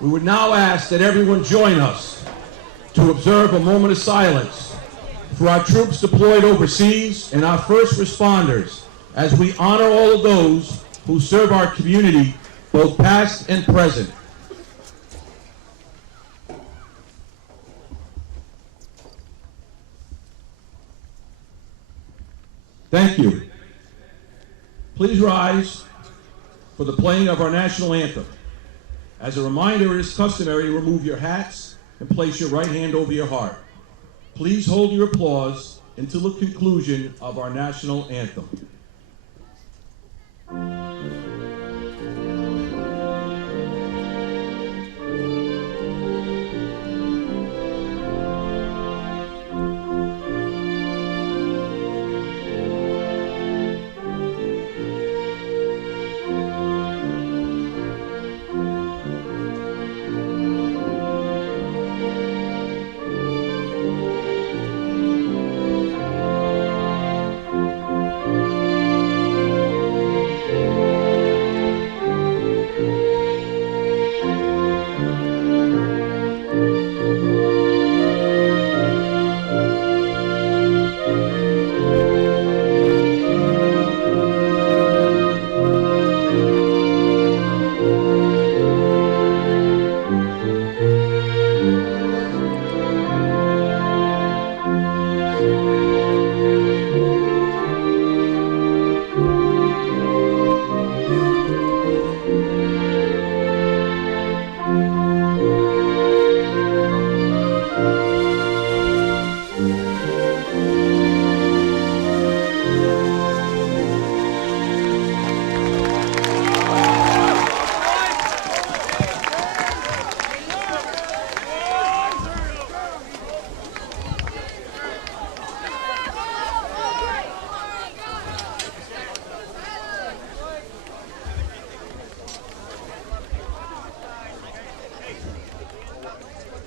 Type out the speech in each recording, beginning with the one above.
We would now ask that everyone join us to observe a moment of silence for our troops deployed overseas and our first responders as we honor all of those who serve our community, both past and present. Thank you. Please rise for the playing of our national anthem. As a reminder, it is customary to remove your hats and place your right hand over your heart. Please hold your applause until the conclusion of our national anthem.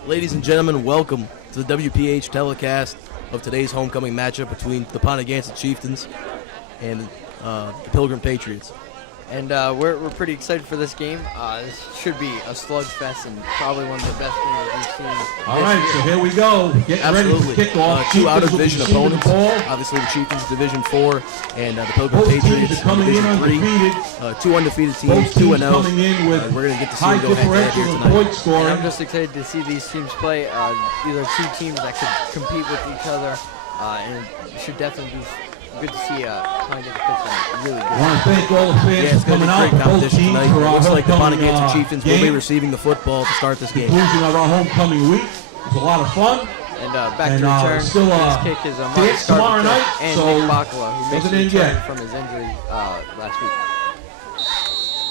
Ladies and gentlemen, welcome to the WPH telecast of today's homecoming matchup between the Pontigansa Chieftains and the Pilgrim Patriots. And we're pretty excited for this game. This should be a slugfest and probably one of the best games we've seen. All right, so here we go. Getting ready to kick off. Two out-of-division opponents. Obviously, the Chieftains Division 4 and the Pilgrim Patriots Division 3. Two undefeated teams, 2-0. We're going to get to see them go head-to-head here tonight. And I'm just excited to see these teams play. These are two teams that could compete with each other, and it should definitely be good to see Pontigansa pitch really good. I want to thank all the fans coming out. Great competition Both tonight. teams for our Looks like the homecoming, Pontigansa Chieftains will be game. receiving the football to start this game. Conclusion of our homecoming week. It was a lot of fun. And back to return. Still this kick is dance tomorrow night. And So Nick Bakala, who makes a return from his injury last week.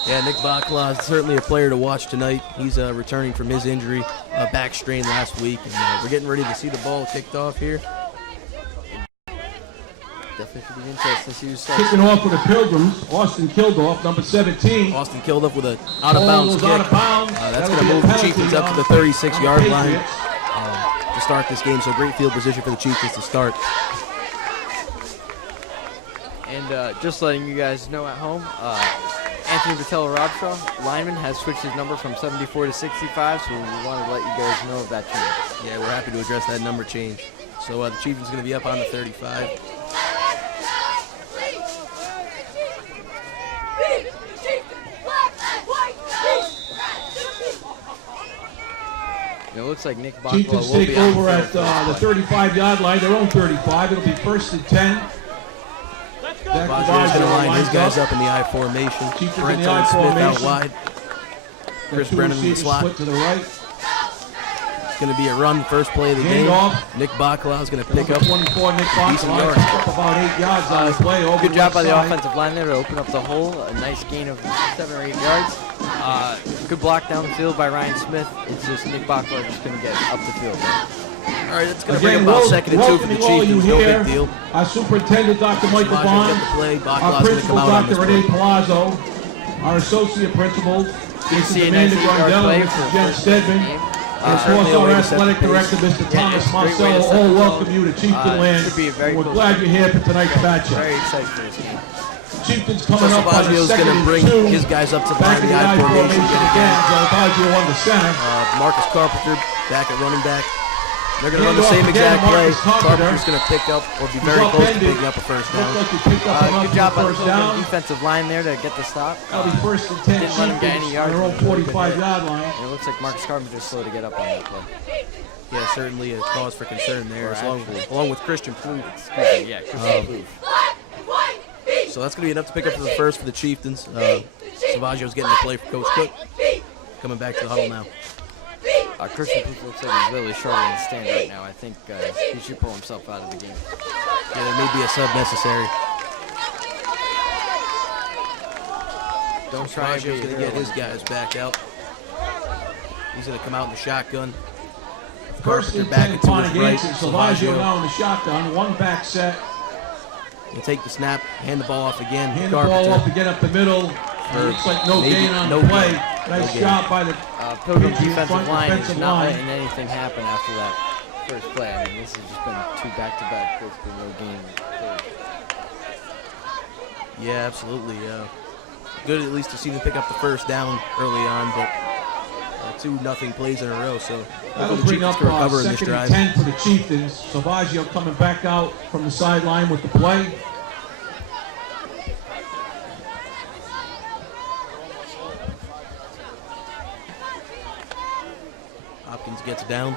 Yeah, Nick Bakala is certainly a player to watch tonight. He's returning from his injury, back strain last week. And we're getting ready to see the ball kicked off here. Definitely should be interesting to see who starts. Kicking off for the Pilgrims, Austin Kilgore, number 17. Austin Kilduff with an out-of-bounds kick. Out of bounds. That's going to move the Chieftains up to the 36-yard line to start this game. So great field position for the Chieftains to start. And just letting you guys know at home, Anthony Vitello-Robshaw, lineman, has switched his number from 74 to 65, so we wanted to let you guys know of that change. Yeah, we're happy to address that number change. So the Chieftains going to be up on the 35. It looks like Nick Bakala Chieftains will be take over at the 35-yard line, their own 35. It'll be 1st and 10. Bajor's going to line his guys up in the I formation. Brent Smith out wide. Chris Brennan in the slot. Split to the right. It's going to be a run, first play of the game. Nick Bakala is going to pick up 24. Nick Bakala up about 8 yards on the play. Over good job by the offensive line there to open up the hole. A nice gain of 7 or 8 yards. Good block down the field by Ryan Smith. It's just Nick Bakala just going to get up the field. All right, it's going to bring about 2nd and 2 for the Chieftains. No big deal. Our superintendent, Dr. Michael Bond. Our principal, Dr. Renee Palazzo. Our associate principals, Mr. Amanda Grondell and Mr. Jen Stedman. And of course, our athletic director, Mr. Thomas Marcello. All welcome you to Chieftain Land. We're glad you're here for tonight's matchup. Very excited for this game. Chieftains coming up on the Salvaggio's second going to and bring 2. his guys up to Back in the the I I formation formation yet again. again. Salvaggio on the center. Marcus Carpenter back at running back. They're going to run the Handoff same again exact to play. Marcus Carpenter. Carpenter's going to pick up or be very He's close to upended. picking up a first Looks down. like he picked up enough Good job for by the the first down. defensive line there to get the stop. That'll be first and 10 Didn't let him get any Chieftains on yards. their own 45-yard line. And it looks like Marcus Carpenter's slow to get up on that play. Yeah, certainly a cause for concern there, Or along with Christian Plouffe. Excuse me, yeah, Christian Plouffe. So that's going to be enough to pick up for the first for the Chieftains. Salvaggio's getting the play for Coach Cook. Coming back to the huddle now. Christian Plouffe looks like he's really short on the stand right now. I think he should pull himself out of the game. Yeah, there may be a sub necessary. Don't try Salvaggio's going to get his guys back out. He's going to come out in the shotgun. First Carpenter and back 10 into upon his against right. him. Salvaggio Salvaggio now in the shotgun. One back set. will take the snap, hand the ball off again. Hand the ball off again up the middle. Looks like no maybe gain on no the play. gain. Nice No job by the Pilgrim Patriots defensive front line is defensive not line. letting anything happen after that first play. I mean, this has just been two back-to-back basically no game. Yeah, absolutely. Good at least to see them pick up the first down early on, but 2-0 plays in a row. So That'll the bring Chiefs up can recover in this second and drive. 10 for the Chieftains. Salvaggio coming back out from the sideline with the play. Hopkins gets down.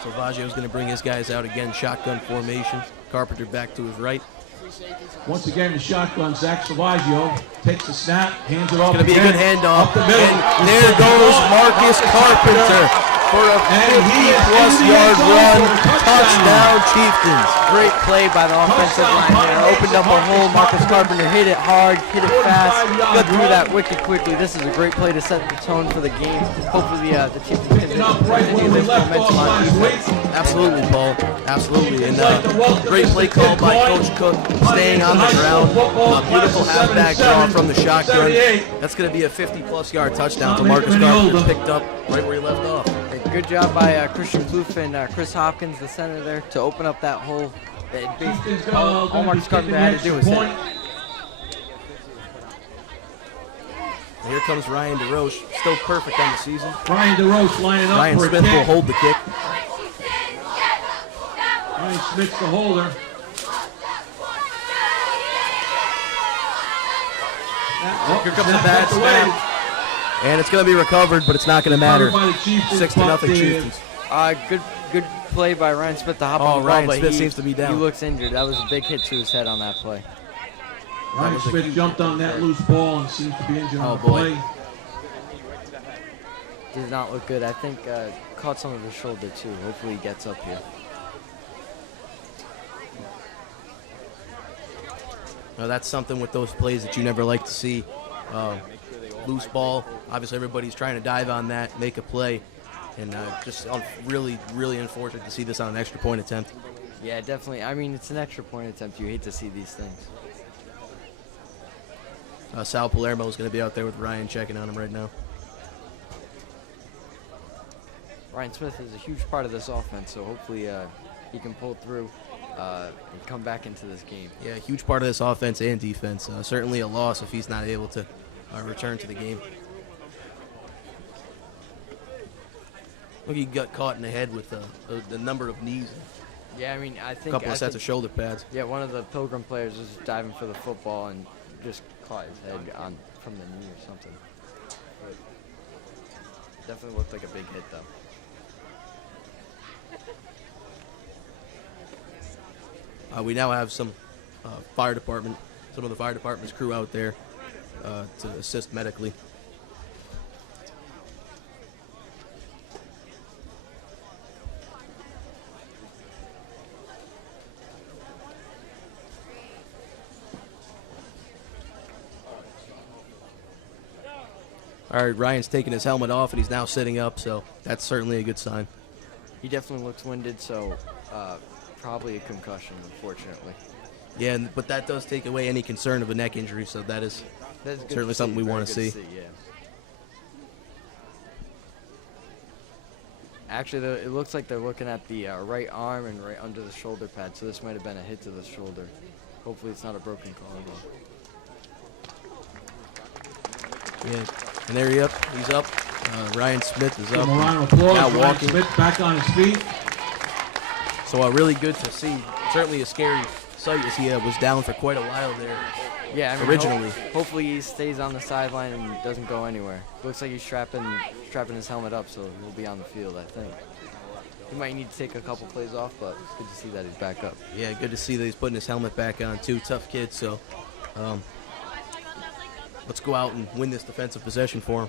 Salvaggio's going to bring his guys out again, shotgun formation. Carpenter back to his right. Once again, the shotgun, Zach Salvaggio takes the snap, hands it off. Going to be a good again, handoff. up the middle. And there goes Marcus Carpenter for a 50-plus yard run. Touchdown, Chieftains. Great play by the offensive line there. Opened up a hole. Marcus Carpenter hit it hard, hit it fast, got through that wicked quickly. This is a great play to set the tone for the game. Hopefully the Chiefs can continue this momentum on defense. Absolutely, Paul. Absolutely. And great play call by Coach Cook, staying on the ground. Beautiful halfback draw from the shotgun. That's going to be a 50-plus yard touchdown to Marcus Carpenter, picked up right where he left off. Good job by Christian Plouffe and Chris Hopkins, the center there, to open up that hole. All Marcus Carpenter had to do was hit it. Here comes Ryan DeRoche, still perfect on the season. Ryan DeRoche lining up Ryan for Smith a will kick. hold the kick. Ryan Smith's the holder. Here comes a bad snap. And it's going to be recovered, but it's not going to matter. 6-0 Chieftains. Good play by Ryan Smith to hop Oh, on the ball, Ryan but Smith he seems to be down. He looks injured. That was a big hit to his head on that play. Ryan Smith jumped on that loose ball and seems to be injured on the boy. play. Did not look good. I think caught some of his shoulder too. Hopefully he gets up here. Now that's something with those plays that you never like to see. Loose ball. Obviously, everybody's trying to dive on that, make a play, and really, really unfortunate to see this on an extra point attempt. Yeah, definitely. I mean, it's an extra point attempt. You hate to see these things. Sal Palermo is going to be out there with Ryan checking on him right now. Ryan Smith is a huge part of this offense, so hopefully he can pull through and come back into this game. Yeah, a huge part of this offense and defense. Certainly a loss if he's not able to return to the game. Look, he got caught in the head with the number of knees. Yeah, I mean, I think A couple of sets of shoulder pads. Yeah, one of the Pilgrim players was diving for the football and just caught his head from the knee or something. But definitely looked like a big hit, though. We now have some fire department, some of the fire department's crew out there to assist medically. All right, Ryan's taking his helmet off and he's now sitting up, so that's certainly a good sign. He definitely looks winded, so probably a concussion, unfortunately. Yeah, but that does take away any concern of a neck injury, so that is certainly something we want to see. Yeah. Actually, it looks like they're looking at the right arm and right under the shoulder pad, so this might have been a hit to the shoulder. Hopefully it's not a broken collarbone. Yeah, and there he's up. Ryan Smith is Give up. him a round of applause. Now Ryan walking. Smith back on his feet. So really good to see. Certainly a scary sight as he was down for quite a while there. Yeah, I mean, originally. Hopefully he stays on the sideline and doesn't go anywhere. Looks like he's strapping his helmet up, so he'll be on the field, I think. He might need to take a couple plays off, but it's good to see that he's back up. Yeah, good to see that he's putting his helmet back on too. Tough kid, so let's go out and win this defensive possession for him.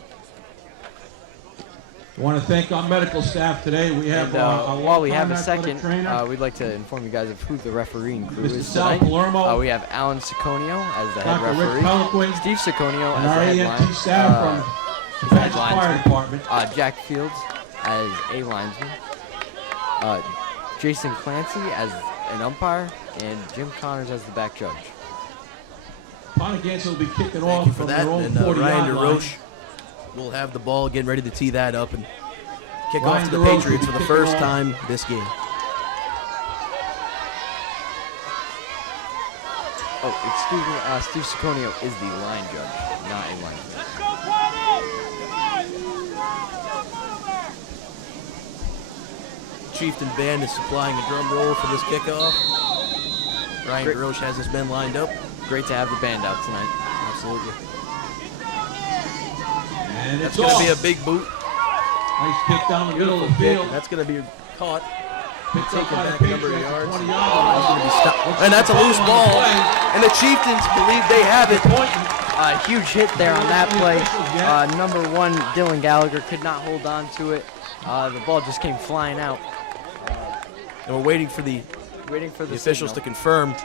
I want to thank our medical staff today. We have while we have a second, trainer, we'd like to inform you guys of who the refereeing crew Mr. is Sal tonight. Palermo, We have Alan Ciconio as the head Dr. Rick referee, Peliquin, Steve Ciconio and as our the head EMT line, staff from the Patch Fire linesman. Department. Jack Fields as a linesman, Jason Clancy as an umpire, and Jim Connors as the back judge. Pontiganson will be kicking Thank off you for from that. their own And 40-yard Ryan line. DeRoche will have the ball, getting ready to tee that up and kick Ryan off to the DeRoche will Patriots be for the kicking first off. time this game. Oh, excuse me, Steve Ciconio is the line judge, not a linesman. Chieftain Band is supplying a drum roll for this kickoff. Ryan Great. DeRoche has his men lined up. Great to have the band out tonight. Absolutely. And That's it's going to off. be a big boot. Nice kick down the middle of the field. That's going to be caught. Picked up Taken by back the a number of Patriots at yards. 20 That's yards. gonna be stopped. And that's a loose ball. And the Chieftains believe they have it. A huge hit there on that play. Number 1, Dylan Gallagher, could not hold on to it. The ball just came flying out. And we're waiting for the officials to confirm.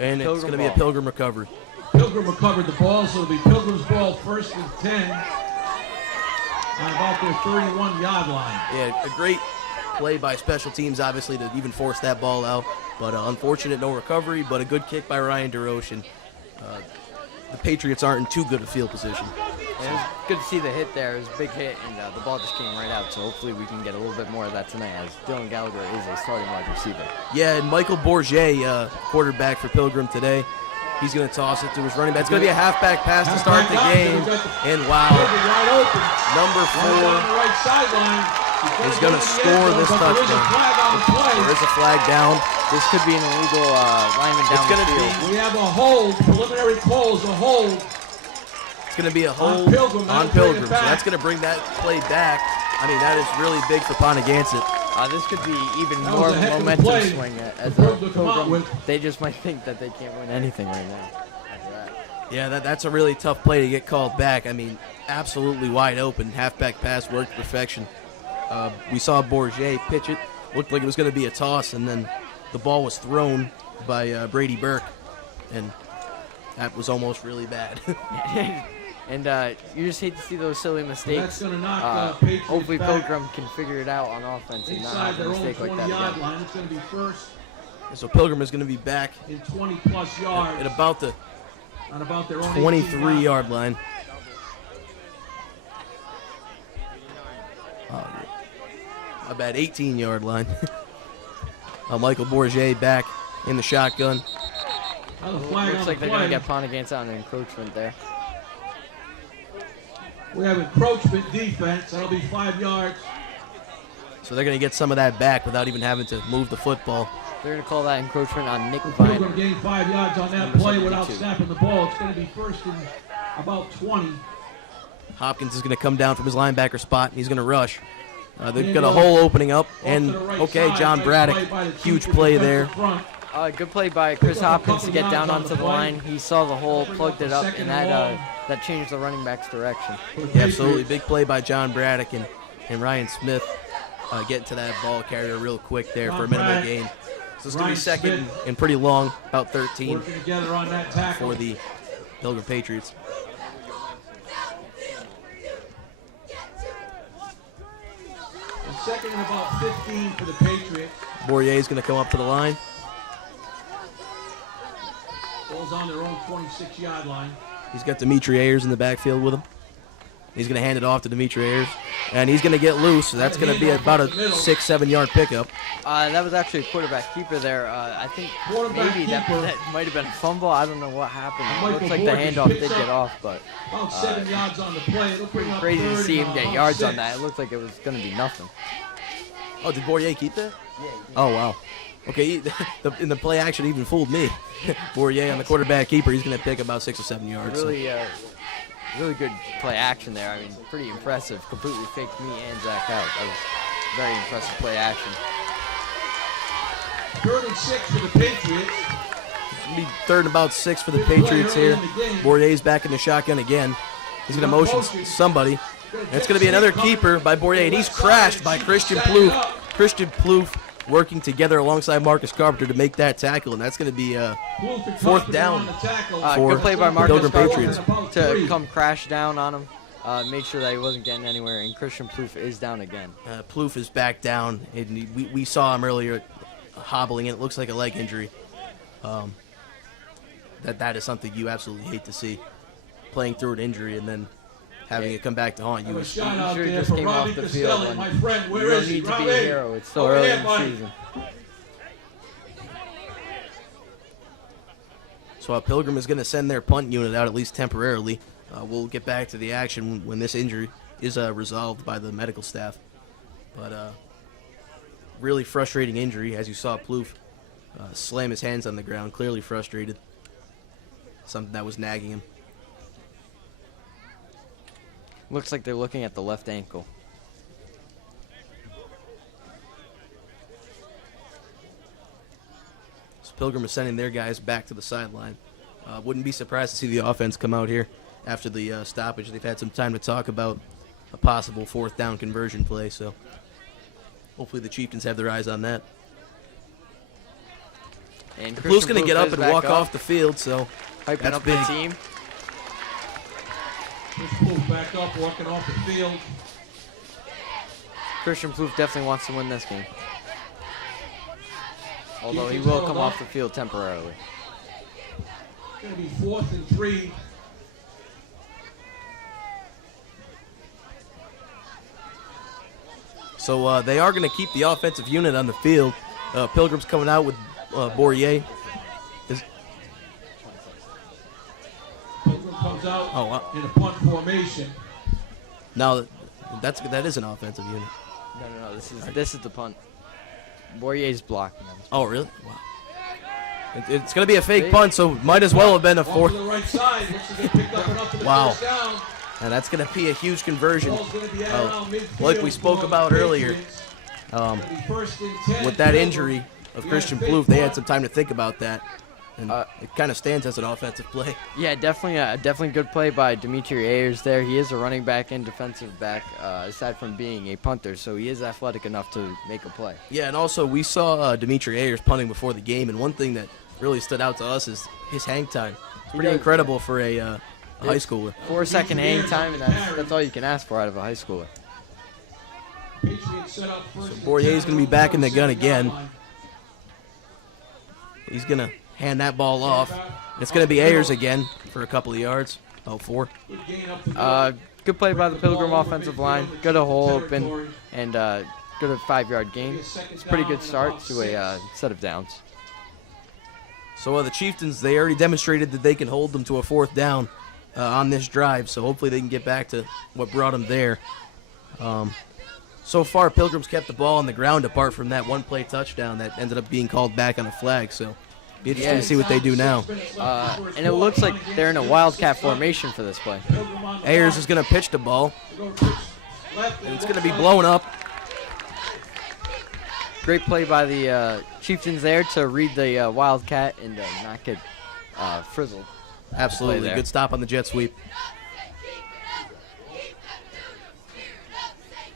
And it's going to be a Pilgrim recovery. Pilgrim recovered the ball, so it'll be Pilgrim's ball, 1st and 10 on about their 31-yard line. Yeah, a great play by special teams, obviously, to even force that ball out. But unfortunate, no recovery, but a good kick by Ryan DeRoche. And the Patriots aren't in too good a field position. It was good to see the hit there. It was a big hit, and the ball just came right out. So hopefully we can get a little bit more of that tonight, as Dylan Gallagher is a starting wide receiver. Yeah, and Michael Bourget, quarterback for Pilgrim today, he's going to toss it to his running back. It's going to be a halfback pass to start the game. And wow, Wide open. number Right on 4 the right sideline. is going to score this There is a touchdown. flag on the play. There is a flag down. This could be an illegal lineman down It's the gonna field. We have a hold. Preliminary calls a hold. It's going to be a hold Pilgrim. on That'll bring it Pilgrim. So back. that's going to bring that play back. I mean, that is really big for Pontigansit. This could be even That more was a heck of a momentum play. swing as The a Pilgrim come out Pilgrim. with. They just might think that they can't win anything right now. After that. Yeah, that's a really tough play to get called back. I mean, absolutely wide open. Halfback pass worked perfection. We saw Bourget pitch it. Looked like it was going to be a toss, and then the ball was thrown by Brady Burke, and that was almost really bad. And you just hate to see those silly mistakes. That's going to knock Patriots Hopefully back Pilgrim can figure it out on offense and not inside have a their own mistake like that 20-yard again. line. It's going to be 1st So Pilgrim is going to be back and 20-plus yards at about the on about their own 23-yard line. My bad, 18-yard line. Michael Bourget back in the shotgun. Another flag Looks on like the they're going to play. get Pontigansit on an encroachment there. We have encroachment defense. That'll be 5 yards. So they're going to get some of that back without even having to move the football. They're going to call that encroachment on Nick Pilgrim Viner. gained 5 yards on that Number play without 72. snapping the ball. It's going to be 1st and about 20. Hopkins is going to come down from his linebacker spot, and he's going to rush. They've got a hole opening up, and okay, John Braddock, huge play there. Good play by Chris Hopkins to get down onto the line. He saw the hole, plugged it up, and that changed the running back's direction. Yeah, absolutely, big play by John Braddock and Ryan Smith getting to that ball carrier real quick there for a minimal gain. So it's going to be second and pretty long, about 13 Working together on that tackle. for the Pilgrim Patriots. And 2nd and about 15 for the Patriots. Bourget is going to come up to the line. Ball's on their own 26-yard line. He's got Dimitri Ayers in the backfield with him. He's going to hand it off to Dimitri Ayers. and he's going to get loose. So that's going to be about a 6-7 yard pickup. That was actually a quarterback keeper there. I think maybe that might have been a fumble. I don't know what happened. It looks like the handoff did get off, but about 7 yards on the play. It'll bring up crazy to third see and him get yards on that. It looked like it was going to be nothing. Oh, did Bourrier keep that? Yeah. Oh, wow. Okay, the play action even fooled me. Bourrier on the quarterback keeper, he's going to pick about 6 or 7 yards. Really good play action there. I mean, pretty impressive. Completely faked me and Zach out. That was very impressive play action. 3rd and 6 for the Patriots. It'll be 3rd and about 6 for the Patriots here. Bourrier's back in the shotgun again. He's going to motion somebody. And it's going to be another keeper by Bourrier, and he's crashed by Christian Plouffe. Christian Plouffe working together alongside Marcus Carpenter to make that tackle, and that's going to be 4th down for good play by Marcus Pilgrim Patriots. To come crash down on him, make sure that he wasn't getting anywhere, and Christian Plouffe is down again. Plouffe is back down, and we saw him earlier hobbling, and it looks like a leg injury. That is something you absolutely hate to see, playing through an injury and then having it come back to haunt you. You sure just came off the field, and you don't need to be a hero. It's still early in the season. So Pilgrim is going to send their punt unit out, at least temporarily. We'll get back to the action when this injury is resolved by the medical staff. But really frustrating injury, as you saw Plouffe slam his hands on the ground, clearly frustrated. Something that was nagging him. Looks like they're looking at the left ankle. So Pilgrim is sending their guys back to the sideline. Wouldn't be surprised to see the offense come out here after the stoppage. They've had some time to talk about a possible 4th down conversion play, so hopefully the Chieftains have their eyes on that. And Plouffe's going to get up and walk off the field, so hyping that's up big. the team. Plouffe back up, walking off the field. Christian Plouffe definitely wants to win this game. Although he will come off the field temporarily. It's going to be 4th and 3. So they are going to keep the offensive unit on the field. Pilgrim's coming out with Bourrier. Pilgrim comes out in a punt formation. No, that is an offensive unit. No. This is the punt. Bourrier's blocking them. Oh, really? Wow. It's going to be a fake punt, so might as well have been a 4th. To the right side. Looks to get picked up enough for the Wow. first down. And that's going to be a huge conversion. Ball's gonna be at around midfield Like we spoke for about the earlier, Patriots. It'll be 1st and 10. with that injury of Yeah, Christian fake Plouffe, they had punt. some time to think about that. And it kind of stands as an offensive play. Yeah, definitely good play by Dimitri Ayers there. He is a running back and defensive back, aside from being a punter, so he is athletic enough to make a play. Yeah, and also we saw Dimitri Ayers punting before the game, and one thing that really stood out to us is his hang time. It's pretty incredible for a high schooler. 4-second hang time, and that's all you can ask for out of a high schooler. Patriots set up first and Bourrier's 10 going to be back in the gun 7-yard again. line. He's going to hand that ball off. It's going to be Ayers again for a couple of yards, about 4. Good gain up the middle. Good play by the Pilgrim offensive line. Good a hole open, and good a 5-yard gain. It's a pretty good start to a set of downs. So the Chieftains, they already demonstrated that they can hold them to a 4th down on this drive, so hopefully they can get back to what brought them there. So far, Pilgrim's kept the ball on the ground apart from that one-play touchdown that ended up being called back on a flag, so be interesting to see what they do now. And it looks like they're in a wildcat formation for this play. Ayers is going to pitch the ball, and it's going to be blown up. Great play by the Chieftains there to read the wildcat and not get frizzled. Absolutely. Good stop on the jet sweep.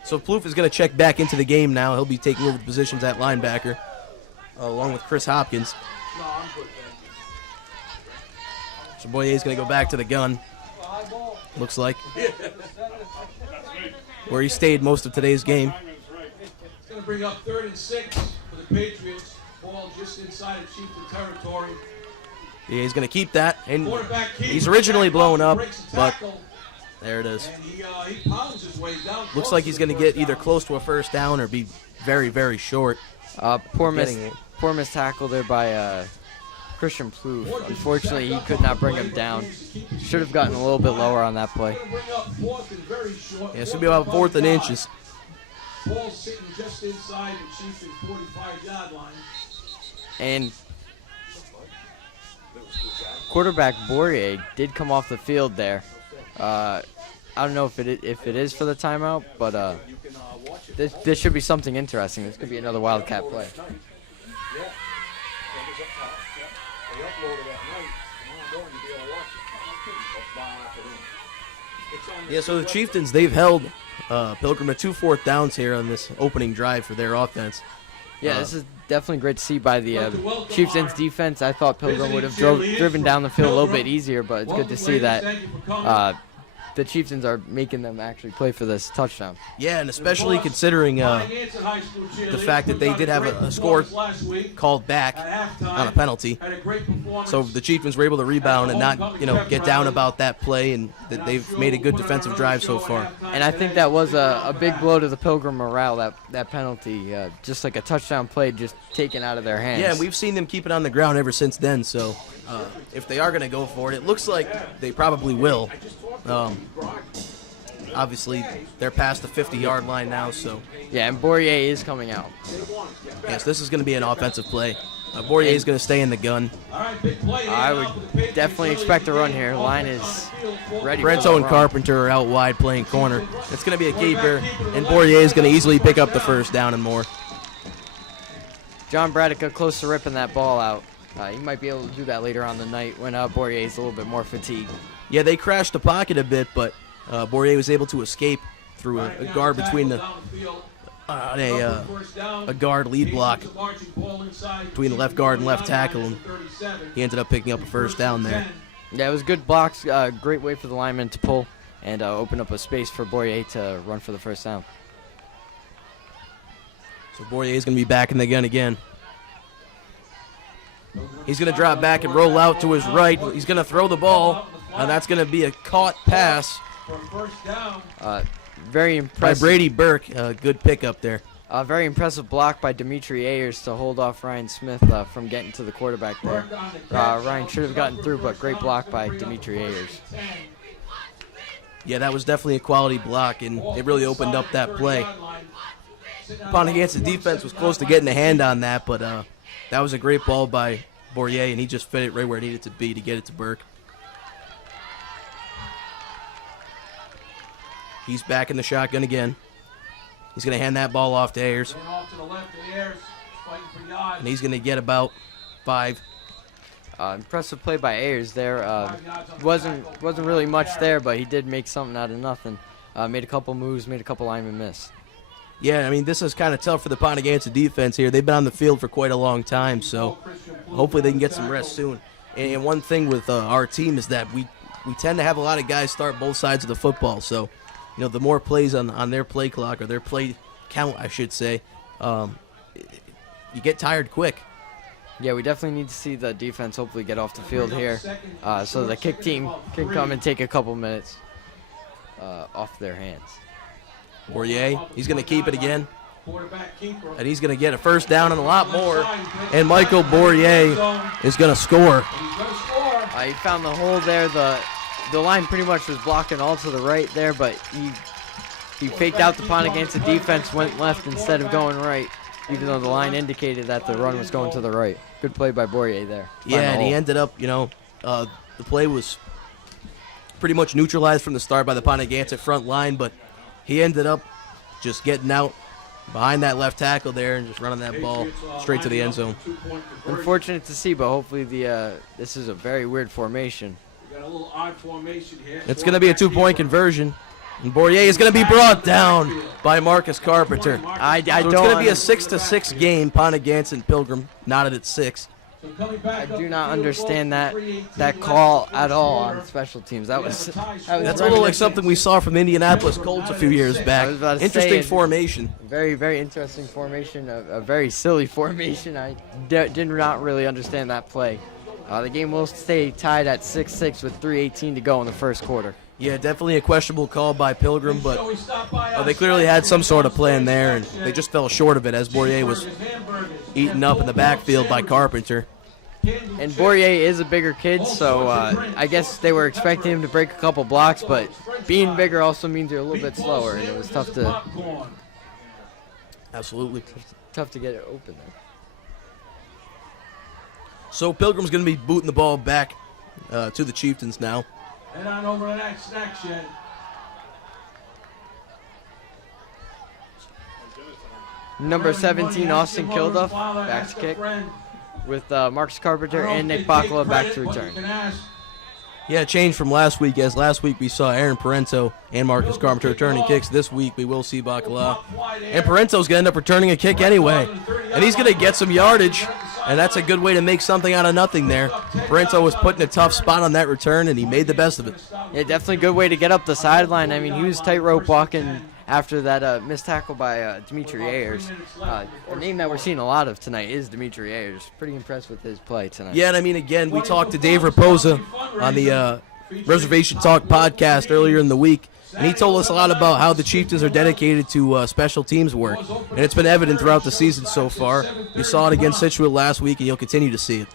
So Plouffe is going to check back into the game now. He'll be taking over the positions at linebacker, along with Chris Hopkins. So Boyer is going to go back to the gun, looks like, where he stayed most of today's game. It's going to bring up 3rd and 6 for the Patriots. Ball just inside of Chieftain territory. Yeah, he's going to keep that, and Quarterback keeps he's originally back blown up, breaks the but tackle. There it is. And he pounds his way down. Looks like he's going to get either close to a first down or be very, very short. Poor miss Getting tackle there by Christian Plouffe. Unfortunately, he could not bring him down. Should have gotten a little bit lower on that play. Yeah, it's going to be about 4th and inches. Ball sitting just inside the Chiefs' 45-yard line. And quarterback Bourrier did come off the field there. I don't know if it is for the timeout, but this should be something interesting. This could be another Wildcat play. Yeah, so the Chieftains, they've held Pilgrim at 2 4th downs here on this opening drive for their offense. Yeah, this is definitely great to see by the Chieftains defense. I thought Pilgrim would have driven down the field a little bit easier, but it's good to see that the Chieftains are making them actually play for this touchdown. Yeah, and especially considering the fact that they did have a score called back on a penalty. So the Chieftains were able to rebound and not, get down about that play, and that they've made a good defensive drive so far. And I think that was a big blow to the Pilgrim morale, that penalty, just like a touchdown play just taken out of their hands. Yeah, and we've seen them keep it on the ground ever since then, so if they are going to go for it looks like they probably will. Obviously, they're past the 50-yard line now, so. Yeah, and Bourrier is coming out. Yes, this is going to be an offensive play. Bourrier is going to stay in the gun. I would definitely expect a run here. Line is ready. Brento and Carpenter are out wide playing corner. It's going to be a keeper, and Bourrier is going to easily pick up the first down and more. John Bradica close to ripping that ball out. He might be able to do that later on the night when Bourrier is a little bit more fatigued. Yeah, they crashed the pocket a bit, but Bourrier was able to escape through a guard between a guard lead block between the left guard and left tackle, and he ended up picking up a first down there. Yeah, it was good blocks. Great way for the lineman to pull and open up a space for Bourrier to run for the first down. So Bourrier is going to be back in the gun again. He's going to drop back and roll out to his right. He's going to throw the ball, and that's going to be a caught pass. Very impressive. By Brady Burke. Good pickup there. Very impressive block by Dimitri Ayers to hold off Ryan Smith from getting to the quarterback there. Ryan should have gotten through, but great block by Dimitri Ayers. Yeah, that was definitely a quality block, and it really opened up that play. Pontiac's defense was close to getting a hand on that, but that was a great ball by Bourrier, and he just fit it right where it needed to be to get it to Burke. He's back in the shotgun again. He's going to hand that ball off to Ayers. And he's going to get about 5. Impressive play by Ayers there. Wasn't really much there, but he did make something out of nothing. Made a couple moves, made a couple linemen miss. Yeah, I mean, this is kind of tough for the Pontiac defense here. They've been on the field for quite a long time, so hopefully they can get some rest soon. And one thing with our team is that we tend to have a lot of guys start both sides of the football, so the more plays on their play clock, or their play count, I should say, you get tired quick. Yeah, we definitely need to see the defense hopefully get off the field here so the kick team can come and take a couple minutes off their hands. Bourrier, he's going to keep it again, and he's going to get a first down and a lot more, and Michael Bourrier is going to score. He found the hole there. The line pretty much was blocking all to the right there, but he faked out the punt against the defense, went left instead of going right, even though the line indicated that the run was going to the right. Good play by Bourrier there. Yeah, and he ended up, the play was pretty much neutralized from the start by the Pontiac front line, but he ended up just getting out behind that left tackle there and just running that ball straight to the end zone. Unfortunate to see, but hopefully this is a very weird formation. It's going to be a 2-point conversion, and Bourrier is going to be brought down by Marcus Carpenter. So it's going to be a 6-6 game. Pontiac and Pilgrim knotted at 6. I do not understand that call at all on special teams. That's a little like something we saw from the Indianapolis Colts a few years back. Interesting formation. Very, very interesting formation. A very silly formation. I did not really understand that play. The game will stay tied at 6-6 with 3:18 to go in the first quarter. Yeah, definitely a questionable call by Pilgrim, but they clearly had some sort of plan there, and they just fell short of it as Bourrier was eaten up in the backfield by Carpenter. And Bourrier is a bigger kid, so I guess they were expecting him to break a couple blocks, but being bigger also means you're a little bit slower, and it was tough to get it open there. So Pilgrim's going to be booting the ball back to the Chieftains now. Head on over to that snack shed. Number 17, Austin Kilduff, back to kick, with Marcus Carpenter and Nick Bacala back to return. Yeah, change from last week, as last week we saw Aaron Parento and Marcus Carpenter returning kicks. This week we will see Bacala. And Parento's going to end up returning a kick anyway. And he's going to get some yardage, and that's a good way to make something out of nothing there. Parento was put in a tough spot on that return, and he made the best of it. Yeah, definitely a good way to get up the sideline. I mean, he was tightrope walking after that missed tackle by Dimitri Ayers. A name that we're seeing a lot of tonight is Dimitri Ayers. Pretty impressed with his play tonight. Yeah, and I mean, again, we talked to Dave Raposa on the Reservation Talk podcast earlier in the week, and he told us a lot about how the Chieftains are dedicated to special teams work, and it's been evident throughout the season so far. You saw it against Scituate last week, and you'll continue to see it.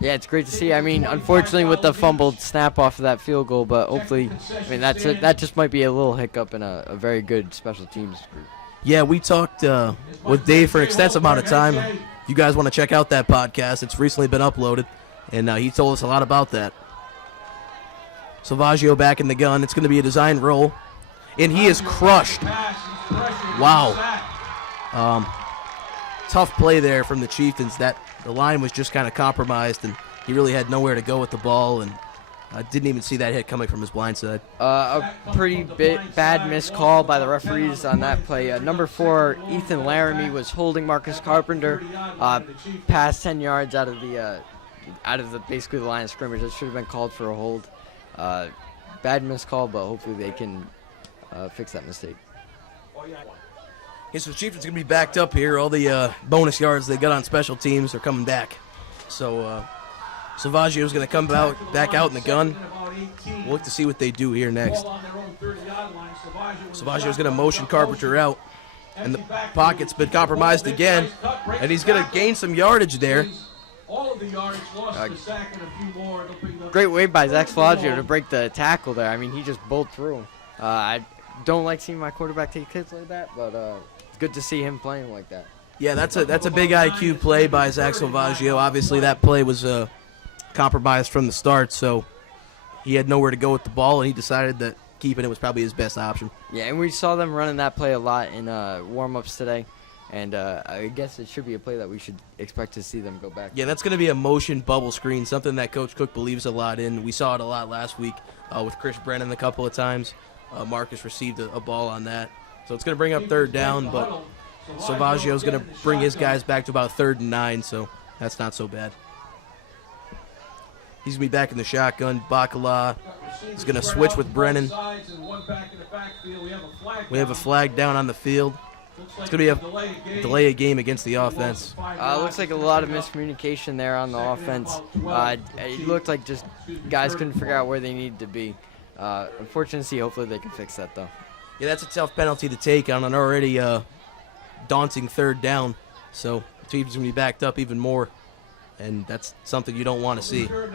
Yeah, it's great to see. I mean, unfortunately with the fumbled snap off of that field goal, but hopefully, I mean, that just might be a little hiccup in a very good special teams group. Yeah, we talked with Dave for an extensive amount of time. If you guys want to check out that podcast, it's recently been uploaded, and he told us a lot about that. Salvaggio back in the gun. It's going to be a design roll, and he is crushed. Wow. Tough play there from the Chieftains. The line was just kind of compromised, and he really had nowhere to go with the ball, and I didn't even see that hit coming from his blind side. A pretty bad missed call by the referees on that play. Number 4, Ethan Laramie was holding Marcus Carpenter past 10 yards out of the basically the line of scrimmage. It should have been called for a hold. Bad missed call, but hopefully they can fix that mistake. Okay, so the Chieftains are going to be backed up here. All the bonus yards they got on special teams are coming back. So Salvaggio is going to come back out in the gun. We'll look to see what they do here next. Salvaggio is going to motion Carpenter out. And the pocket's been compromised again. And he's going to gain some yardage there. Great way by Zach Salvaggio to break the tackle there. I mean, he just bowled through him. I don't like seeing my quarterback take hits like that, but it's good to see him playing like that. Yeah, that's a big IQ play by Zach Salvaggio. Obviously, that play was compromised from the start, so he had nowhere to go with the ball, and he decided that keeping it was probably his best option. Yeah, and we saw them running that play a lot in warm-ups today, and I guess it should be a play that we should expect to see them go back. Yeah, that's going to be a motion bubble screen, something that Coach Cook believes a lot in. We saw it a lot last week with Chris Brennan a couple of times. Marcus received a ball on that. So it's going to bring up third down, but Salvaggio is going to bring his guys back to about 3rd and 9, so that's not so bad. He's going to be back in the shotgun. Bacala is going to switch with Brennan. We have a flag down on the field. It's going to be a delay of game against the offense. Looks like a lot of miscommunication there on the offense. It looked like just guys couldn't figure out where they needed to be. Unfortunately, hopefully they can fix that, though. Yeah, that's a tough penalty to take on an already daunting 3rd down. So the team's going to be backed up even more, and that's something you don't want to see. Sitting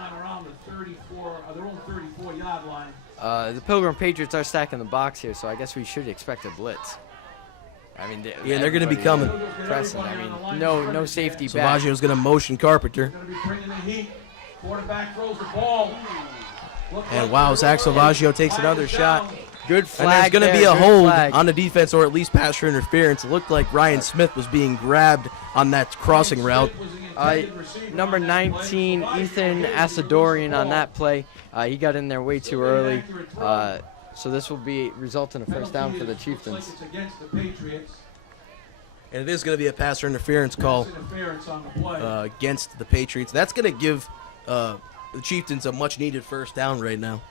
on around the 34, their own 34-yard line. The Pilgrim Patriots are stacking the box here, so I guess we should expect a blitz. I mean, they're going to be coming. Pressing. I mean, no safety back. Salvaggio's going to motion Carpenter. Quarterback throws the ball. And wow, Zach Salvaggio takes another shot. Good flag. And there's going to be a good hold flag on the defense, or at least pass interference. It looked like Ryan Smith was being grabbed on that crossing route. Number 19, Ethan Asadorian on that play. He got in there way too early. So this will result in a first down for the Chieftains. And it is going to be a passer interference call against the Patriots. That's going to give the Chieftains a much-needed first down right now.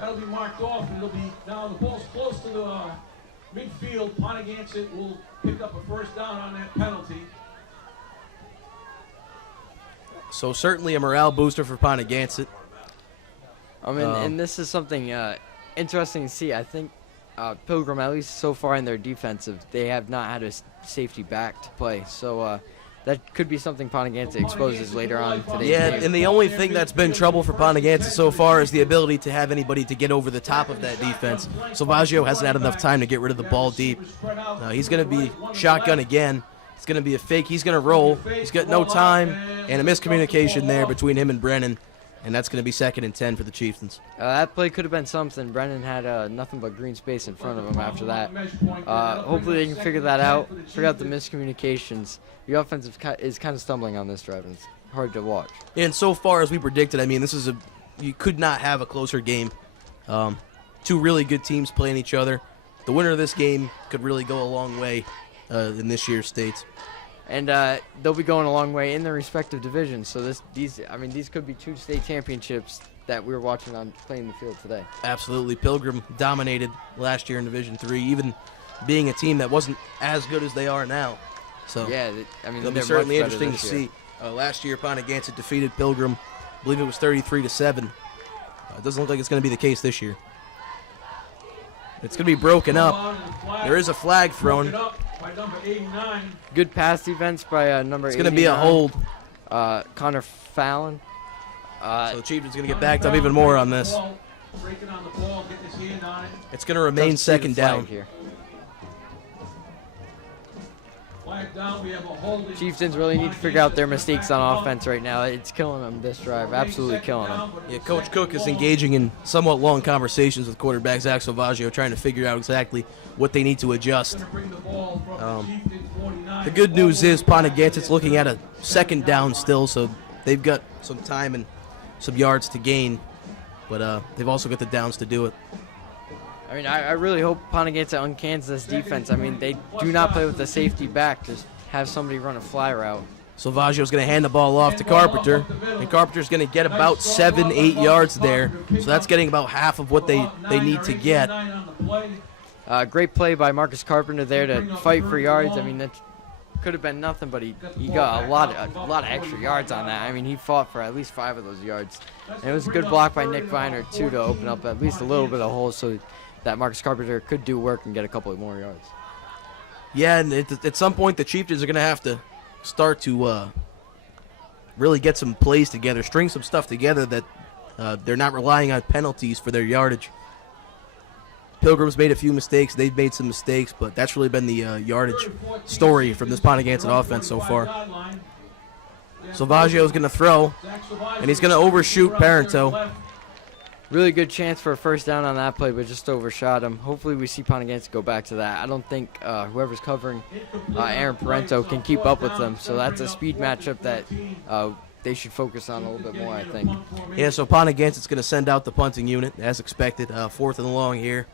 That'll be marked off, and it'll be now the ball's close to the midfield. Pontiac will pick up a first down on that penalty. So certainly a morale booster for Pontiac. I mean, and this is something interesting to see. I think Pilgrim, at least so far in their defensive, they have not had a safety back to play. So that could be something Pontiac exposes later on today. Yeah, and the only thing that's been trouble for Pontiac so far is the ability to have anybody to get over the top of that defense. Salvaggio hasn't had enough time to get rid of the ball deep. He's going to be shotgun again. It's going to be a fake. He's going to roll. He's got no time, and a miscommunication there between him and Brennan, and that's going to be 2nd and 10 for the Chieftains. That play could have been something. Brennan had nothing but green space in front of him after that. Hopefully they can figure that out, figure out the miscommunications. The offense is kind of stumbling on this drive, and it's hard to watch. And so far as we predicted, I mean, you could not have a closer game. Two really good teams playing each other. The winner of this game could really go a long way in this year's states. And they'll be going a long way in their respective divisions. So these could be 2 state championships that we're watching on playing the field today. Absolutely. Pilgrim dominated last year in Division III, even being a team that wasn't as good as they are now. So yeah, it'll be certainly interesting to see. Last year, Pontiac defeated Pilgrim. I believe it was 33-7. It doesn't look like it's going to be the case this year. It's going to be broken up. There is a flag thrown. By number 89. Good pass defense by number 89. It's going to be a hold. Connor Fallon. So the Chiefs is going to get backed up even more on this. Breaking on the ball, getting his hand on it. It's going to remain 2nd down. Here. Flag down, we have a holding. Chieftains really need to figure out their mistakes on offense right now. It's killing them this drive, absolutely killing them. Yeah, Coach Cook is engaging in somewhat long conversations with quarterback Zach Salvaggio, trying to figure out exactly what they need to adjust. The good news is Pontiac is looking at a 2nd down still, so they've got some time and some yards to gain, but they've also got the downs to do it. I mean, I really hope Pontiac uncans this defense. I mean, they do not play with the safety back. Just have somebody run a fly route. Salvaggio's going to hand the ball off to Carpenter, and Carpenter's going to get about 7-8 yards there, so that's getting about half of what they need to get. Great play by Marcus Carpenter there to fight for yards. I mean, that could have been nothing, but he got a lot of extra yards on that. I mean, he fought for at least 5 of those yards. And it was a good block by Nick Viner, too, to open up at least a little bit of holes so that Marcus Carpenter could do work and get a couple more yards. Yeah, and at some point the Chieftains are going to have to start to really get some plays together, string some stuff together that they're not relying on penalties for their yardage. Pilgrim's made a few mistakes. They've made some mistakes, but that's really been the yardage story from this Pontiac offense so far. Salvaggio's going to throw, and he's going to overshoot Parento. Really good chance for a first down on that play, but just overshot him. Hopefully we see Pontiac go back to that. I don't think whoever's covering Aaron Parento can keep up with them, so that's a speed matchup that they should focus on a little bit more, I think. Yeah, so Pontiac is going to send out the punting unit, as expected. 4th and long here.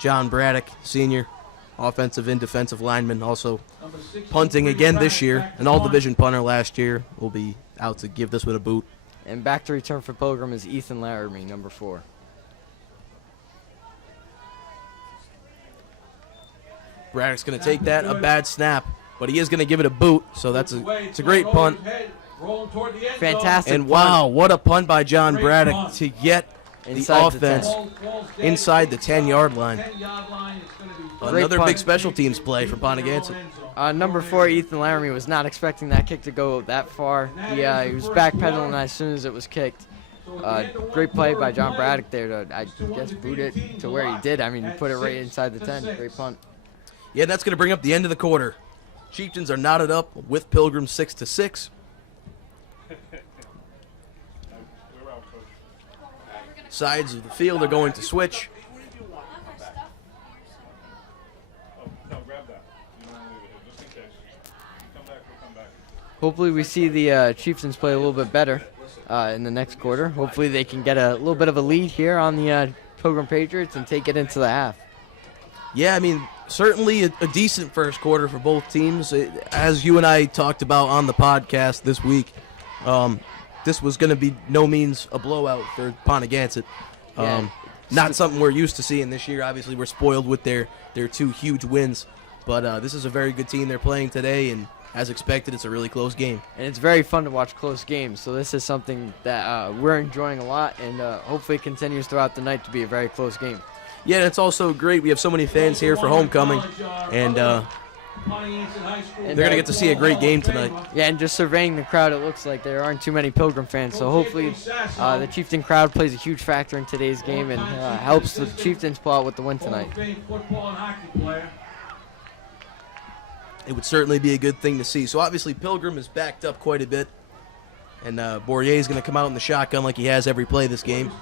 John Braddock, senior, offensive and defensive lineman, also punting again this year. An all-division punter last year, will be out to give this one a boot. And back to return for Pilgrim is Ethan Laramie, number 4. Braddock's going to take that, a bad snap, but he is going to give it a boot, so it's a great punt. Fantastic And punt. wow, what a punt by John Braddock to get the offense inside the 10-yard line. Another big special teams play for Pontiac. Number 4, Ethan Laramie, was not expecting that kick to go that far. He was backpedaling as soon as it was kicked. Great play by John Braddock there to, I guess, boot it to where he did. I mean, he put it right inside the 10. Great punt. Yeah, that's going to bring up the end of the quarter. Chieftains are knotted up with Pilgrim 6-6. Sides of the field are going to switch. Hopefully we see the Chieftains play a little bit better in the next quarter. Hopefully they can get a little bit of a lead here on the Pilgrim Patriots and take it into the half. Yeah, I mean, certainly a decent first quarter for both teams. As you and I talked about on the podcast this week, this was going to be no means a blowout for Pontigansett. Yeah. Not something we're used to seeing this year. Obviously, we're spoiled with their 2 huge wins. But this is a very good team they're playing today, and as expected, it's a really close game. And it's very fun to watch close games. So this is something that we're enjoying a lot, and hopefully it continues throughout the night to be a very close game. Yeah, and it's also great. We have so many fans here for homecoming, and they're going to get to see a great game tonight. Yeah, and just surveying the crowd, it looks like there aren't too many Pilgrim fans. So hopefully the Chieftain crowd plays a huge factor in today's game and helps the Chieftains pull out with the win tonight. It would certainly be a good thing to see. So obviously Pilgrim is backed up quite a bit, and Bourrier is going to come out in the shotgun like he has every play this game.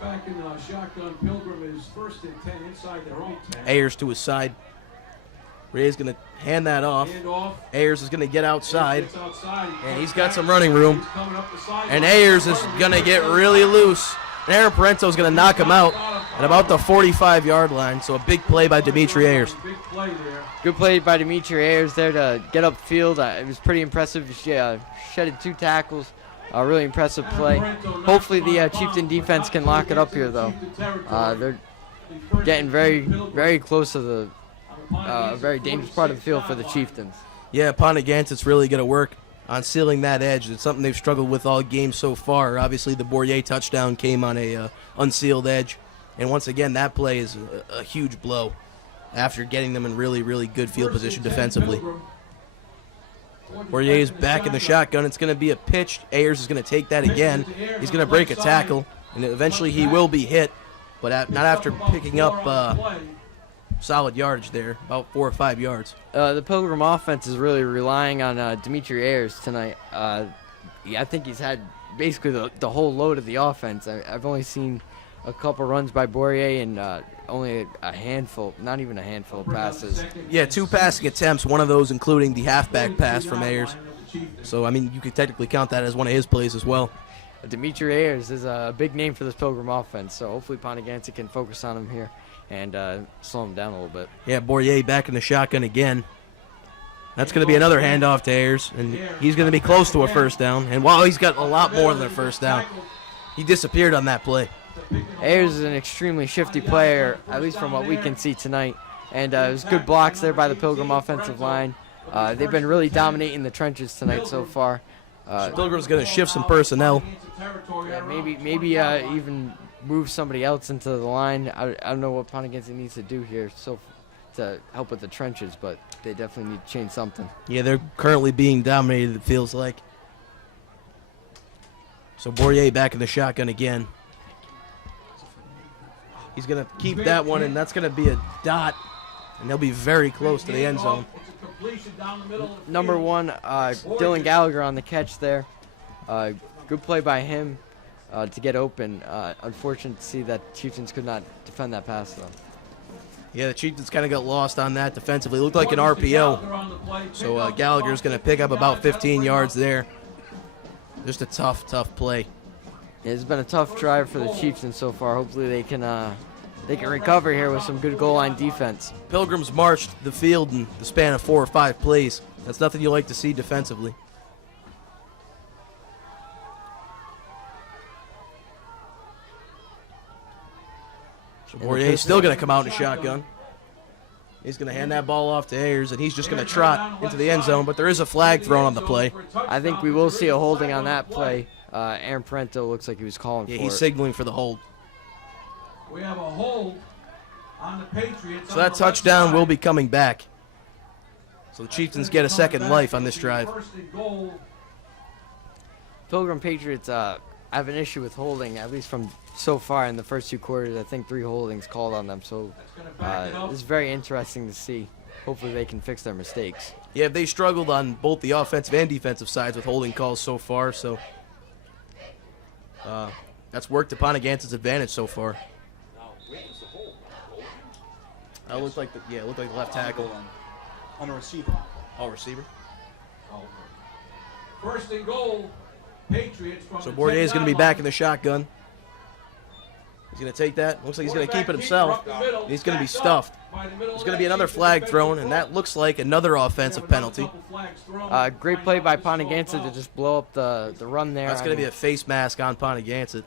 Ayers to his side. Bourrier's going to hand that off. Ayers is going to get outside, and he's got some running room. And Ayers is going to get really loose. And Aaron Parento is going to knock him out at about the 45-yard line. So a big play by Dimitri Ayers. Good play by Dimitri Ayers there to get upfield. It was pretty impressive. He shedded 2 tackles. A really impressive play. Hopefully the Chieftain defense can lock it up here, though. They're getting very, very close to the very dangerous part of the field for the Chieftains. Yeah, Pontigansett's really going to work on sealing that edge. It's something they've struggled with all game so far. Obviously, the Bourrier touchdown came on a unsealed edge. And once again, that play is a huge blow after getting them in really, really good field position defensively. Bourrier is back in the shotgun. It's going to be a pitch. Ayers is going to take that again. He's going to break a tackle, and eventually he will be hit, but not after picking up solid yardage there, about 4 or 5 yards. The Pilgrim offense is really relying on Dimitri Ayers tonight. I think he's had basically the whole load of the offense. I've only seen a couple runs by Bourrier and only a handful, not even a handful of passes. Yeah, 2 passing attempts, one of those including the halfback pass from Ayers. So, I mean, you could technically count that as one of his plays as well. Dimitri Ayers is a big name for this Pilgrim offense, so hopefully Pontigansett can focus on him here and slow him down a little bit. Yeah, Bourrier back in the shotgun again. That's going to be another handoff to Ayers, and he's going to be close to a first down. And while he's got a lot more than a first down, he disappeared on that play. Ayers is an extremely shifty player, at least from what we can see tonight. And it was good blocks there by the Pilgrim offensive line. They've been really dominating the trenches tonight so far. Pilgrim's going to shift some personnel. Yeah, maybe even move somebody else into the line. I don't know what Pontigansett needs to do here to help with the trenches, but they definitely need to change something. Yeah, they're currently being dominated, it feels like. So Bourrier back in the shotgun again. He's going to keep that one, and that's going to be a dot, and they'll be very close to the end zone. Number 1, Dylan Gallagher on the catch there. Good play by him to get open. Unfortunate to see that Chieftains could not defend that pass, though. Yeah, the Chieftains kind of got lost on that defensively. It looked like an RPO. So Gallagher's going to pick up about 15 yards there. Just a tough play. It's been a tough drive for the Chieftains so far. Hopefully they can recover here with some good goal line defense. Pilgrims marched the field in the span of 4 or 5 plays. That's nothing you like to see defensively. So Bourrier's still going to come out in a shotgun. He's going to hand that ball off to Ayers, and he's just going to trot into the end zone, but there is a flag thrown on the play. I think we will see a holding on that play. Aaron Parento looks like he was calling for it. Yeah, he's signaling for the hold. We have a hold on the Patriots. So that touchdown will be coming back. So the Chieftains get a second life on this drive. Pilgrim Patriots have an issue with holding, at least from so far in the first 2 quarters. I think 3 holdings called on them. So it's very interesting to see. Hopefully they can fix their mistakes. Yeah, they struggled on both the offensive and defensive sides with holding calls so far. So that's worked to Pontigansett's advantage so far. It looked like the left tackle. On the receiver. Oh, receiver. First and goal, Patriots. So Bourrier is going to be back in the shotgun. He's going to take that. Looks like he's going to keep it himself. He's going to be stuffed. There's going to be another flag thrown, and that looks like another offensive penalty. Great play by Ponagansett to just blow up the run there. That's going to be a face mask on Ponagansett.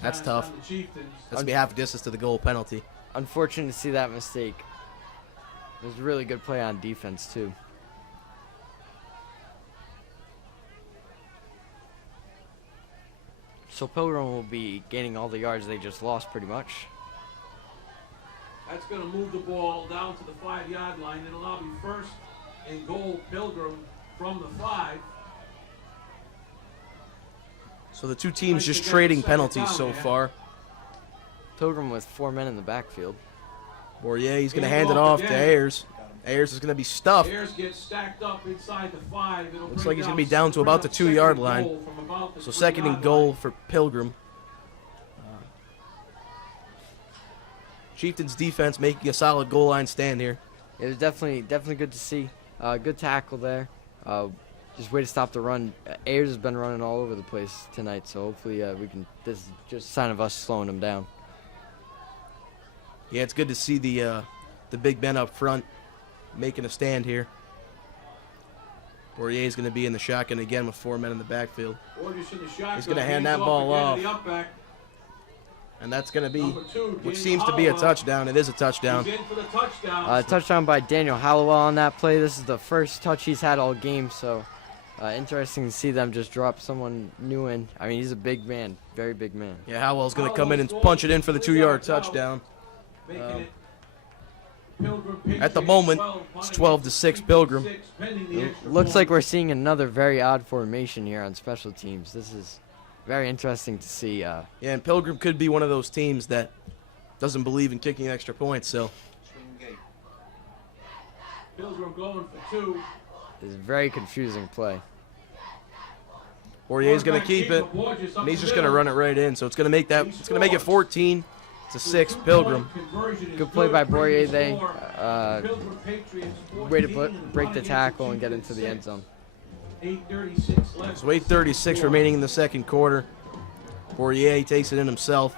That's tough. That's going to be half distance to the goal penalty. Unfortunate to see that mistake. It was a really good play on defense, too. So Pilgrim will be gaining all the yards they just lost pretty much. That's going to move the ball down to the 5-yard line. It'll now be first and goal, Pilgrim from the 5. So the two teams just trading penalties so far. Pilgrim with 4 men in the backfield. Bourrier, he's going to hand it off to Ayers. Ayers is going to be stuffed. Ayers gets stacked up inside the 5. Looks like he's going to be down to about the 2-yard line. So second and goal for Pilgrim. Chieftains defense making a solid goal line stand here. It was definitely good to see. Good tackle there. Just way to stop the run. Ayers has been running all over the place tonight, so hopefully we can. This is just a sign of us slowing him down. Yeah, it's good to see the big men up front making a stand here. Bourrier is going to be in the shotgun again with 4 men in the backfield. He's going to hand that ball off. And that's going to be what seems to be a touchdown. It is a touchdown. Touchdown by Daniel Hallowell on that play. This is the first touch he's had all game, so interesting to see them just drop someone new in. I mean, he's a big man, very big man. Yeah, Hallowell's going to come in and punch it in for the 2-yard touchdown. At the moment, it's 12-6 Pilgrim. Looks like we're seeing another very odd formation here on special teams. This is very interesting to see. Yeah, and Pilgrim could be one of those teams that doesn't believe in kicking extra points. So Pilgrim going for 2. It's a very confusing play. Bourrier's going to keep it, and he's just going to run it right in. So it's going to make that. It's going to make it 14-6 Pilgrim. Good play by Bourrier there. Way to break the tackle and get into the end zone. 8:36 left. So 8:36 remaining in the second quarter. Bourrier takes it in himself.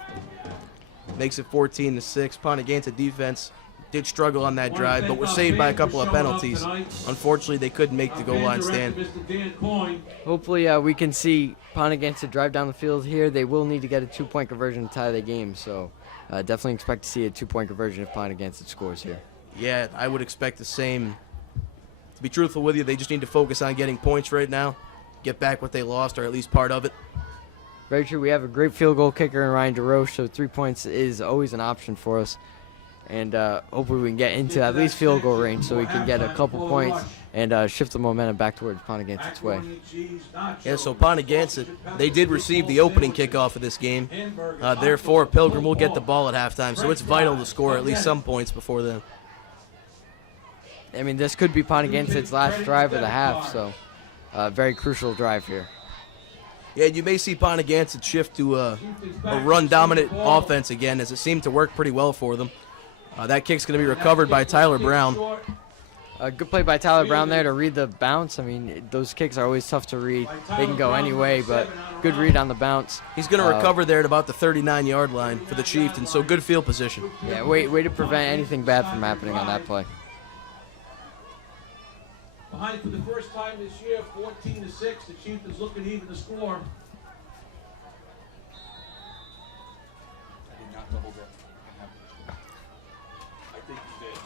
Makes it 14-6. Ponagansett defense did struggle on that drive, but were saved by a couple of penalties. Unfortunately, they couldn't make the goal line stand. Hopefully, we can see Ponagansett drive down the field here. They will need to get a 2-point conversion to tie the game, so definitely expect to see a 2-point conversion if Ponagansett scores here. Yeah, I would expect the same. To be truthful with you, they just need to focus on getting points right now, get back what they lost, or at least part of it. Very true. We have a great field goal kicker in Ryan DeRoche, so 3 points is always an option for us. And hopefully we can get into at least field goal range so we can get a couple points and shift the momentum back towards Ponagansett way. Yeah, so Ponagansett, they did receive the opening kickoff of this game. Therefore, Pilgrim will get the ball at halftime, so it's vital to score at least some points before then. I mean, this could be Ponagansett's last drive of the half, so very crucial drive here. Yeah, you may see Ponagansett shift to a run-dominant offense again, as it seemed to work pretty well for them. That kick's going to be recovered by Tyler Brown. Good play by Tyler Brown there to read the bounce. I mean, those kicks are always tough to read. They can go any way, but good read on the bounce. He's going to recover there at about the 39-yard line for the Chieftains, so good field position. Yeah, way to prevent anything bad from happening on that play. Behind for the first time this year, 14-6. The Chieftains looking even to score. I did not double dip. I think you did.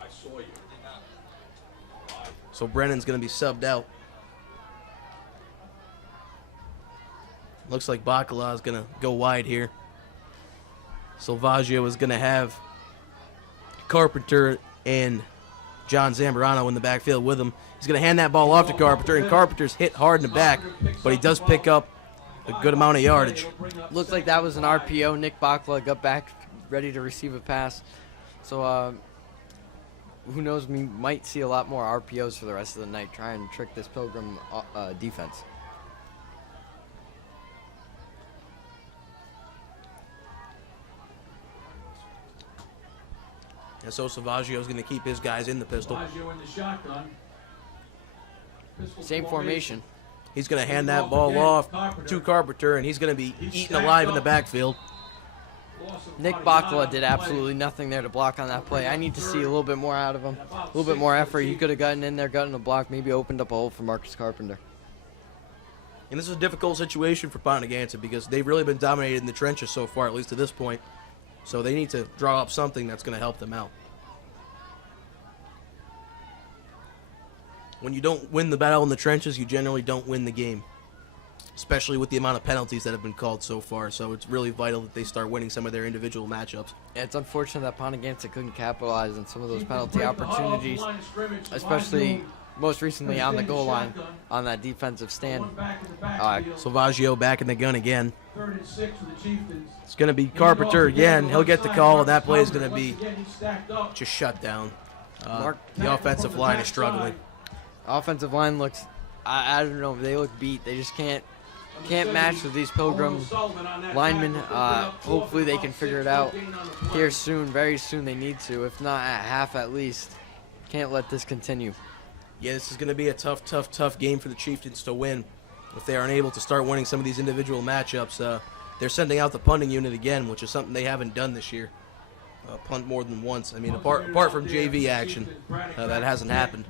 I saw you. So Brennan's going to be subbed out. Looks like Bacala is going to go wide here. Salvaggio is going to have Carpenter and John Zambrano in the backfield with him. He's going to hand that ball off to Carpenter, and Carpenter's hit hard in the back, but he does pick up a good amount of yardage. Looks like that was an RPO. Nick Bacala got back ready to receive a pass. So who knows, we might see a lot more RPOs for the rest of the night, trying to trick this Pilgrim defense. And so Salvaggio is going to keep his guys in the pistol. Same formation. He's going to hand that ball off to Carpenter, and he's going to be eaten alive in the backfield. Nick Bakala did absolutely nothing there to block on that play. I need to see a little bit more out of him, a little bit more effort. He could have gotten in there, gotten a block, maybe opened up a hole for Marcus Carpenter. And this is a difficult situation for Ponteganza because they've really been dominated in the trenches so far, at least to this point. So they need to draw up something that's going to help them out. When you don't win the battle in the trenches, you generally don't win the game, especially with the amount of penalties that have been called so far. So it's really vital that they start winning some of their individual matchups. Yeah, it's unfortunate that Ponteganza couldn't capitalize on some of those penalty opportunities, especially most recently on the goal line on that defensive stand. Salvaggio back in the gun again. It's going to be Carpenter again. He'll get the call, and that play is going to be just shut down. The offensive line is struggling. Offensive line looks, I don't know, they look beat. They just can't match with these Pilgrim linemen. Hopefully they can figure it out here soon, very soon they need to, if not at half at least. Can't let this continue. Yeah, this is going to be a tough game for the Chieftains to win. If they aren't able to start winning some of these individual matchups, they're sending out the punting unit again, which is something they haven't done this year. Punt more than once. I mean, apart from JV action, that hasn't happened.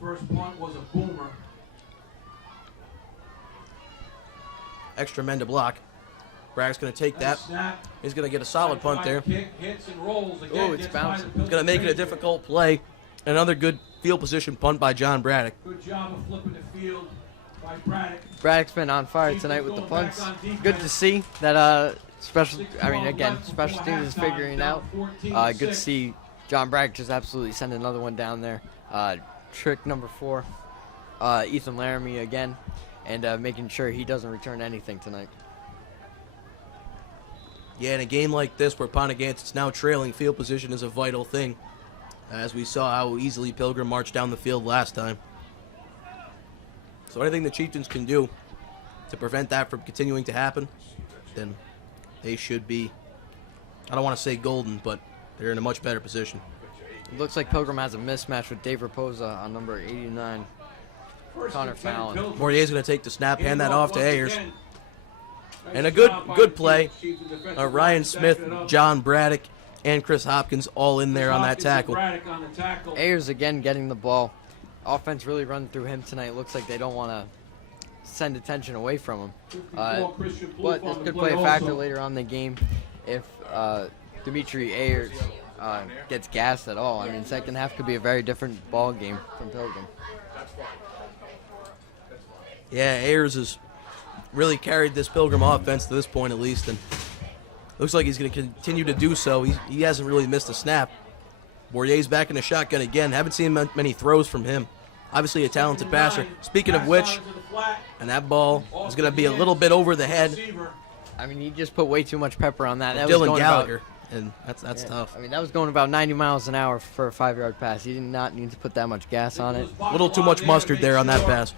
First punt was a boomer. Extra men to block. Bragg's going to take that. He's going to get a solid punt there. Oh, it's bouncing. He's going to make it a difficult play. Another good field position punt by John Braddock. Good job of flipping the field by Braddock. Braddock's been on fire tonight with the punts. Good to see that special teams is figuring it out. Good to see John Braddock just absolutely send another one down there. Trick number 4, Ethan Laramie again, and making sure he doesn't return anything tonight. Yeah, in a game like this where Ponteganza is now trailing, field position is a vital thing, as we saw how easily Pilgrim marched down the field last time. So anything the Chieftains can do to prevent that from continuing to happen, then they should be, I don't want to say golden, but they're in a much better position. It looks like Pilgrim has a mismatch with Dave Raposa on number 89, Connor Fallon. Morier's going to take the snap, hand that off to Ayers. And a good play. Ryan Smith, John Braddock, and Chris Hopkins all in there on that tackle. Ayers again getting the ball. Offense really running through him tonight. Looks like they don't want to send attention away from him. But this could play a factor later on in the game if Dimitri Ayers gets gassed at all. I mean, second half could be a very different ball game from Pilgrim. Yeah, Ayers has really carried this Pilgrim offense to this point at least, and looks like he's going to continue to do so. He hasn't really missed a snap. Bourrier's back in the shotgun again. Haven't seen many throws from him. Obviously a talented passer. Speaking of which, and that ball is going to be a little bit over the head. I mean, he just put way too much pepper on that. Dylan Gallagher, and that's tough. I mean, that was going about 90 miles an hour for a 5-yard pass. He did not need to put that much gas on it. A little too much mustard there on that pass.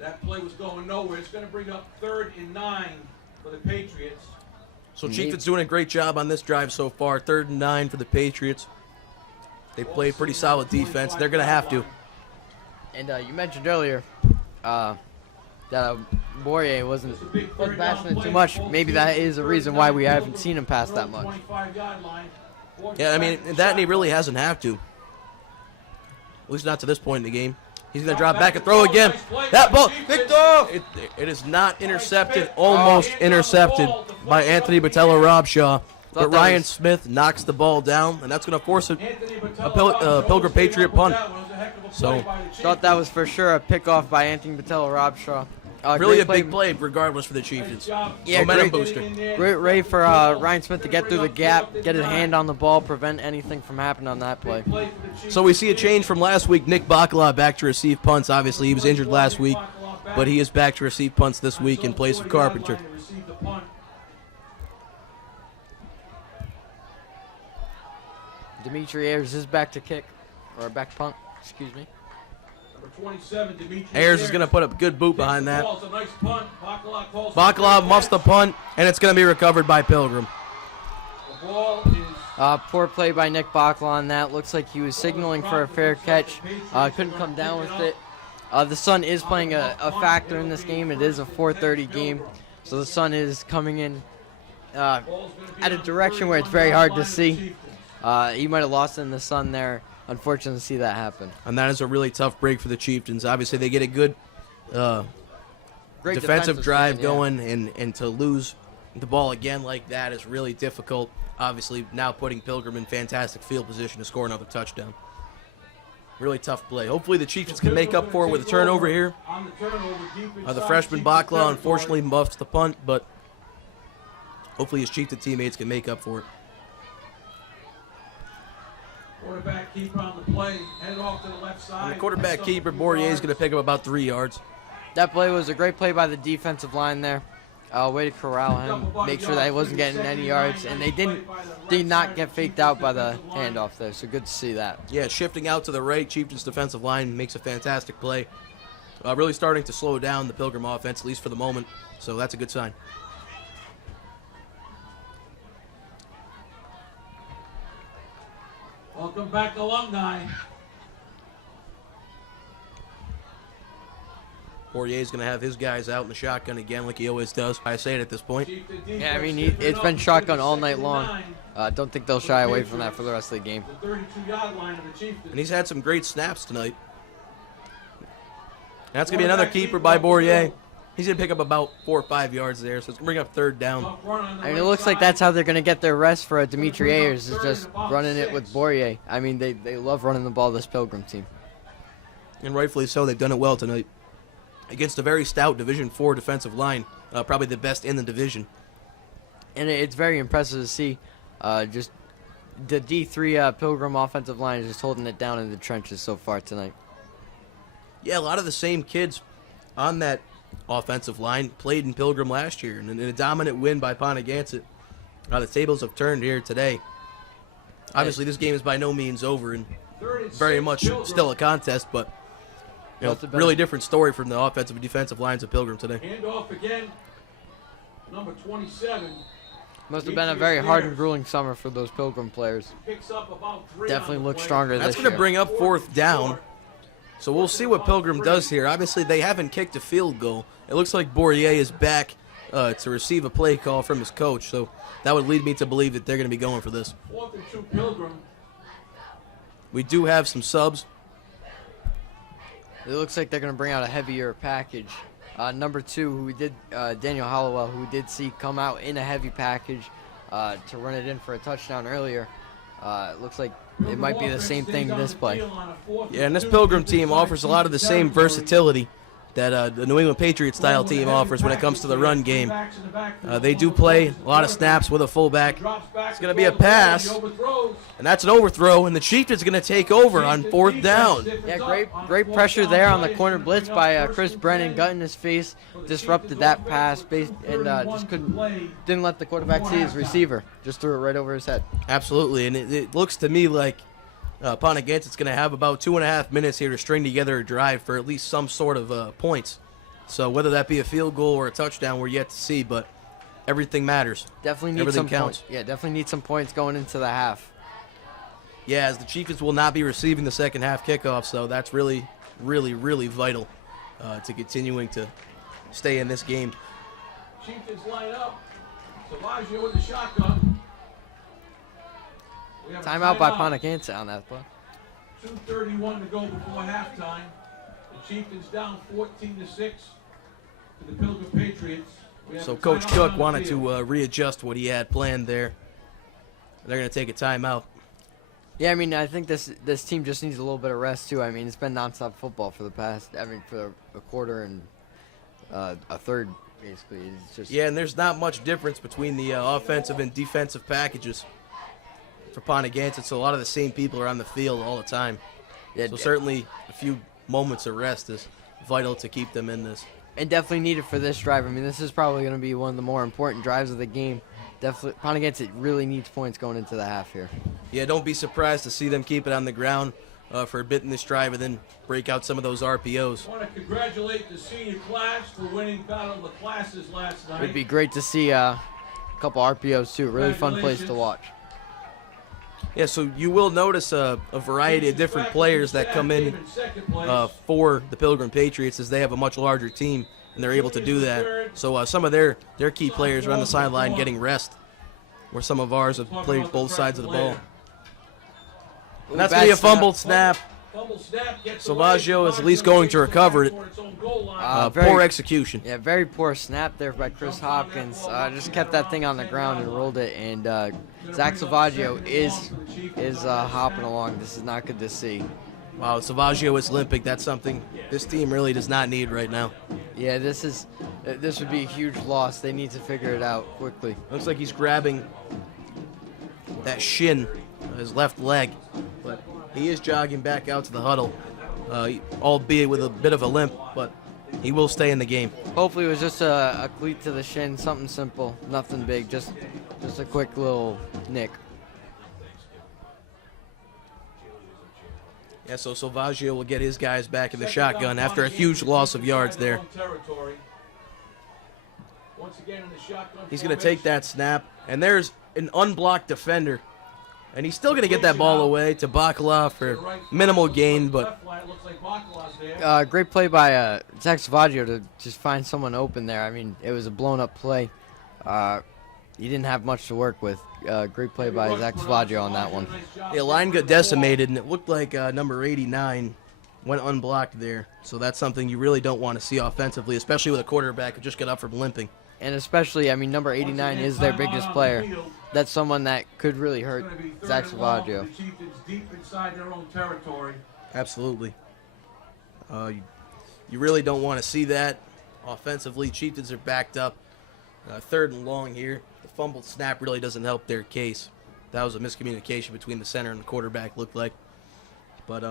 That play was going nowhere. It's going to bring up 3rd and 9 for the Patriots. So Chiefs doing a great job on this drive so far. 3rd and 9 for the Patriots. They played pretty solid defense. They're going to have to. And you mentioned earlier that Bourrier wasn't passing it too much. Maybe that is a reason why we haven't seen him pass that much. Yeah, I mean, that and he really hasn't had to. At least not to this point in the game. He's going to drop back and throw again. That ball, Victor! It is not intercepted, almost intercepted by Anthony Botello Robshaw. But Ryan Smith knocks the ball down, and that's going to force a Pilgrim Patriot punt. So, thought that was for sure a pickoff by Anthony Botello Robshaw. Really a big play regardless for the Chieftains. Yeah, momentum booster. Great rate for Ryan Smith to get through the gap, get his hand on the ball, prevent anything from happening on that play. So we see a change from last week. Nick Bakala back to receive punts. Obviously, he was injured last week, but he is back to receive punts this week in place of Carpenter. Dimitri Ayers is back to kick, or back to punt, excuse me. Ayers is going to put a good boot behind that. Bakala muffs the punt, and it's going to be recovered by Pilgrim. Poor play by Nick Bakala on that. Looks like he was signaling for a fair catch. Couldn't come down with it. The sun is playing a factor in this game. It is a 4:30 game, so the sun is coming in at a direction where it's very hard to see. He might have lost in the sun there. Unfortunate to see that happen. And that is a really tough break for the Chieftains. Obviously, they get a good Great defensive drive swing, yeah. going, and to lose the ball again like that is really difficult. Obviously, now putting Pilgrim in fantastic field position to score another touchdown. Really tough play. Hopefully the Chieftains can make up for it with a turnover here. The freshman Bakla unfortunately muffs the punt, but hopefully his Chieftain teammates can make up for it. Quarterback keeper on the play, headed off to the left side. And the quarterback keeper, Bourrier, is going to pick up about 3 yards. That play was a great play by the defensive line there. Way to corral him, make sure that he wasn't getting any yards, and they did not get faked out by the handoff there, so good to see that. Yeah, shifting out to the right, Chieftains defensive line makes a fantastic play. Really starting to slow down the Pilgrim offense, at least for the moment, so that's a good sign. Welcome back, alumni. Poirier's going to have his guys out in the shotgun again like he always does. I say it at this point. Yeah, I mean, it's been shotgun all night long. Don't think they'll shy away from that for the rest of the game. And he's had some great snaps tonight. That's going to be another keeper by Bourrier. He's going to pick up about 4 or 5 yards there, so it's going to bring up 3rd down. I mean, it looks like that's how they're going to get their rest for Dimitri Ayers, is just running it with Bourrier. I mean, they love running the ball, this Pilgrim team. And rightfully so, they've done it well tonight. Against a very stout Division IV defensive line, probably the best in the division. And it's very impressive to see just the D3 Pilgrim offensive line is just holding it down in the trenches so far tonight. Yeah, a lot of the same kids on that offensive line played in Pilgrim last year, and in a dominant win by Ponagansett. The tables have turned here today. Obviously, this game is by no means over, and very much still a contest, but really different story from the offensive and defensive lines of Pilgrim today. Hand off again. Number 27. Must have been a very hard and grueling summer for those Pilgrim players. Picks up about 3 Definitely look stronger this year. That's going to bring up 4th down. So we'll see what Pilgrim does here. Obviously, they haven't kicked a field goal. It looks like Bourrier is back to receive a play call from his coach. So that would lead me to believe that they're going to be going for this. 4th and 2 Pilgrim. We do have some subs. It looks like they're going to bring out a heavier package. Number 2, who we did, Daniel Hollowell, who we did see come out in a heavy package to run it in for a touchdown earlier. It looks like it might be the same thing this play. Yeah, and this Pilgrim team offers a lot of the same versatility that the New England Patriots-style team offers when it comes to the run game. They do play a lot of snaps with a fullback. It's going to be a pass, and that's an overthrow, and the Chieftains going to take over on 4th down. Yeah, great pressure there on the corner blitz by Chris Brennan. Gut in his face, disrupted that pass, and just didn't let the quarterback see his receiver. Just threw it right over his head. Absolutely, and it looks to me like Ponaganssett's going to have about 2.5 minutes here to string together a drive for at least some sort of points. So whether that be a field goal or a touchdown, we're yet to see, but everything matters. Definitely need Everything some counts. points. Yeah, definitely need some points going into the half. Yeah, as the Chieftains will not be receiving the second half kickoff, so that's really, really, really vital to continuing to stay in this game. Chieftains line up. Savagio with the shotgun. Timeout by Ponagansett on that play. 2:31 to go before halftime. The Chieftains down 14-6 to the Pilgrim Patriots. So Coach Cook wanted to readjust what he had planned there. They're going to take a timeout. Yeah, I mean, I think this team just needs a little bit of rest too. I mean, it's been nonstop football for for a quarter and a third, basically. It's just Yeah, and there's not much difference between the offensive and defensive packages for Ponagansett, so a lot of the same people are on the field all the time. So certainly a few moments of rest is vital to keep them in this. And definitely needed for this drive. I mean, this is probably going to be one of the more important drives of the game. Definitely, Ponagansett really needs points going into the half here. Yeah, don't be surprised to see them keep it on the ground for a bit in this drive and then break out some of those RPOs. I want to congratulate the senior class for winning Battle of the Classes last night. It'd be great to see a couple RPOs too. Really fun place to watch. Yeah, so you will notice a variety of different players that come in for the Pilgrim Patriots as they have a much larger team and they're able to do that. So some of their key players are on the sideline getting rest, where some of ours have played both sides of the ball. And that's going to be a fumbled snap. Salvaggio is at least going to recover it. Poor execution. Yeah, very poor snap there by Chris Hopkins. Just kept that thing on the ground and rolled it. And Zach Salvaggio is hopping along. This is not good to see. Wow, Salvaggio is limping. That's something this team really does not need right now. Yeah, this would be a huge loss. They need to figure it out quickly. Looks like he's grabbing that shin, his left leg, but he is jogging back out to the huddle, albeit with a bit of a limp, but he will stay in the game. Hopefully it was just a cleat to the shin, something simple, nothing big, just a quick little nick. Yeah, so Salvaggio will get his guys back in the shotgun after a huge loss of yards there. He's going to take that snap, and there's an unblocked defender. And he's still going to get that ball away to Bacala for minimal gain, but... Great play by Zach Salvaggio to just find someone open there. I mean, it was a blown-up play. He didn't have much to work with. Great play by Zach Salvaggio on that one. The line got decimated, and it looked like number 89 went unblocked there. So that's something you really don't want to see offensively, especially with a quarterback who just got up from limping. And especially, I mean, number 89 is their biggest player. That's someone that could really hurt Zach Salvaggio. Absolutely. You really don't want to see that. Offensively, Chieftains are backed up. 3rd and long here. The fumbled snap really doesn't help their case. That was a miscommunication between the center and the quarterback, looked like. But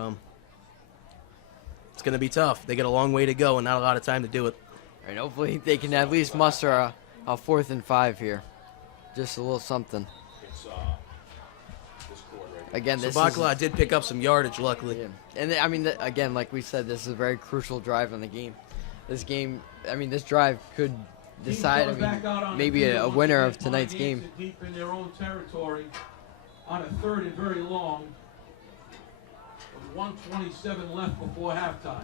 it's going to be tough. They got a long way to go and not a lot of time to do it. And hopefully they can at least muster a 4th and 5 here. Just a little something. Again, so Bacala did pick up some yardage, luckily. Yeah. And I mean, again, like we said, this is a very crucial drive in the game. This drive could decide, maybe a winner of tonight's game. Deep in their own territory on a 3rd and very long, with 1:27 left before halftime.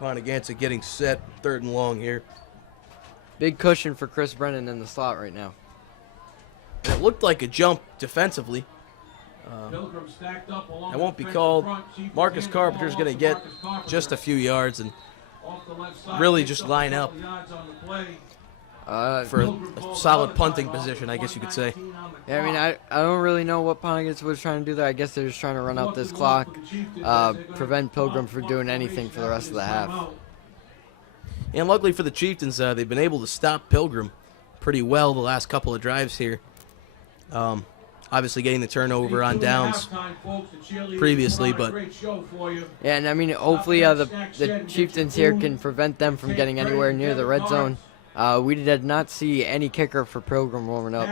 Pontiganza getting set, 3rd and long here. Big cushion for Chris Brennan in the slot right now. And it looked like a jump defensively. That won't be called. Marcus Carpenter's going to get just a few yards and really just line up for a solid punting position, I guess you could say. Yeah, I mean, I don't really know what Pontiganza was trying to do there. I guess they're just trying to run out this clock, prevent Pilgrim from doing anything for the rest of the half. And luckily for the Chieftains, they've been able to stop Pilgrim pretty well the last couple of drives here. Obviously getting the turnover on downs previously, but... Yeah, and I mean, hopefully the Chieftains here can prevent them from getting anywhere near the red zone. We did not see any kicker for Pilgrim warming up,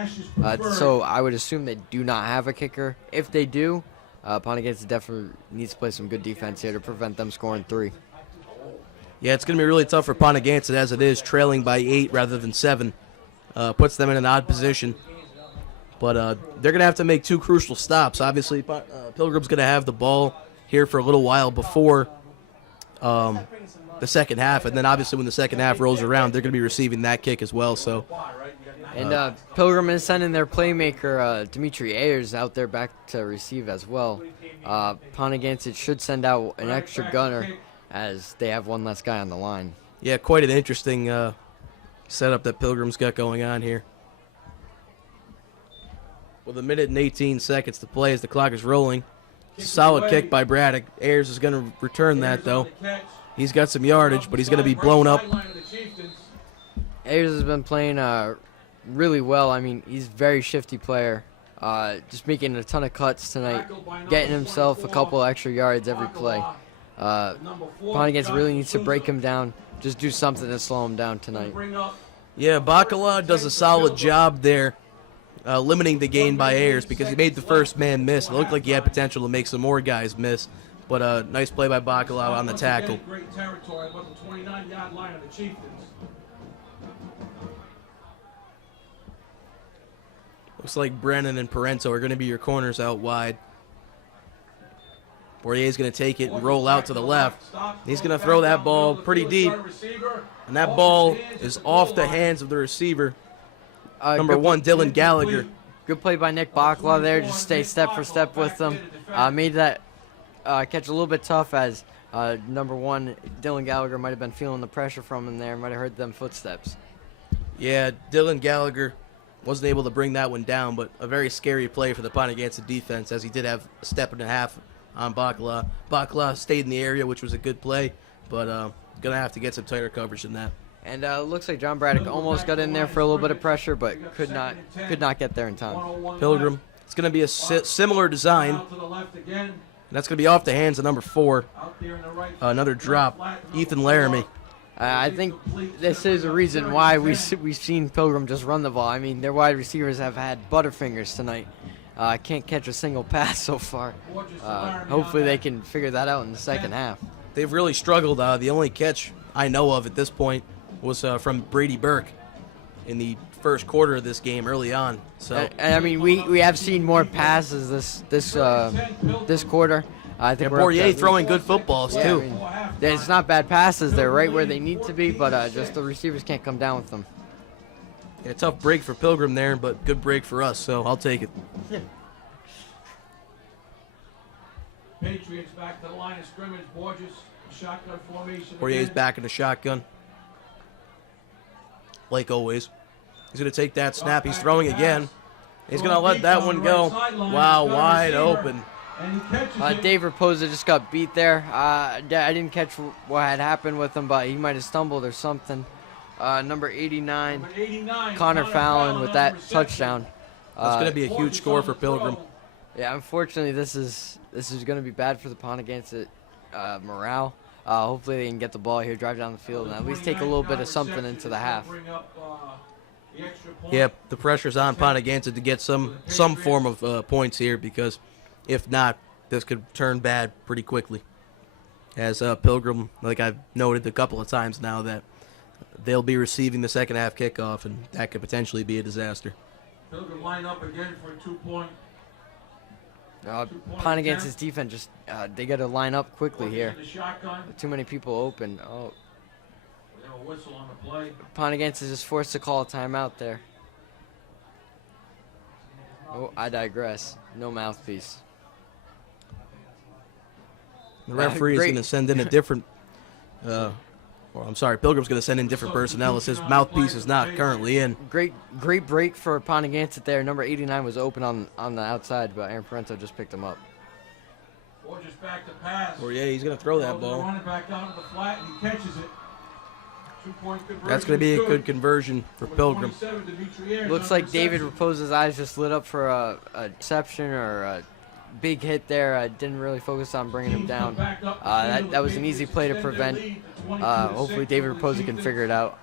so I would assume they do not have a kicker. If they do, Pontiganza definitely needs to play some good defense here to prevent them scoring 3. Yeah, it's going to be really tough for Pontiganza as it is, trailing by 8 rather than 7. Puts them in an odd position. But they're going to have to make 2 crucial stops. Obviously, Pilgrim's going to have the ball here for a little while before the second half. And then, obviously, when the second half rolls around, they're going to be receiving that kick as well. So, and Pilgrim is sending their playmaker, Dimitri Ayers, out there back to receive as well. Pontiganza should send out an extra gunner as they have one less guy on the line. Yeah, quite an interesting setup that Pilgrim's got going on here. With 1 minute and 18 seconds to play as the clock is rolling. Solid kick by Braddock. Ayers is going to return that, though. He's got some yardage, but he's going to be blown up. Ayers has been playing really well. I mean, he's a very shifty player. Just making a ton of cuts tonight. Getting himself a couple extra yards every play. Pontiganza really needs to break him down. Just do something to slow him down tonight. Yeah, Bacala does a solid job there. Limiting the gain by Ayers because he made the first man miss. It looked like he had potential to make some more guys miss, but nice play by Bacala on the tackle. Great territory about the 29-yard line of the Chieftains. Looks like Brennan and Parento are going to be your corners out wide. Poirier's going to take it and roll out to the left. He's going to throw that ball pretty deep, and that ball is off the hands of the receiver, number 1, Dylan Gallagher. Good play by Nick Bakla there. Just stay step for step with them. Made that catch a little bit tough as number 1, Dylan Gallagher might have been feeling the pressure from him there. Might have heard them footsteps. Yeah, Dylan Gallagher wasn't able to bring that one down, but a very scary play for the Pontiac defense, as he did have a step and a half on Bakla. Bakla stayed in the area, which was a good play, but going to have to get some tighter coverage than that. And looks like John Braddock almost got in there for a little bit of pressure, but could not get there in time. Pilgrim, it's going to be a similar design, and that's going to be off the hands of number 4. Another drop, Ethan Laramie. I think this is a reason why we've seen Pilgrim just run the ball. I mean, their wide receivers have had butterfingers tonight. Can't catch a single pass so far. Hopefully they can figure that out in the second half. They've really struggled. The only catch I know of at this point was from Brady Burke in the first quarter of this game early on. So and I mean, we have seen more passes this quarter. I think Poirier throwing good footballs too. I mean, it's not bad passes. They're right where they need to be, but just the receivers can't come down with them. Yeah, tough break for Pilgrim there, but good break for us, so I'll take it. Patriots back to the line of scrimmage. Borges, shotgun formation. Poirier's back in the shotgun. Like always. He's going to take that snap. He's throwing again. He's going to let that one go. Wow, wide open. Dave Raposa just got beat there. I didn't catch what had happened with him, but he might have stumbled or something. Number 89, Connor Fallon with that touchdown. That's going to be a huge score for Pilgrim. Yeah, unfortunately, this is going to be bad for the Pontiac morale. Hopefully they can get the ball here, drive down the field, and at least take a little bit of something into the half. Yeah, the pressure's on Pontiac to get some form of points here, because if not, this could turn bad pretty quickly. As Pilgrim, like I've noted a couple of times now, that they'll be receiving the second half kickoff, and that could potentially be a disaster. Pilgrim line up again for a 2-point. Pontiac's defense just they got to line up quickly here. Too many people open. Oh. Pontiac is just forced to call a timeout there. Oh, I digress. No mouthpiece. The referee is going to send in a different. Pilgrim's going to send in different personnel. It says mouthpiece is not currently in. Great break for Pontiac there. Number 89 was open on the outside, but Aaron Parento just picked him up. Yeah, he's going to throw that ball. Back out to the flat, and he catches it. That's going to be a good conversion for Pilgrim. Looks like David Raposa's eyes just lit up for a reception or a big hit there. I didn't really focus on bringing him down. That was an easy play to prevent. Hopefully David Raposa can figure it out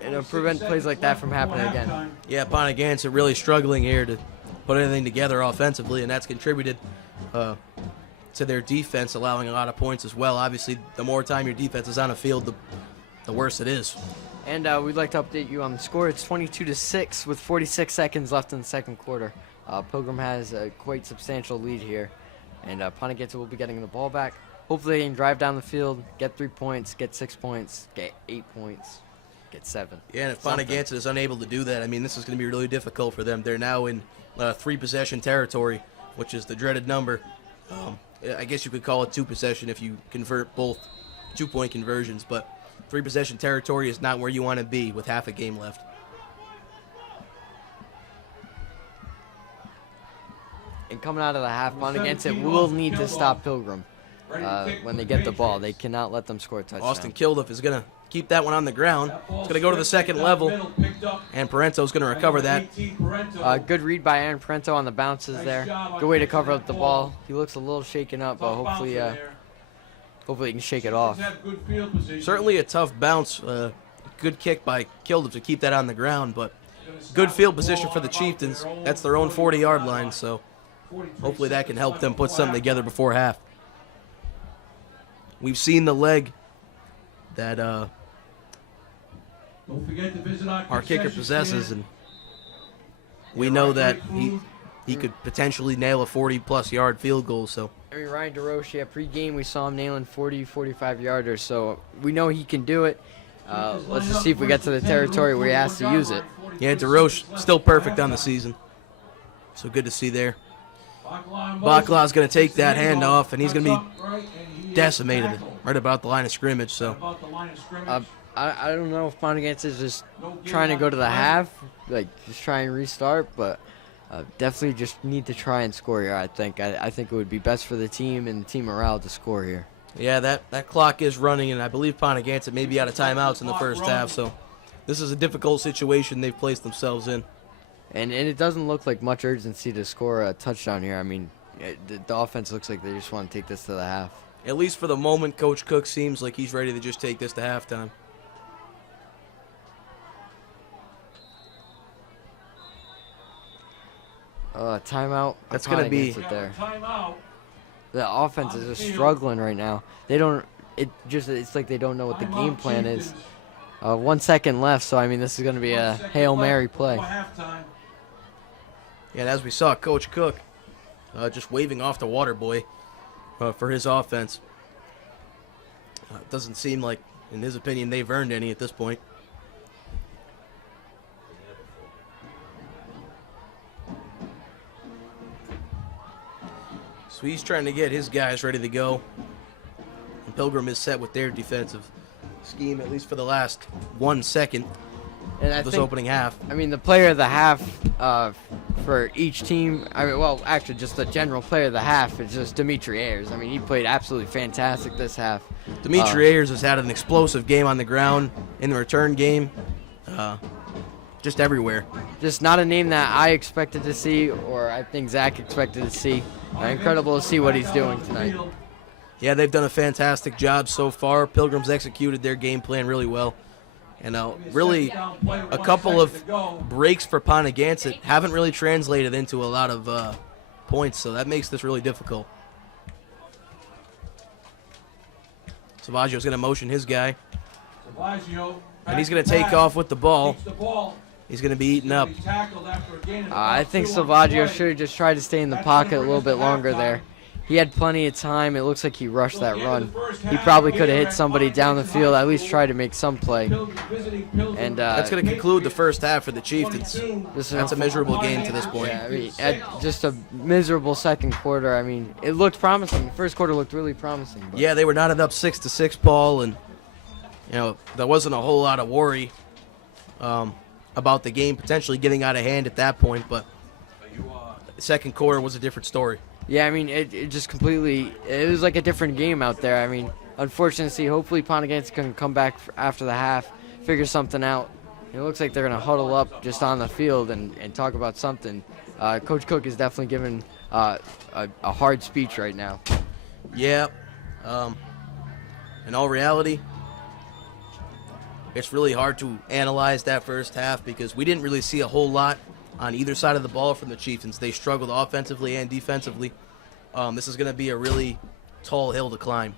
and prevent plays like that from happening again. Yeah, Pontiac are really struggling here to put anything together offensively, and that's contributed to their defense allowing a lot of points as well. Obviously, the more time your defense is on the field, the worse it is. And we'd like to update you on the score. It's 22-6 with 46 seconds left in the second quarter. Pilgrim has a quite substantial lead here, and Pontiac will be getting the ball back. Hopefully they can drive down the field, get 3 points, get 6 points, get 8 points, get 7. Yeah, and if Pontiac is unable to do that, I mean, this is going to be really difficult for them. They're now in 3-possession territory, which is the dreaded number. I guess you could call it 2-possession if you convert both 2-point conversions, but 3-possession territory is not where you want to be with half a game left. And coming out of the half, Pontiac will need to stop Pilgrim when they get the ball. They cannot let them score a touchdown. Austin Kilduff is going to keep that one on the ground. It's going to go to the second level, and Parento's going to recover that. Good read by Aaron Parento on the bounces there. Good way to cover up the ball. He looks a little shaken up, but hopefully he can shake it off. Certainly a tough bounce. Good kick by Kilduff to keep that on the ground, but good field position for the Chieftains. That's their own 40-yard line, so hopefully that can help them put something together before half. We've seen the leg that our kicker possesses, and we know that he could potentially nail a 40-plus yard field goal. So I mean, Ryan DeRoche, yeah, pre-game we saw him nailing 40, 45-yarders, so we know he can do it. Let's just see if we get to the territory where he has to use it. yeah, DeRoche still perfect on the season. So good to see there. Bacla's going to take that handoff, and he's going to be decimated right about the line of scrimmage. So I don't know if Pontiac is just trying to go to the half, like just try and restart, but definitely just need to try and score here. I think it would be best for the team and team morale to score here. yeah, that clock is running, and I believe Pontiac may be out of timeouts in the first half. So this is a difficult situation they've placed themselves in. And it doesn't look like much urgency to score a touchdown here. I mean, the offense looks like they just want to take this to the half. At least for the moment, Coach Cook seems like he's ready to just take this to halftime. Timeout. That's going to be there. The offense is just struggling right now. They don't. It's like they don't know what the game plan is. 1 second left, so I mean this is going to be a Hail Mary play. Yeah, and as we saw, Coach Cook just waving off the water boy for his offense. It doesn't seem like, in his opinion, they've earned any at this point. So he's trying to get his guys ready to go. And Pilgrim is set with their defensive scheme, at least for the last 1 second And I of this think, opening half. I mean, the player of the half for each team, actually just the general player of the half is just Dimitri Ayers. I mean, he played absolutely fantastic this half. Dimitri Ayers has had an explosive game on the ground, in the return game, just everywhere. Just not a name that I expected to see, or I think Zach expected to see. Incredible to see what he's doing tonight. Yeah, they've done a fantastic job so far. Pilgrim's executed their game plan really well. And really, a couple of breaks for Pontiac haven't really translated into a lot of points, so that makes this really difficult. Savaggio's going to motion his guy. And he's going to take off with the ball. He's going to be eaten up. I think Savaggio should have just tried to stay in the pocket a little bit longer there. He had plenty of time. It looks like he rushed that run. He probably could have hit somebody down the field, at least try to make some play. And that's going to conclude the first half for the Chieftains. That's a miserable game to this point. Yeah, I mean, just a miserable second quarter. I mean, it looked promising. The first quarter looked really promising. But. Yeah, they were knotted up 6-6, Paul, and there wasn't a whole lot of worry about the game potentially getting out of hand at that point, but the second quarter was a different story. Yeah, I mean, it just completely, it was like a different game out there. I mean, unfortunately, hopefully Pontiac can come back after the half, figure something out. It looks like they're going to huddle up just on the field and talk about something. Coach Cook is definitely giving a hard speech right now. Yeah. In all reality, it's really hard to analyze that first half because we didn't really see a whole lot on either side of the ball from the Chieftains. They struggled offensively and defensively. This is going to be a really tall hill to climb.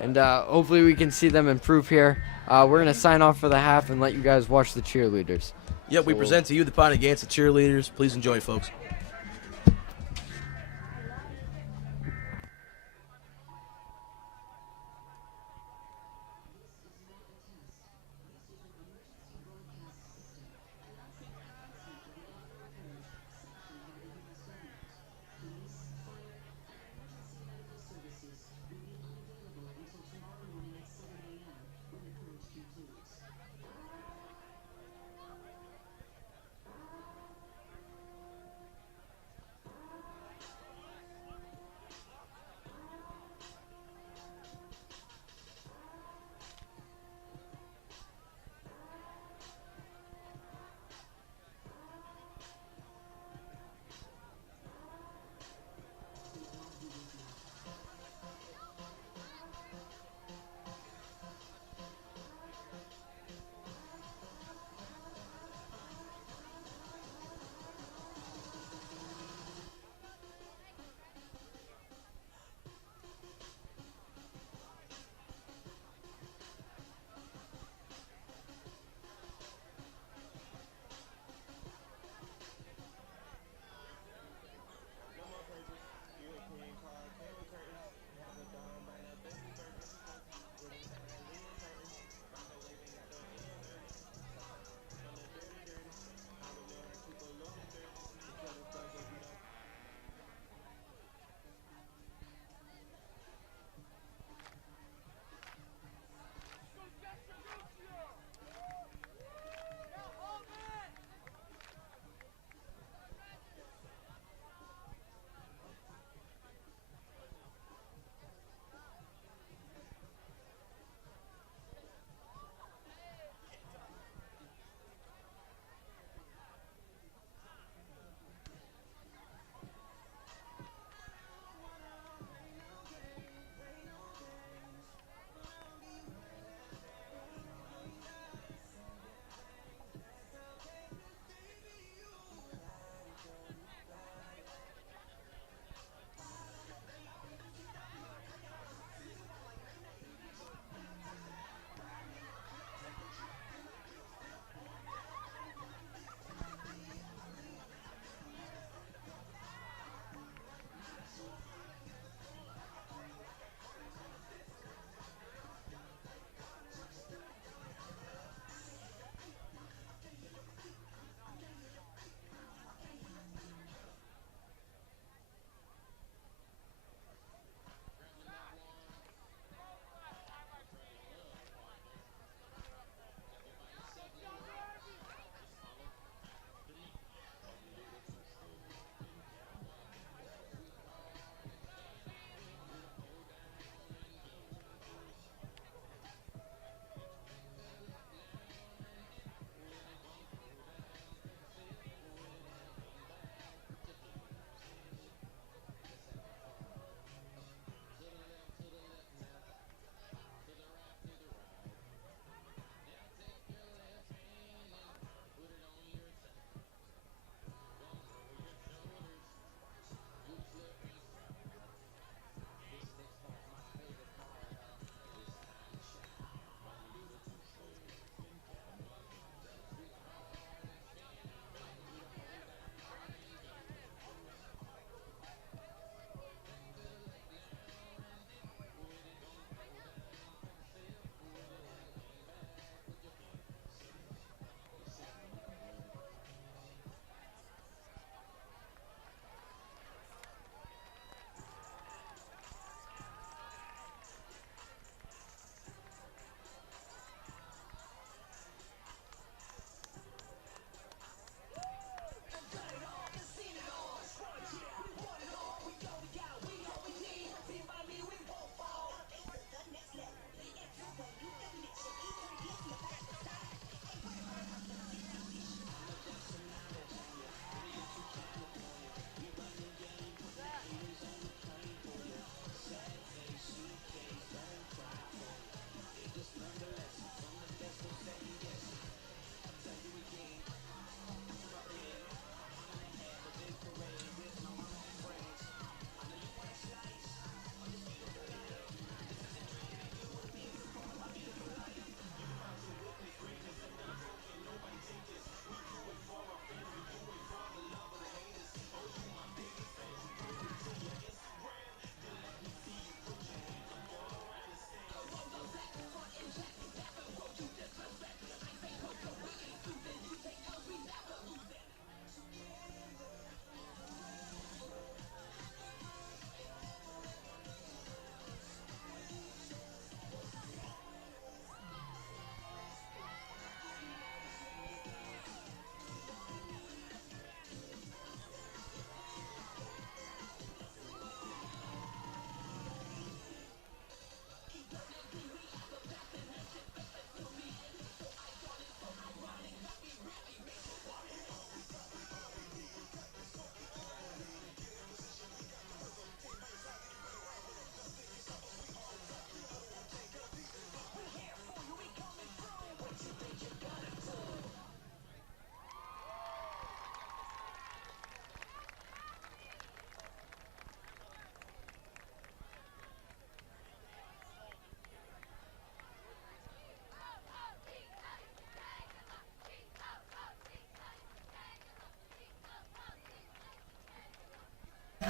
And hopefully we can see them improve here. We're going to sign off for the half and let you guys watch the cheerleaders. Yep, we present to you the Pontiac cheerleaders. Please enjoy, folks.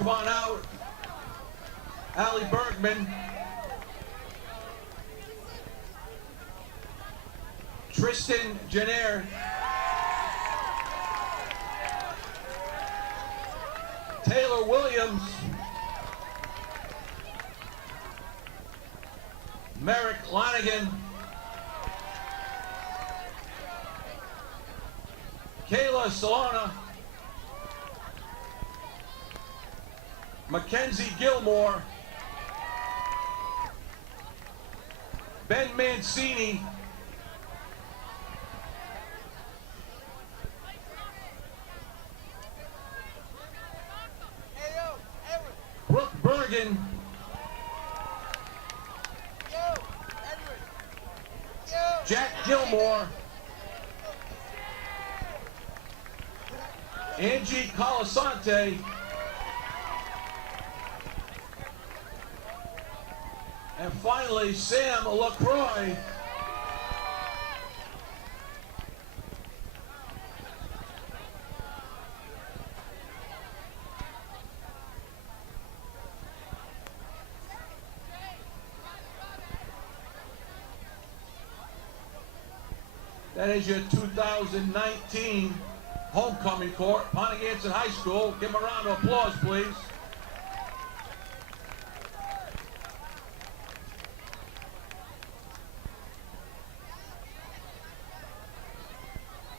Step on out. Allie Bergman. Tristan Jenner. Taylor Williams. Merrick Lanigan. Kayla Solana. Mackenzie Gilmore. Ben Mancini. Brooke Bergen. Jack Gilmore. Angie Colasante. And finally, Sam LaCroix. That is your 2019 homecoming court, Pontiac High School. Give them a round of applause, please.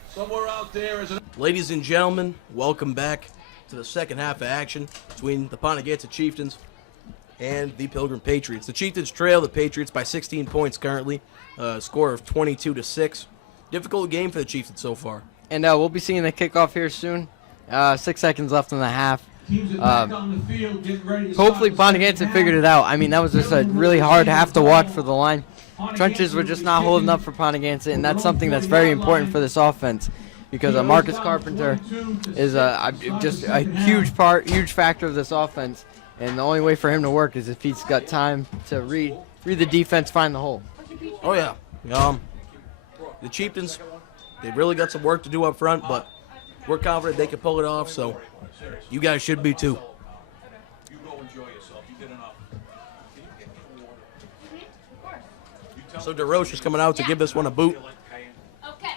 Somewhere out there is a... Ladies and gentlemen, welcome back to the second half of action between the Pontiac Chieftains and the Pilgrim Patriots. The Chieftains trail the Patriots by 16 points currently, score of 22-6. Difficult game for the Chieftains so far. And we'll be seeing the kickoff here soon. 6 seconds left in the half. Hopefully Pontiac figured it out. I mean, that was just a really hard half to watch for the line. Trenches were just not holding up for Pontiac, and that's something that's very important for this offense, because Marcus Carpenter is just a huge factor of this offense, and the only way for him to work is if he's got time to read the defense, find the hole. Oh yeah, the Chieftains, they've really got some work to do up front, but we're confident they can pull it off. So you guys should be too. You go enjoy yourself. You did enough. So DeRoche is coming out to give this one a boot. Okay.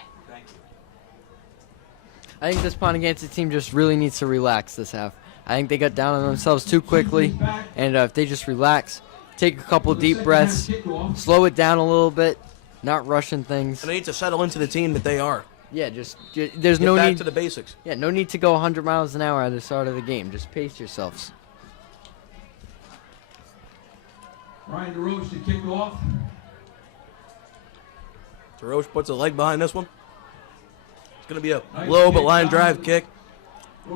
I think this Pontiac team just really needs to relax this half. I think they got down on themselves too quickly, and if they just relax, take a couple deep breaths, slow it down a little bit, not rushing things. And they need to settle into the team that they are. Yeah, there's Get no back need to the basics. Yeah, no need to go 100 miles an hour at the start of the game. Just pace yourselves. Ryan DeRoche to kick off. DeRoche puts a leg behind this one. It's going to be a low but line drive kick.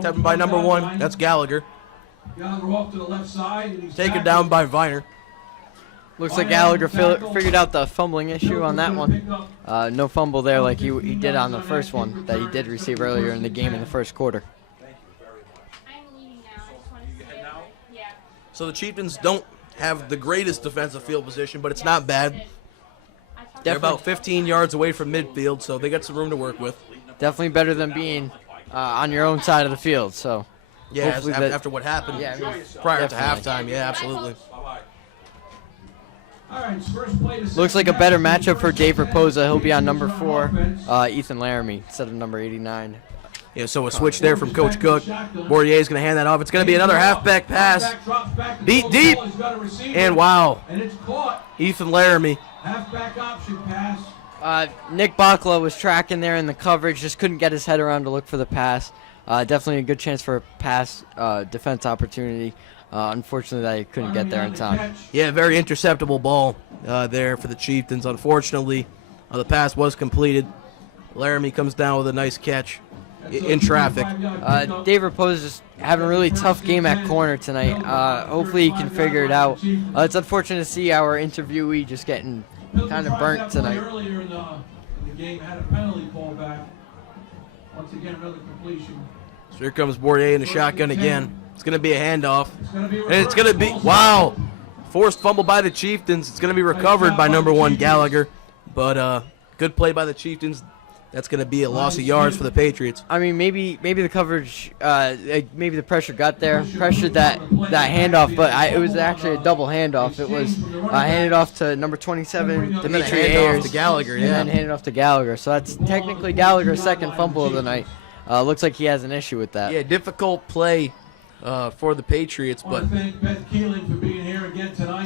Tapped by number 1. That's Gallagher. Gallagher off to the left side. And he's Taken down by Viner. Looks like Gallagher figured out the fumbling issue on that one. No fumble there like he did on the first one that he did receive earlier in the game in the first quarter. I'm leaving now. I just want to see it. Yeah. So the Chieftains don't have the greatest defensive field position, but it's not bad. They're about 15 yards away from midfield, so they got some room to work with. Definitely better than being on your own side of the field. So Yeah, hopefully after what happened prior to halftime. Yeah, absolutely. Looks like a better matchup for Dave Raposa. He'll be on number 4, Ethan Laramie, instead of number 89. Yeah, so a switch there from Coach Cook. Bourdier's going to hand that off. It's going to be another halfback pass. Beat deep. And wow. Ethan Laramie. Halfback option pass. Nick Bakla was tracking there in the coverage, just couldn't get his head around to look for the pass. Definitely a good chance for a pass defense opportunity. Unfortunately, they couldn't get there in time. Yeah, very interceptable ball there for the Chieftains. Unfortunately, the pass was completed. Laramie comes down with a nice catch in traffic. Dave Raposa is just having a really tough game at corner tonight. Hopefully he can figure it out. It's unfortunate to see our interviewee just getting kind of burnt tonight. Earlier in the game had a penalty call back. Once again, another completion. So here comes Bourdier in the shotgun again. It's going to be a handoff. And it's going to be, wow, forced fumble by the Chieftains. It's going to be recovered by number 1 Gallagher. But good play by the Chieftains. That's going to be a loss of yards for the Patriots. I mean, maybe the coverage, maybe the pressure got there, pressured that handoff, but it was actually a double handoff. It was handed off to number 27, Dimitri Ayers, to Gallagher, and then handed off to Gallagher. So that's technically Gallagher's second fumble of the night. Looks like he has an issue with that. Yeah, difficult play for the Patriots, but the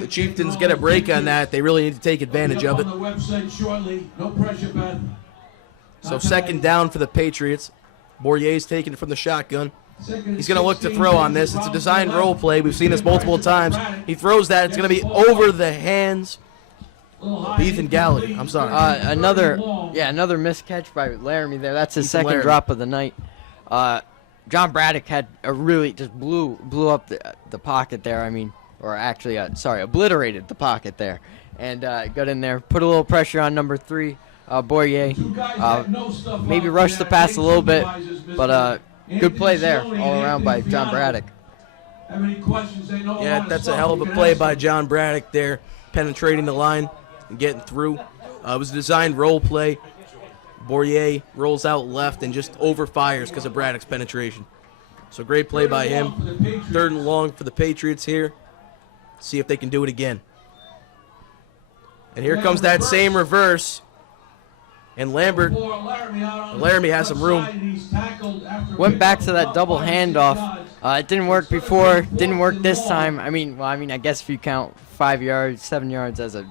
Chieftains get a break on that. They really need to take advantage of it. So second down for the Patriots. Bourier's taking it from the shotgun. He's going to look to throw on this. It's a designed roll play. We've seen this multiple times. He throws that. It's going to be over the hands of Ethan Gallagher. I'm sorry. Another missed catch by Laramie there. That's his second drop of the night. John Braddock had a really just blew up the pocket there. I mean, or actually, obliterated the pocket there, and got in there, put a little pressure on number 3. Bourier, maybe rushed the pass a little bit, but good play there all around by John Braddock. Yeah, that's a hell of a play by John Braddock there, penetrating the line and getting through. It was a designed roll play. Bourier rolls out left and just overfires because of Braddock's penetration. So great play by him. 3rd and long for the Patriots here. See if they can do it again. And here comes that same reverse. And Laramie has some room. Went back to that double handoff. It didn't work before, didn't work this time. I mean, I guess if you count 5 yards, 7 yards as a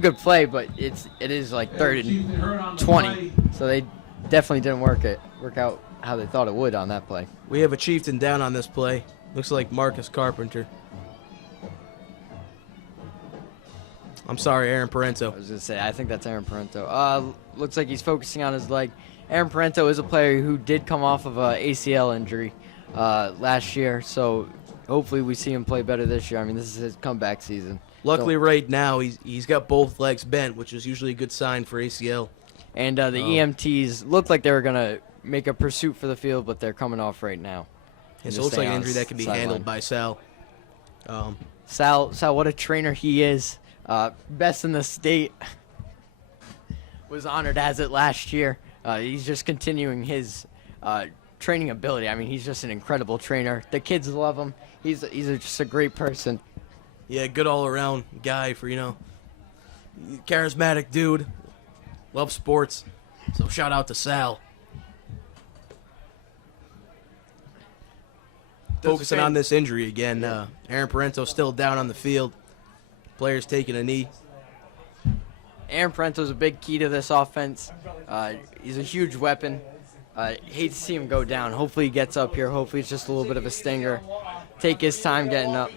good play, but it is like 3rd and 20. So they definitely didn't work out how they thought it would on that play. We have a Chieftain down on this play. Looks like Marcus Carpenter. I'm sorry, Aaron Parento. I was going to say, I think that's Aaron Parento. Looks like he's focusing on his leg. Aaron Parento is a player who did come off of an ACL injury last year, so hopefully we see him play better this year. I mean, this is his comeback season. Luckily, right now, he's got both legs bent, which is usually a good sign for ACL. And the EMTs looked like they were going to make a pursuit for the field, but they're coming off right now. It looks like an injury that can be handled by Sal. Sal, what a trainer he is. Best in the state. Was honored as it last year. He's just continuing his training ability. I mean, he's just an incredible trainer. The kids love him. He's just a great person. Yeah, good all-around guy for, charismatic dude. Loves sports. So shout out to Sal. Focusing on this injury again. Aaron Parento still down on the field. Players taking a knee. Aaron Parento's a big key to this offense. He's a huge weapon. Hate to see him go down. Hopefully he gets up here. Hopefully it's just a little bit of a stinger. Take his time getting up.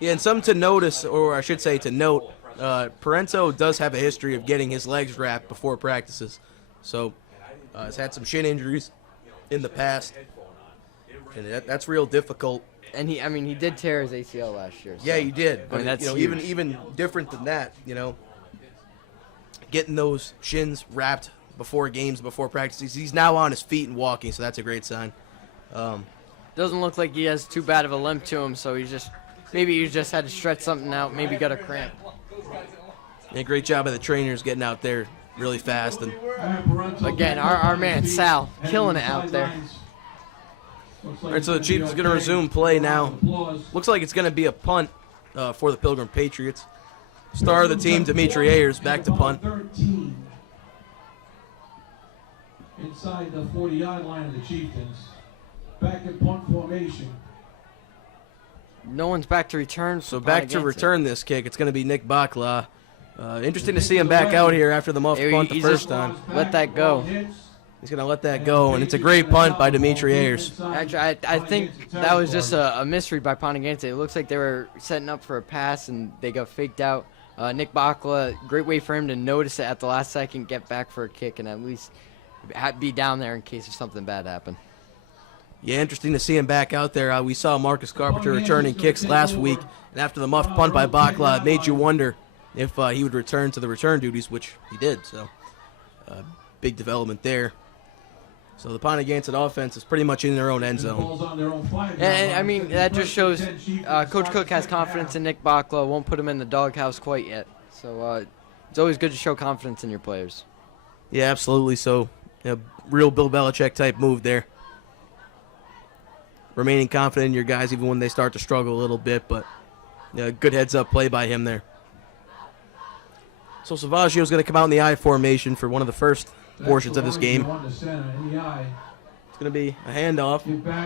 Yeah, and something to notice, or I should say to note, Parento does have a history of getting his legs wrapped before practices. So he's had some shin injuries in the past. And that's real difficult. And he did tear his ACL last year. So. Yeah, he did. But I mean, that's even different than that, getting those shins wrapped before games, before practices. He's now on his feet and walking, so that's a great sign. Doesn't look like he has too bad of a limp to him, so maybe he just had to stretch something out, maybe got a cramp. Yeah, great job by the trainers getting out there really fast. And again, our man Sal killing it out there. All right, so the Chiefs is going to resume play now. Looks like it's going to be a punt for the Pilgrim Patriots. Star of the team, Dimitri Ayers, back to punt. Inside the 40-yard line of the Chieftains. Back in punt formation. No one's back to return. So back to return this kick. It's going to be Nick Bakla. Interesting to see him back out here after the muff punt the first time. Let that go. He's going to let that go, and it's a great punt by Dimitri Ayers. Actually, I think that was just a misread by Pontiganse. It looks like they were setting up for a pass, and they got faked out. Nick Bakla, great way for him to notice it at the last second, get back for a kick, and at least be down there in case of something bad happened. Yeah, interesting to see him back out there. We saw Marcus Carpenter returning kicks last week, and after the muffed punt by Bakla, it made you wonder if he would return to the return duties, which he did. So, big development there. So the Pontiganse offense is pretty much in their own end zone. And I mean, that just shows Coach Cook has confidence in Nick Bakla, won't put him in the doghouse quite yet. So it's always good to show confidence in your players. Yeah, absolutely. So A real Bill Belichick type move there. Remaining confident in your guys even when they start to struggle a little bit, but good heads-up play by him there. So Savaggio's going to come out in the I formation for one of the first portions of this game. It's going to be a handoff.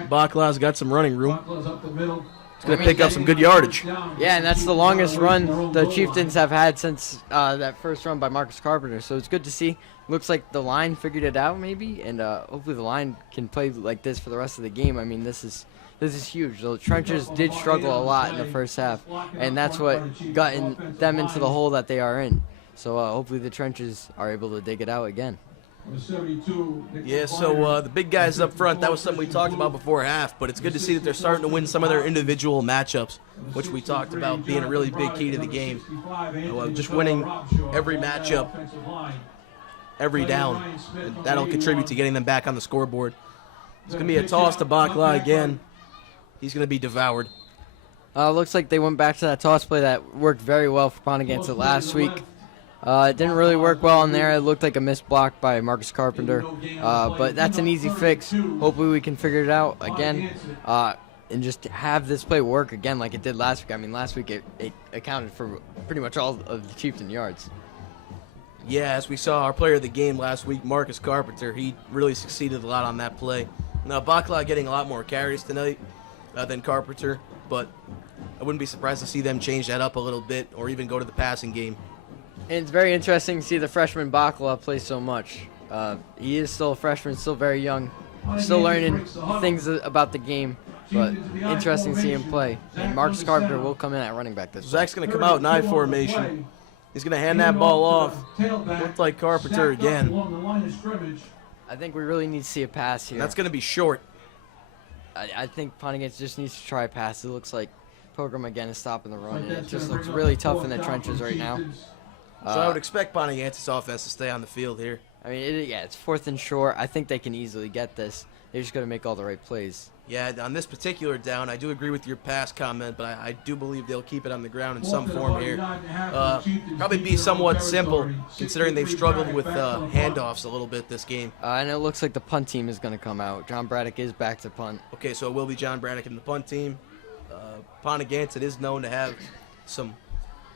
Bacla's got some running room. It's going to pick up some good yardage. Yeah, and that's the longest run the Chieftains have had since that first run by Marcus Carpenter. So it's good to see. Looks like the line figured it out maybe, and hopefully the line can play like this for the rest of the game. I mean, this is huge. The trenches did struggle a lot in the first half, and that's what got them into the hole that they are in. So hopefully the trenches are able to dig it out again. Yeah, so the big guys up front, that was something we talked about before half, but it's good to see that they're starting to win some of their individual matchups, which we talked about being a really big key to the game. Just winning every matchup, every down, and that'll contribute to getting them back on the scoreboard. It's going to be a toss to Bacla again. He's going to be devoured. Looks like they went back to that toss play that worked very well for Pontiac last week. It didn't really work well in there. It looked like a missed block by Marcus Carpenter. But that's an easy fix. Hopefully we can figure it out again and just have this play work again like it did last week. I mean, last week it accounted for pretty much all of the Chieftain yards. Yeah, as we saw our player of the game last week, Marcus Carpenter, he really succeeded a lot on that play. Now, Bacla getting a lot more carries tonight than Carpenter, but I wouldn't be surprised to see them change that up a little bit or even go to the passing game. And it's very interesting to see the freshman Bacla play so much. He is still a freshman, still very young, still learning things about the game, but interesting to see him play. And Marcus Carpenter will come in at running back this week. Zach's going to come out in I formation. He's going to hand that ball off. Looked like Carpenter again. I think we really need to see a pass here. That's going to be short. I think Pontiac just needs to try a pass. It looks like Pilgrim again is stopping the run, and it just looks really tough in the trenches right now. So I would expect Pontiac's offense to stay on the field here. I mean, it's 4th and short. I think they can easily get this. They're just going to make all the right plays. Yeah, on this particular down, I do agree with your pass comment, but I do believe they'll keep it on the ground in some form here. Probably be somewhat simple, considering they've struggled with handoffs a little bit this game. And it looks like the punt team is going to come out. John Braddock is back to punt. Okay, so it will be John Braddock in the punt team. Pontiac is known to have some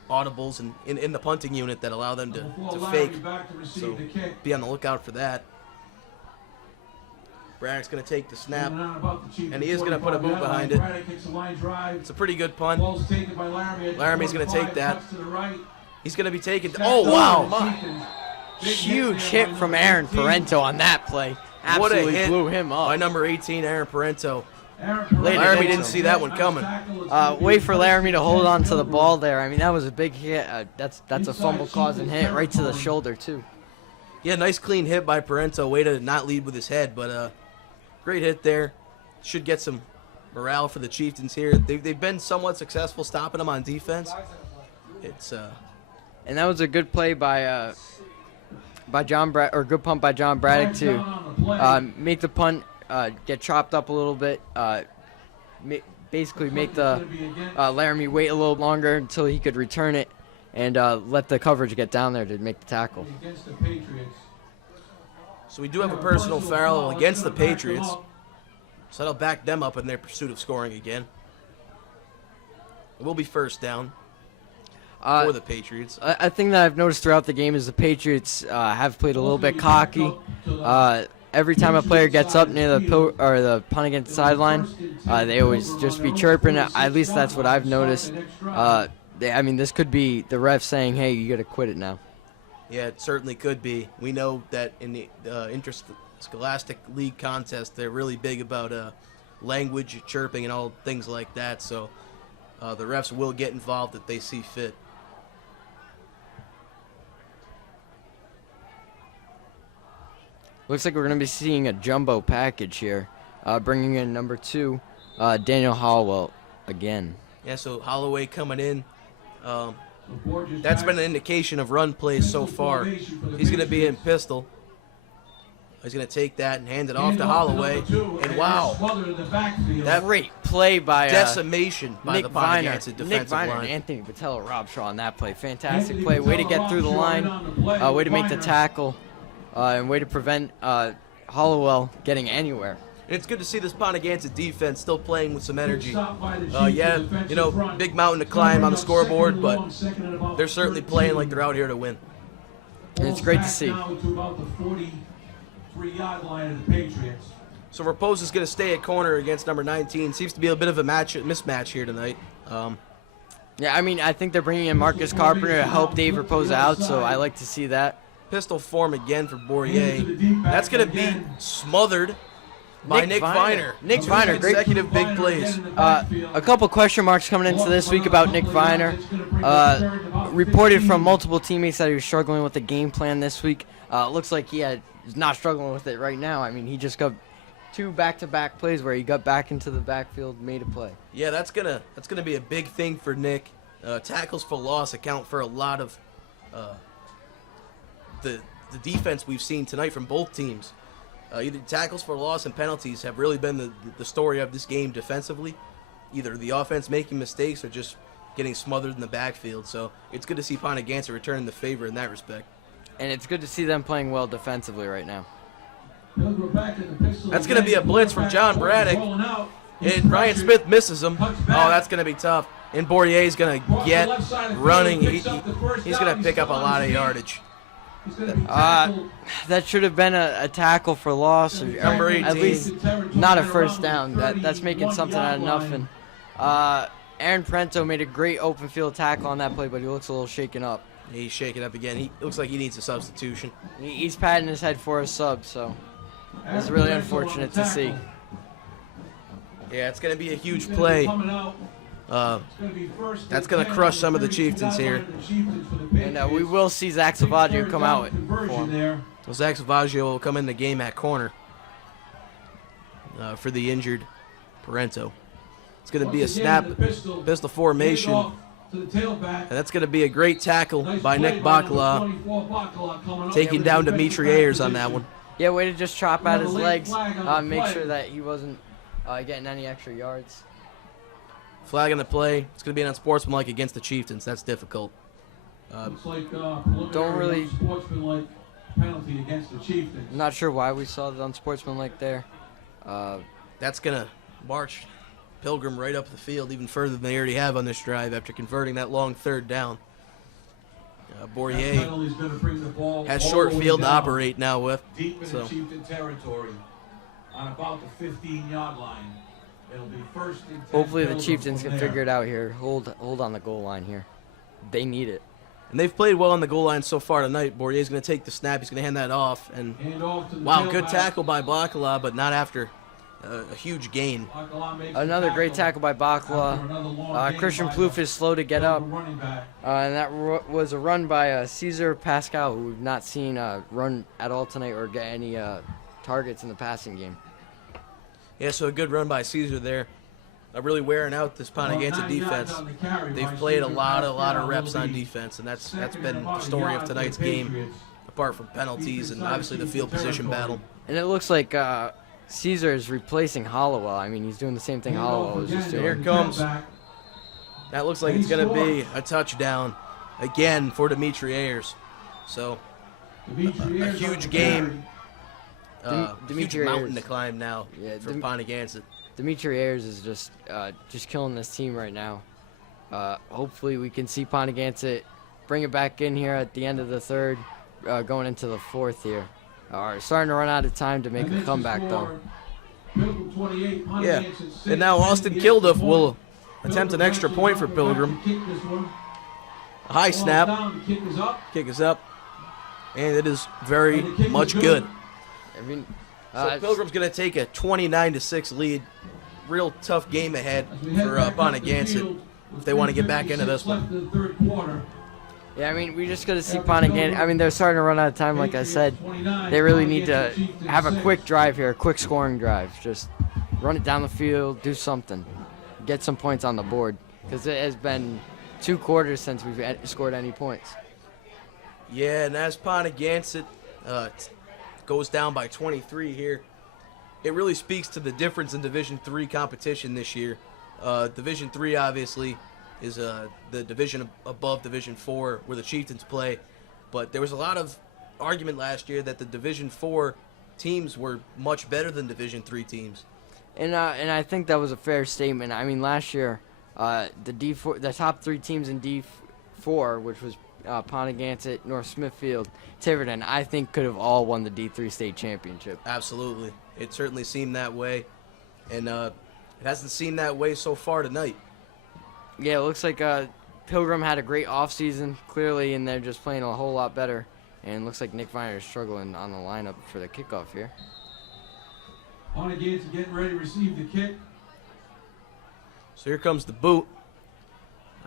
audibles in the punting unit that allow them to fake, so be on the lookout for that. Braddock's going to take the snap, and he is going to put a boot behind it. It's a pretty good punt. Laramie's going to take that. He's going to be taken. Oh, wow. Huge hit from Aaron Parento on that play. Absolutely what a hit blew him up. by number 18, Aaron Parento. Laramie didn't see that one coming. Wait for Laramie to hold on to the ball there. I mean, that was a big hit. That's a fumble-causing hit right to the shoulder, too. Yeah, nice clean hit by Parento. Way to not lead with his head, but great hit there. Should get some morale for the Chieftains here. They've been somewhat successful stopping them on defense. And that was a good play by John good punt by John Braddock to make the punt get chopped up a little bit. Basically make the Laramie wait a little longer until he could return it and let the coverage get down there to make the tackle. So we do have a personal foul against the Patriots. So that'll back them up in their pursuit of scoring again. It will be first down for the Patriots. I think that I've noticed throughout the game is the Patriots have played a little bit cocky. Every time a player gets up near the Pontiac sideline, they always just be chirping. At least that's what I've noticed. I mean, this could be the ref saying, hey, you got to quit it now. Yeah, it certainly could be. We know that in the interscholastic league contest, they're really big about language, chirping, and all things like that. So the refs will get involved if they see fit. Looks like we're going to be seeing a jumbo package here, bringing in number 2, Daniel Hallwell again. Yeah, so Holloway coming in. That's been an indication of run plays so far. He's going to be in pistol. He's going to take that and hand it off to Holloway. And wow, that great play by decimation by Nick the Pontiac defensive Nick Viner line. and Anthony Patello Robshaw on that play. Fantastic play. Way to get through the line. Way to make the tackle. and way to prevent Hollowell getting anywhere. And it's good to see this Pontiganza defense still playing with some energy. Yeah, you know, big mountain to climb on the scoreboard, but they're certainly playing like they're out here to win. And it's great to see. So Repose is going to stay at corner against number 19. Seems to be a bit of a mismatch here tonight. Yeah, I mean, I think they're bringing in Marcus Carpenter to help Dave Repose out, so I like to see that. Pistol form again for Bourrier. That's going to be smothered by Nick Viner. Nick Viner, great consecutive big plays. A couple question marks coming into this week about Nick Viner. Reported from multiple teammates that he was struggling with the game plan this week. Looks like he's not struggling with it right now. I mean, he just got 2 back-to-back plays where he got back into the backfield, made a play. Yeah, that's gonna be a big thing for Nick. Tackles for loss account for a lot of the defense we've seen tonight from both teams. Either tackles for loss and penalties have really been the story of this game defensively. Either the offense making mistakes or just getting smothered in the backfield. So it's good to see Pontiganza returning the favor in that respect. And it's good to see them playing well defensively right now. That's going to be a blitz from John Braddock. And Ryan Smith misses him. Oh, that's going to be tough. And Bourrier's going to get running. He's going to pick up a lot of yardage. That should have been a tackle for loss, or Number 18. at least not a first down. That's making something out of nothing. Aaron Prento made a great open field tackle on that play, but he looks a little shaken up. He's shaking up again. He looks like he needs a substitution. He's patting his head for a sub, so it's really unfortunate to see. Yeah, it's going to be a huge play. That's going to crush some of the Chieftains here. And we will see Zach Savaggio come out for him. Well, Zach Savaggio will come in the game at corner for the injured Parento. It's going to be a snap, pistol formation. And that's going to be a great tackle by Nick Bacala, taking down Dimitri Ayers on that one. Yeah, way to just chop out his legs, make sure that he wasn't getting any extra yards. Flag on the play. It's going to be an unsportsmanlike against the Chieftains. That's difficult. Don't really. Penalty against the Chieftains. I'm not sure why we saw the unsportsmanlike there. That's going to march Pilgrim right up the field even further than they already have on this drive after converting that long third down. Bourrier has short field to operate now with. Deep in the Chieftain territory on about the 15-yard line. It'll be first and 10. Hopefully the Chieftains can figure it out here. Hold on the goal line here. They need it. And they've played well on the goal line so far tonight. Bourrier's going to take the snap. He's going to hand that off. And wow, good tackle by Bacala, but not after a huge gain. Another great tackle by Bacala. Christian Plouffe is slow to get up. And that was a run by Cesar Pascal, who we've not seen run at all tonight or get any targets in the passing game. Yeah, so a good run by Cesar there. Really wearing out this Pontiganza defense. They've played a lot of reps on defense, and that's been the story of tonight's game, apart from penalties and obviously the field position battle. And it looks like Cesar is replacing Hollowell. I mean, he's doing the same thing Hollowell was just doing. Here comes. That looks like it's going to be a touchdown again for Dimitri Ayers. So a huge game. Huge mountain to climb now for Pontiganza. Dimitri Ayers is just killing this team right now. Hopefully we can see Pontiganza bring it back in here at the end of the third, going into the fourth here. Starting to run out of time to make a comeback though. Yeah, and now Austin Kilduff will attempt an extra point for Pilgrim. A high snap, kick is up, and it is very much good. I mean, so Pilgrim's going to take a 29-6 lead. Real tough game ahead for Pontiganza if they want to get back into this one. Yeah, I mean, we just got to see Pontiganza. I mean, they're starting to run out of time, like I said. They really need to have a quick drive here, a quick scoring drive. Just run it down the field, do something. Get some points on the board, because it has been 2 quarters since we've scored any points. Yeah, and as Pontiganza goes down by 23 here, it really speaks to the difference in Division III competition this year. Division III, obviously, is the division above Division IV where the Chieftains play, but there was a lot of argument last year that the Division IV teams were much better than Division III teams. And I think that was a fair statement. I mean, last year, the top 3 teams in D4, which was Pontigansett, North Smithfield, Tiverton, I think could have all won the D3 state championship. Absolutely. It certainly seemed that way. And it hasn't seemed that way so far tonight. Yeah, it looks like Pilgrim had a great offseason, clearly, and they're just playing a whole lot better. And it looks like Nick Viner is struggling on the lineup for the kickoff here. Pontigansett getting ready to receive the kick. So here comes the boot.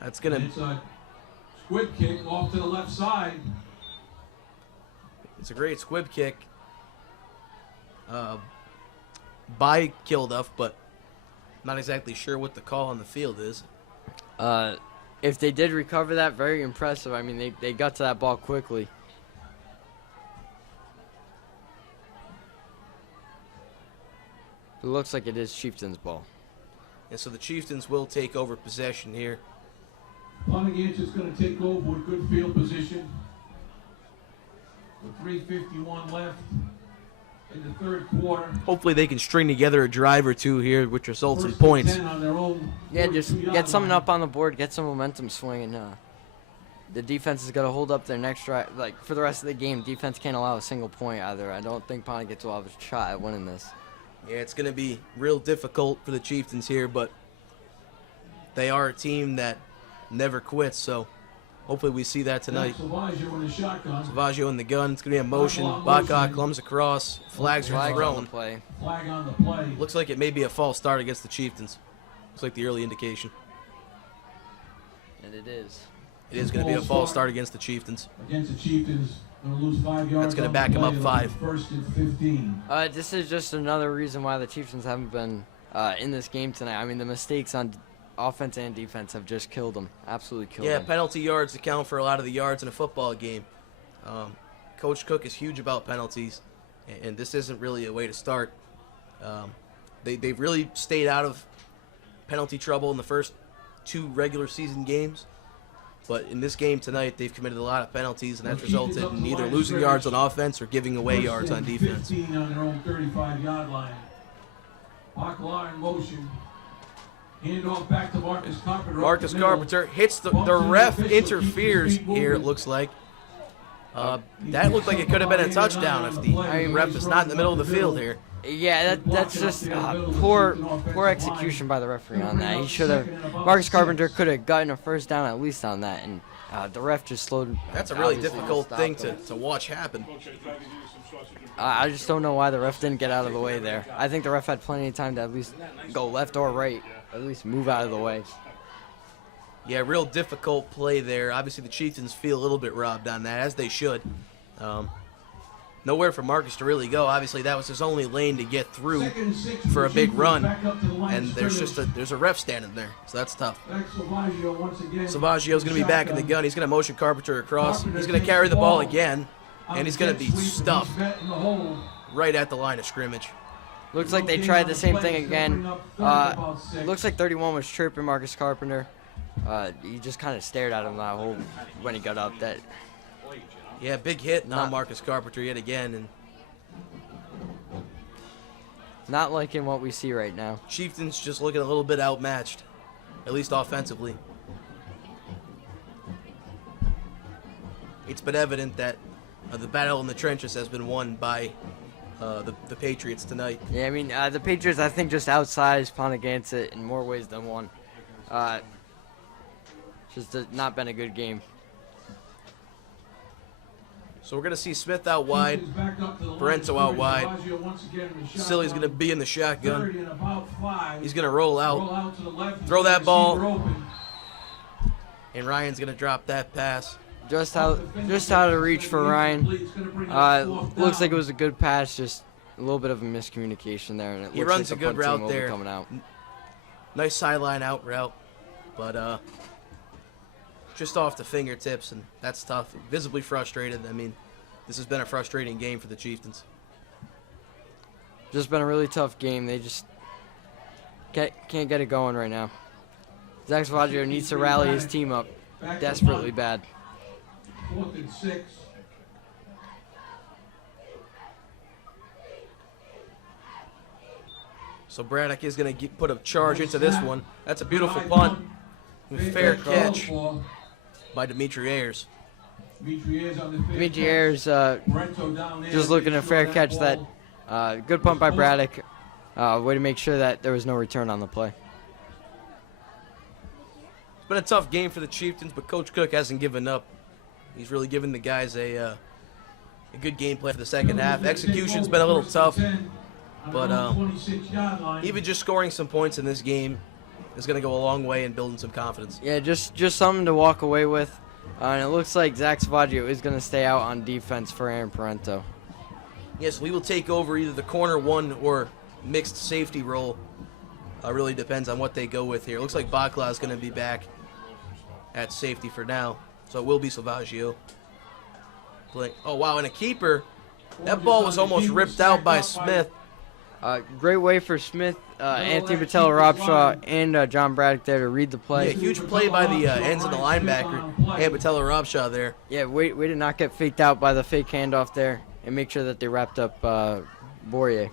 That's going It's a squib kick off to the left side. It's a great squib kick by Kilduff, but not exactly sure what the call on the field is. If they did recover that, very impressive. I mean, they got to that ball quickly. It looks like it is Chieftain's ball. And so the Chieftains will take over possession here. Pontigantsett's going to take over with good field position. With 3:51 left in the third quarter. Hopefully they can string together a drive or two here, which results in First and points. 10 on their own Yeah, just 42-yard get something line. up on the board, get some momentum swinging. The defense is going to hold up their next drive. Like, for the rest of the game, defense can't allow a single point either. I don't think Pontigansett will have a shot at winning this. Yeah, it's going to be real difficult for the Chieftains here, but they are a team that never quits, so hopefully we see that tonight. Salvaggio in the shotgun. Salvaggio in the gun. It's going to be a motion. Bacca comes across. Flags are Flag on the thrown. play. Flag on the play. Looks like it may be a false start against the Chieftains. Looks like the early indication. And it is. It is going to be a false start against the Chieftains. Against the Chieftains, going to lose 5 yards. That's gonna on back the him up play. 5. First and 15. This is just another reason why the Chieftains haven't been in this game tonight. I mean, the mistakes on offense and defense have just killed them. Absolutely killed Yeah, them. penalty yards account for a lot of the yards in a football game. Coach Cook is huge about penalties, and this isn't really a way to start. They've really stayed out of penalty trouble in the first 2 regular season games. But in this game tonight, they've committed a lot of penalties, and that's resulted in either losing yards on offense or giving away yards on defense. 15 on their own 35-yard line. Bacca in motion. Hand off back to Marcus Carpenter. Marcus Carpenter hits the ref, interferes here, it looks like. That looked like it could have been a touchdown if the ref is not in the middle of the field here. Yeah, that's just poor execution by the referee on that. He should have. Marcus Carpenter could have gotten a first down at least on that, and the ref just slowed. That's a really obviously difficult stopped thing him. to watch happen. I just don't know why the ref didn't get out of the way there. I think the ref had plenty of time to at least go left or right, at least move out of the way. Yeah, real difficult play there. Obviously, the Chieftains feel a little bit robbed on that, as they should. Nowhere for Marcus to really go. Obviously, that was his only lane to get through for a big run, and there's a ref standing there, so that's tough. Salvaggio's going to be back in the gun. He's going to motion Carpenter across. He's going to carry the ball again, and he's going to be stuffed right at the line of scrimmage. Looks like they tried the same thing again. Looks like 31 was chirping Marcus Carpenter. He just kind of stared at him that whole when he got up. That Yeah, big hit on Marcus Carpenter yet again, and not liking what we see right now. Chieftains just looking a little bit outmatched, at least offensively. It's been evident that the battle in the trenches has been won by the Patriots tonight. Yeah, I mean, the Patriots, I think, just outsized Pontigansett in more ways than one. Just not been a good game. So we're going to see Smith out wide, Barento out wide. Silly's going to be in the shotgun. He's going to roll out, throw that ball, and Ryan's going to drop that pass. Just out of reach for Ryan. Looks like it was a good pass, just a little bit of a miscommunication there. And He looks runs like a the good punt team route will be there. coming out. Nice sideline out route, but just off the fingertips, and that's tough. Visibly frustrated. I mean, this has been a frustrating game for the Chieftains. Just been a really tough game. They just can't get it going right now. Zach Salvaggio needs to rally his team up desperately bad. 4th and 6. So Braddock is going to put a charge into this one. That's a beautiful punt. Fair catch by Dimitri Ayers. Dimitri Ayers just looking at a fair catch. That good punt by Braddock. Way to make sure that there was no return on the play. It's been a tough game for the Chieftains, but Coach Cook hasn't given up. He's really given the guys a good game plan for the second half. Execution's been a little tough, but even just scoring some points in this game is going to go a long way in building some confidence. Yeah, just something to walk away with. And it looks like Zach Savaggio is going to stay out on defense for Aaron Parento. Yes, we will take over either the corner one or mixed safety role. Really depends on what they go with here. Looks like Bakla is going to be back at safety for now, so it will be Savaggio. Oh, wow, and a keeper. That ball was almost ripped out by Smith. Great way for Smith, Anthony Patella-Robshaw, and John Braddock there to read the play. Yeah, huge play by the ends of the linebacker and Patella-Robshaw there. Yeah, way to not get faked out by the fake handoff there and make sure that they wrapped up Bourrier.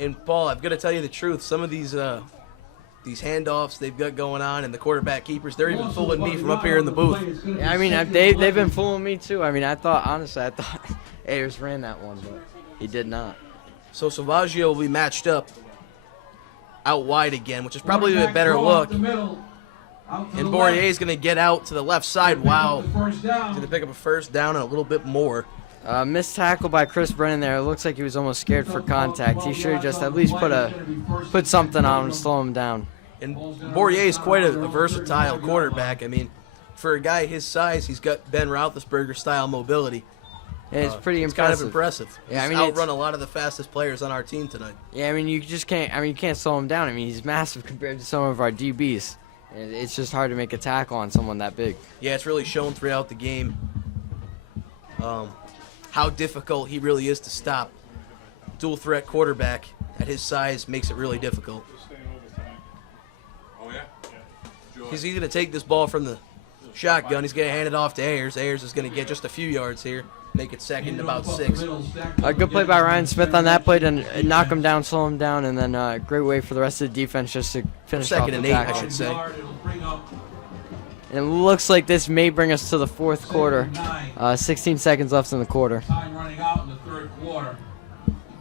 And, Paul, I've got to tell you the truth. Some of these handoffs they've got going on and the quarterback keepers, they're even fooling me from up here in the booth. Yeah, I mean, they've been fooling me too. I mean, honestly, I thought Ayers ran that one, but he did not. So Savaggio will be matched up out wide again, which is probably a better look. And Bourrier is going to get out to the left side. Wow. He's going to pick up a first down and a little bit more. Missed tackle by Chris Brennan there. It looks like he was almost scared for contact. He should have just at least put something on him to slow him down. And Bourrier is quite a versatile quarterback. I mean, for a guy his size, he's got Ben Roethlisberger-style mobility. Yeah, it's pretty impressive. Kind of impressive. Yeah, I mean, outrun a lot of the fastest players on our team tonight. Yeah, I mean, you just can't. I mean, you can't slow him down. I mean, he's massive compared to some of our DBs. And it's just hard to make a tackle on someone that big. Yeah, it's really shown throughout the game how difficult he really is to stop. Dual threat quarterback at his size makes it really difficult. He's going to take this ball from the shotgun. He's going to hand it off to Ayers. Ayers is going to get just a few yards here. Make it second, about 6. A good play by Ryan Smith on that play to knock him down, slow him down, and then great way for the rest of the defense just to finish off the second and 8, tackle. I should say. And it looks like this may bring us to the fourth quarter. 16 seconds left in the quarter. Yeah,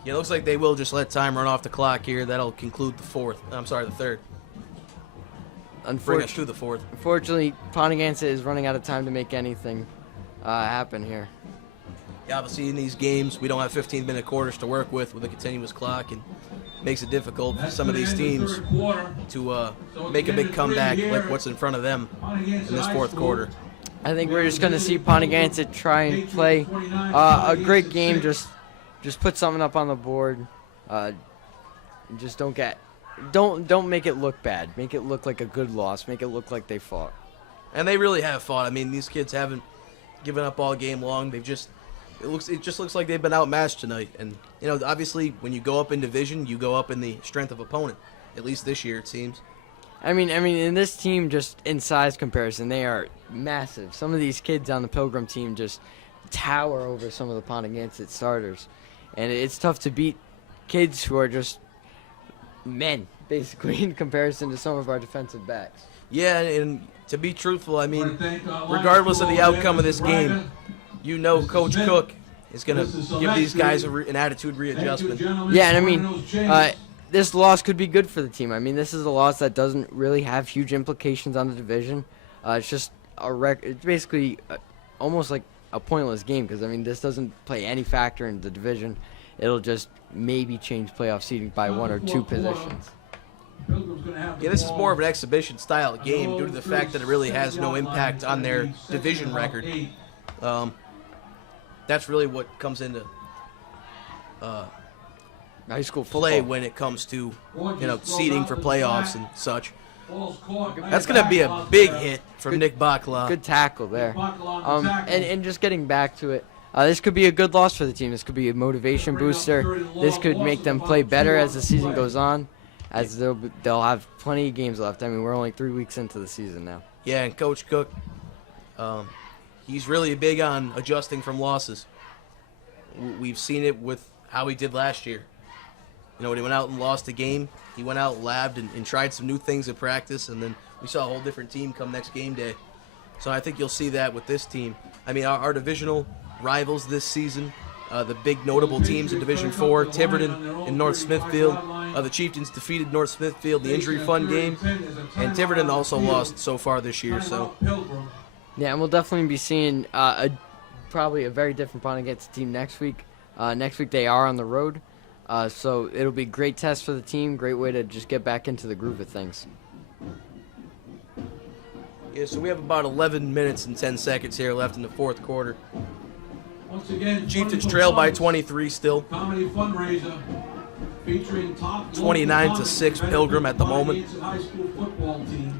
it looks like they will just let time run off the clock here. That'll conclude the third. Bring us to the fourth. Unfortunately, Pontigansa is running out of time to make anything happen here. Yeah, obviously in these games, we don't have 15-minute quarters to work with a continuous clock, and makes it difficult for some of these teams to make a big comeback like what's in front of them in this fourth quarter. I think we're just going to see Pontigansa try and play a great game, just put something up on the board. Just don't make it look bad. Make it look like a good loss. Make it look like they fought. And they really have fought. I mean, these kids haven't given up all game long. It just looks like they've been outmatched tonight. And obviously, when you go up in division, you go up in the strength of opponent. At least this year, it seems. I mean, in this team, just in size comparison, they are massive. Some of these kids on the Pilgrim team just tower over some of the Pontigansa starters, and it's tough to beat kids who are just men, basically, in comparison to some of our defensive backs. Yeah, and to be truthful, I mean, regardless of the outcome of this game, Coach Cook is going to give these guys an attitude readjustment. Yeah, and I mean, this loss could be good for the team. I mean, this is a loss that doesn't really have huge implications on the division. It's just it's basically almost like a pointless game because, I mean, this doesn't play any factor in the division. It'll just maybe change playoff seeding by 1 or 2 positions. Yeah, this is more of an exhibition-style game due to the fact that it really has no impact on their division record. That's really what comes into high school play football when it comes to seeding for playoffs and such. That's going to be a big hit from Nick Bakla. Good tackle there. And just getting back to it, this could be a good loss for the team. This could be a motivation booster. This could make them play better as the season goes on, as they'll have plenty of games left. I mean, we're only 3 weeks into the season now. Yeah, and Coach Cook, he's really big on adjusting from losses. We've seen it with how he did last year. You know, when he went out and lost a game, he went out, labbed, and tried some new things in practice, and then we saw a whole different team come next game day. So I think you'll see that with this team. I mean, our divisional rivals this season, the big notable teams in Division 4, Tiverton and North Smithfield. The Chieftains defeated North Smithfield, the injury fund game, and Tiverton also lost so far this year. So Yeah, and we'll definitely be seeing probably a very different Pond against team next week. Next week they are on the road, so it'll be a great test for the team, great way to just get back into the groove of things. yeah, so we have about 11 minutes and 10 seconds here left in the fourth quarter. Once again, Chieftains trail by 23 still. Comedy fundraiser featuring top 29-6 Pilgrim at the moment.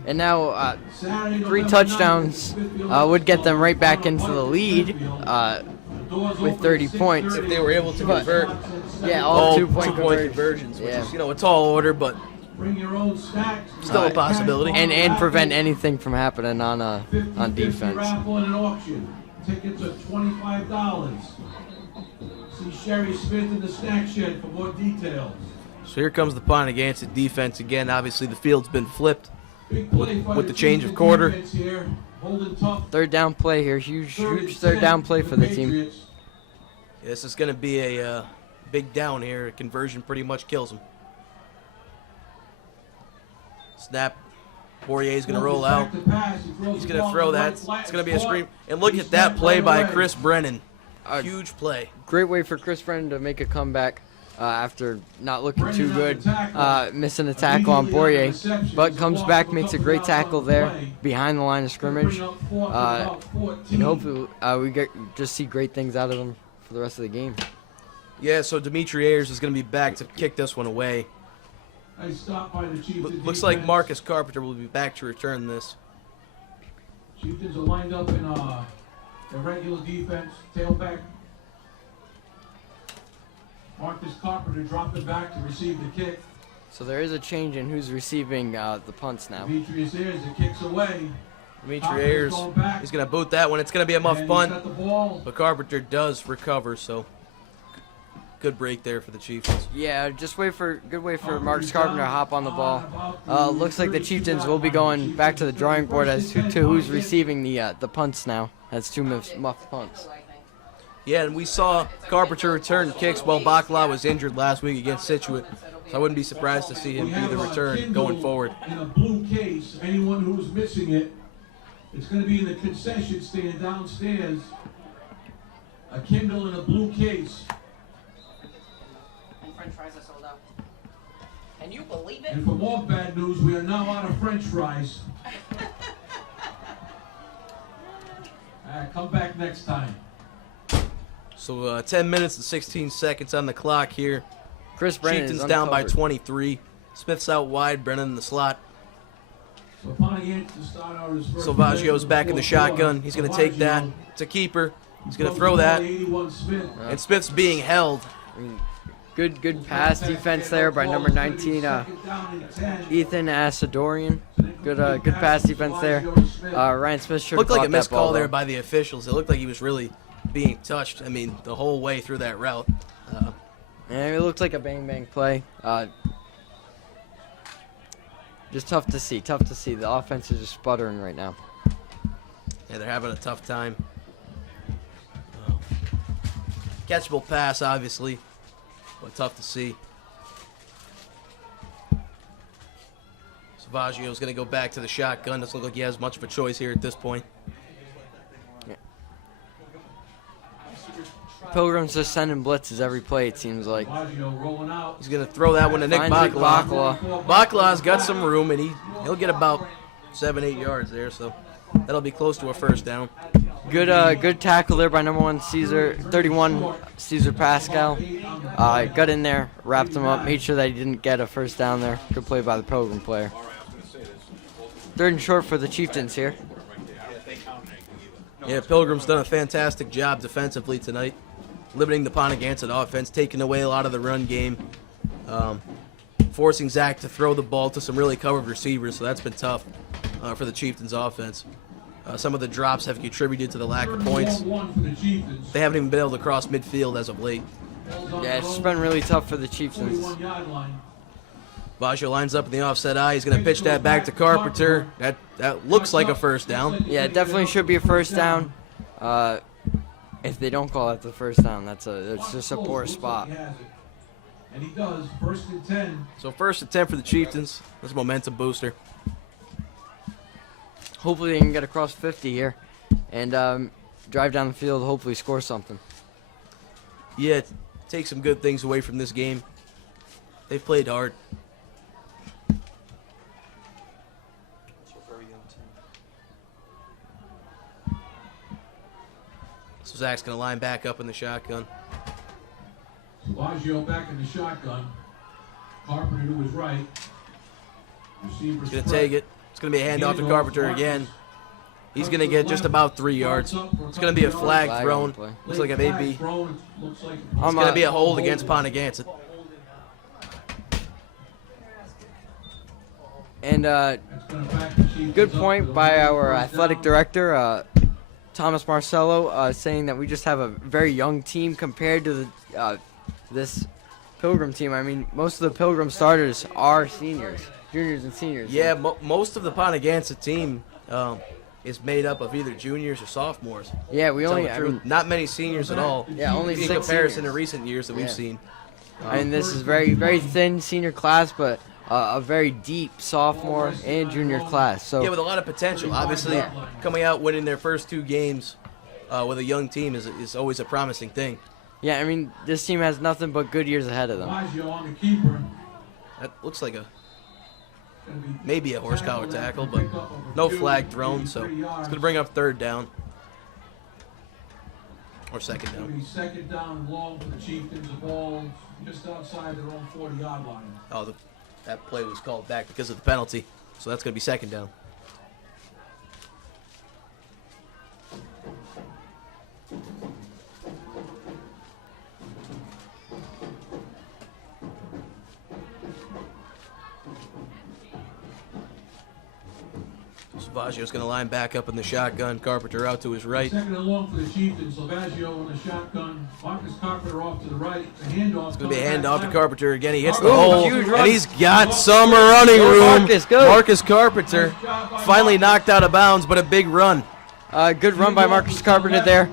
And now 3 touchdowns would get them right back into the lead with 30 points. If they were able to convert Yeah, all 2-point conversions, which Yeah. is, a tall order, but Bring your own snacks. still a possibility. and prevent anything from happening on defense. Raffle and an auction. Tickets are $25. See Sherry Smith in the snack shed for more details. So here comes the Pontiac defense again. Obviously, the field's been flipped with the change of quarter. Here, holding tough. Third down play here, huge third down play for the team. This is going to be a big down here. Conversion pretty much kills him. Snap. Poirier's going to roll out. He's going to throw that. It's going to be a screen. And look at that play by Chris Brennan. Huge play. Great way for Chris Brennan to make a comeback after not looking too good, missing a tackle on Poirier, but comes back, makes a great tackle there behind the line of scrimmage, and hopefully we just see great things out of him for the rest of the game. Yeah, so Dimitri Ayers is going to be back to kick this one away. Looks like Marcus Carpenter will be back to return this. Chieftains are lined up in their regular defense, tailback. Marcus Carpenter dropping back to receive the kick. So there is a change in who's receiving the punts now. Demetrius Ayers, the kick's away. Dimitri Ayers, he's going to boot that one. It's going to be a muff And he's punt, got the ball. but Carpenter does recover, so good break there for the Chieftains. Yeah, just good way for Marcus Carpenter to hop on the ball. Looks like the Chieftains will be going back to the drawing board as to who's receiving the punts now. That's 2 muff punts. Yeah, and we saw Carpenter return kicks while Bacla was injured last week against Situate, so I wouldn't be surprised to see him be the return going forward. In a blue case, anyone who's missing it, it's going to be in the concession stand downstairs. A Kindle in a blue case. And French fries are sold out. Can you believe it? And for more bad news, we are now out of French fries. Come back next time. So 10 minutes and 16 seconds on the clock here. Chris Brennan Chieftains is down by uncovered. 23. Smith's out wide, Brennan in the slot. So Pontiac to start out his first Salvaggio's possession back in the before shotgun. He's going to take that. It's a keeper. He's going to throw that. 81 Smith. And Smith's being held. Good pass defense there by number 19, Ethan Asadorian. Good pass defense there. Ryan Smith should have Looked like a caught that missed ball, call there though. by the officials. It looked like he was really being touched, I mean, the whole way through that route. And it looked like a bang play. Just tough to see. The offense is just sputtering right now. Yeah, they're having a tough time. Catchable pass, obviously, but tough to see. Salvaggio's going to go back to the shotgun. Doesn't look like he has much of a choice here at this point. Pilgrim's just sending blitzes every play, it seems like. Salvaggio rolling out. He's going to throw that one to Nick Finds Nick Bacla. Bacla. Bacla's got some room, and he'll get about 7-8 yards there, so that'll be close to a first down. Good tackle there by number 1 31 Caesar Pascal. Got in there, wrapped him up, made sure that he didn't get a first down there. Good play by the Pilgrim player. 3rd and short for the Chieftains here. Yeah, Pilgrim's done a fantastic job defensively tonight, limiting the Pontiac offense, taking away a lot of the run game, forcing Zach to throw the ball to some really covered receivers, so that's been tough for the Chieftains offense. Some of the drops have contributed to the lack of points. They haven't even been able to cross midfield as of late. Yeah, it's been really tough for the Chieftains. 41-yard line. Baggio lines up in the offset eye. He's going to pitch that back to Carpenter. That looks like a first down. Yeah, it definitely should be a first down. If they don't call it the first down, it's just a poor spot. And he does. First and 10. So first and 10 for the Chieftains. That's a momentum booster. Hopefully they can get across 50 here and drive down the field, hopefully score something. Yeah, take some good things away from this game. They've played hard. It's a very young team. So Zach's going to line back up in the shotgun. Baggio back in the shotgun. Carpenter to his right. He's going to take it. It's going to be a handoff to Carpenter again. He's going to get just about 3 yards. It's going to be a flag thrown. Looks like it may be. It's going to be a hold against Ponagansett. And good point by our athletic director, Thomas Marcello, saying that we just have a very young team compared to this Pilgrim team. I mean, most of the Pilgrim starters are seniors, juniors and seniors. Yeah, most of the Ponagansett team is made up of either juniors or sophomores. Yeah, we only not many seniors at all. Yeah, only in 6 comparison seniors. to recent years that we've seen. And this is very, very thin senior class, but a very deep sophomore and junior class. So yeah, with a lot of potential. Obviously, coming out winning their first 2 games with a young team is always a promising thing. yeah, I mean, this team has nothing but good years ahead of them. Baggio on the keeper. That looks like maybe a horse collar tackle, but no flag thrown, so it's going to bring up 3rd down. Or 2nd It'll down. be 2nd down and long for the Chieftains. The ball just outside their own 40-yard line. Oh, that play was called back because of the penalty, so that's going to be 2nd down. Baggio's going to line back up in the shotgun. Carpenter out to his right. 2nd and long for the Chieftains. Baggio on the shotgun. Marcus Carpenter off to the right. The handoff. It's going to be a handoff to Carpenter again. He hits the Ooh, hole, huge run. and he's got some running room. Marcus, go. Marcus Carpenter finally knocked out of bounds, but a big run. Good run by Marcus Carpenter there.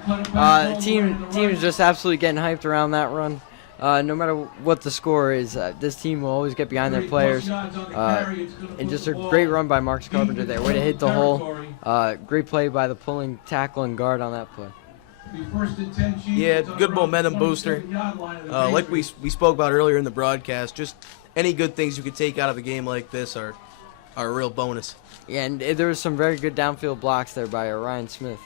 Team is just absolutely getting hyped around that run. No matter what the score is, this team will always get behind their players. And just a great run by Marcus Carpenter there. Way to hit the hole. Great play by the pulling tackle and guard on that play. Yeah, good momentum booster. Like we spoke about earlier in the broadcast, just any good things you could take out of a game like this are a real bonus. Yeah, and there was some very good downfield blocks there by Ryan Smith.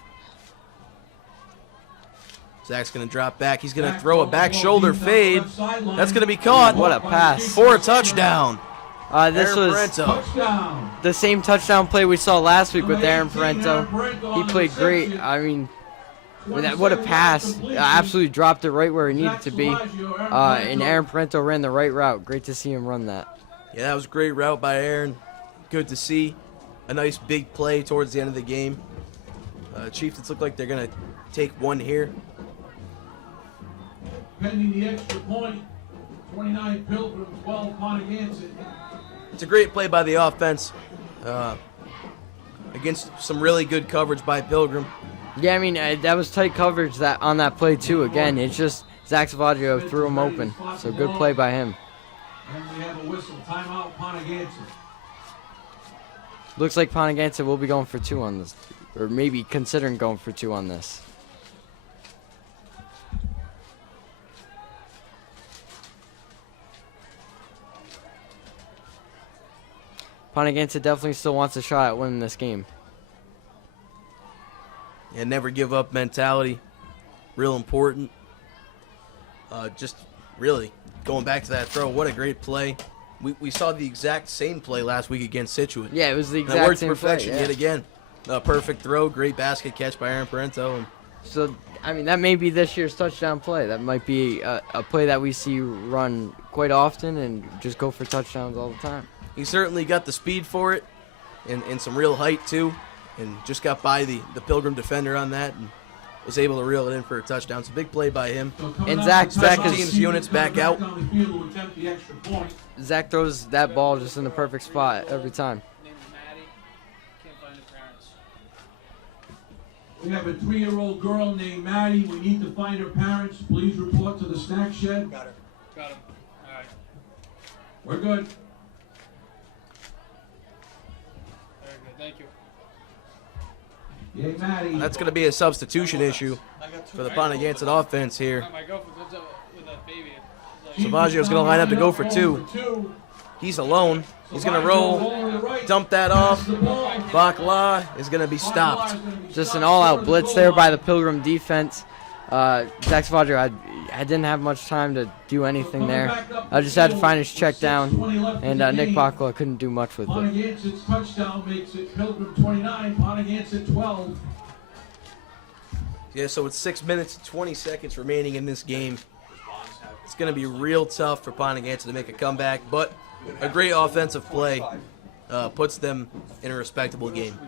Zach's going to drop back. He's going to throw a back shoulder fade. That's going to be caught. What a pass. For a touchdown. This Aaron was Parento. the same touchdown play we saw last week with Aaron Parento. He played great. I mean, what a pass. Absolutely dropped it right where it needed to be. And Aaron Parento ran the right route. Great to see him run that. Yeah, that was a great route by Aaron. Good to see. A nice big play towards the end of the game. Chieftains look like they're going to take one here. Pending the extra point. 29 Pilgrim, 12 Ponagansett. It's a great play by the offense against some really good coverage by Pilgrim. Yeah, I mean, that was tight coverage on that play, too. Again, it's just Zach Savaggio threw him open. So good play by him. And we have a whistle. Timeout, Ponagansett. Looks like Ponagansett will be going for 2 on this. Or maybe considering going for 2 on this. Ponagansett definitely still wants a shot at winning this game. And never give up mentality. Real important. Just really going back to that throw. What a great play. We saw the exact same play last week against Scituate. Yeah, it was the That exact worked same to perfection play, yeah. yet again. A perfect throw. Great basket catch by Aaron Parento. And So, I mean, that may be this year's touchdown play. That might be a play that we see run quite often and just go for touchdowns all the time. he certainly got the speed for it and some real height too. And just got by the Pilgrim defender on that. And was able to reel it in for a touchdown. It's a big play by him. And Zach Special is teams units back out. Zach throws that ball just in the perfect spot every time. Name's Maddie. Can't find the parents. We have a 3-year-old girl named Maddie. We need to find her parents. Please report to the snack shed. Got him. All right. We're good. Very good. Thank you. Yay, Maddie. That's going to be a substitution issue for the Pontiac offense here. My girlfriend lives up with a baby. Savaggio's going to line up to go for 2. He's alone. He's going to roll, dump that off. Bakla is going to be stopped. Just an all-out blitz there by the Pilgrim defense. Zach Savaggio, I didn't have much time to do anything there. I just had to find his check down, and Nick Bakla couldn't do much with it. Pontiac's touchdown makes it Pilgrim 29, Pontiac 12. Yeah, so it's 6 minutes and 20 seconds remaining in this game. It's going to be real tough for Pontiac to make a comeback, but a great offensive play puts them in a respectable game.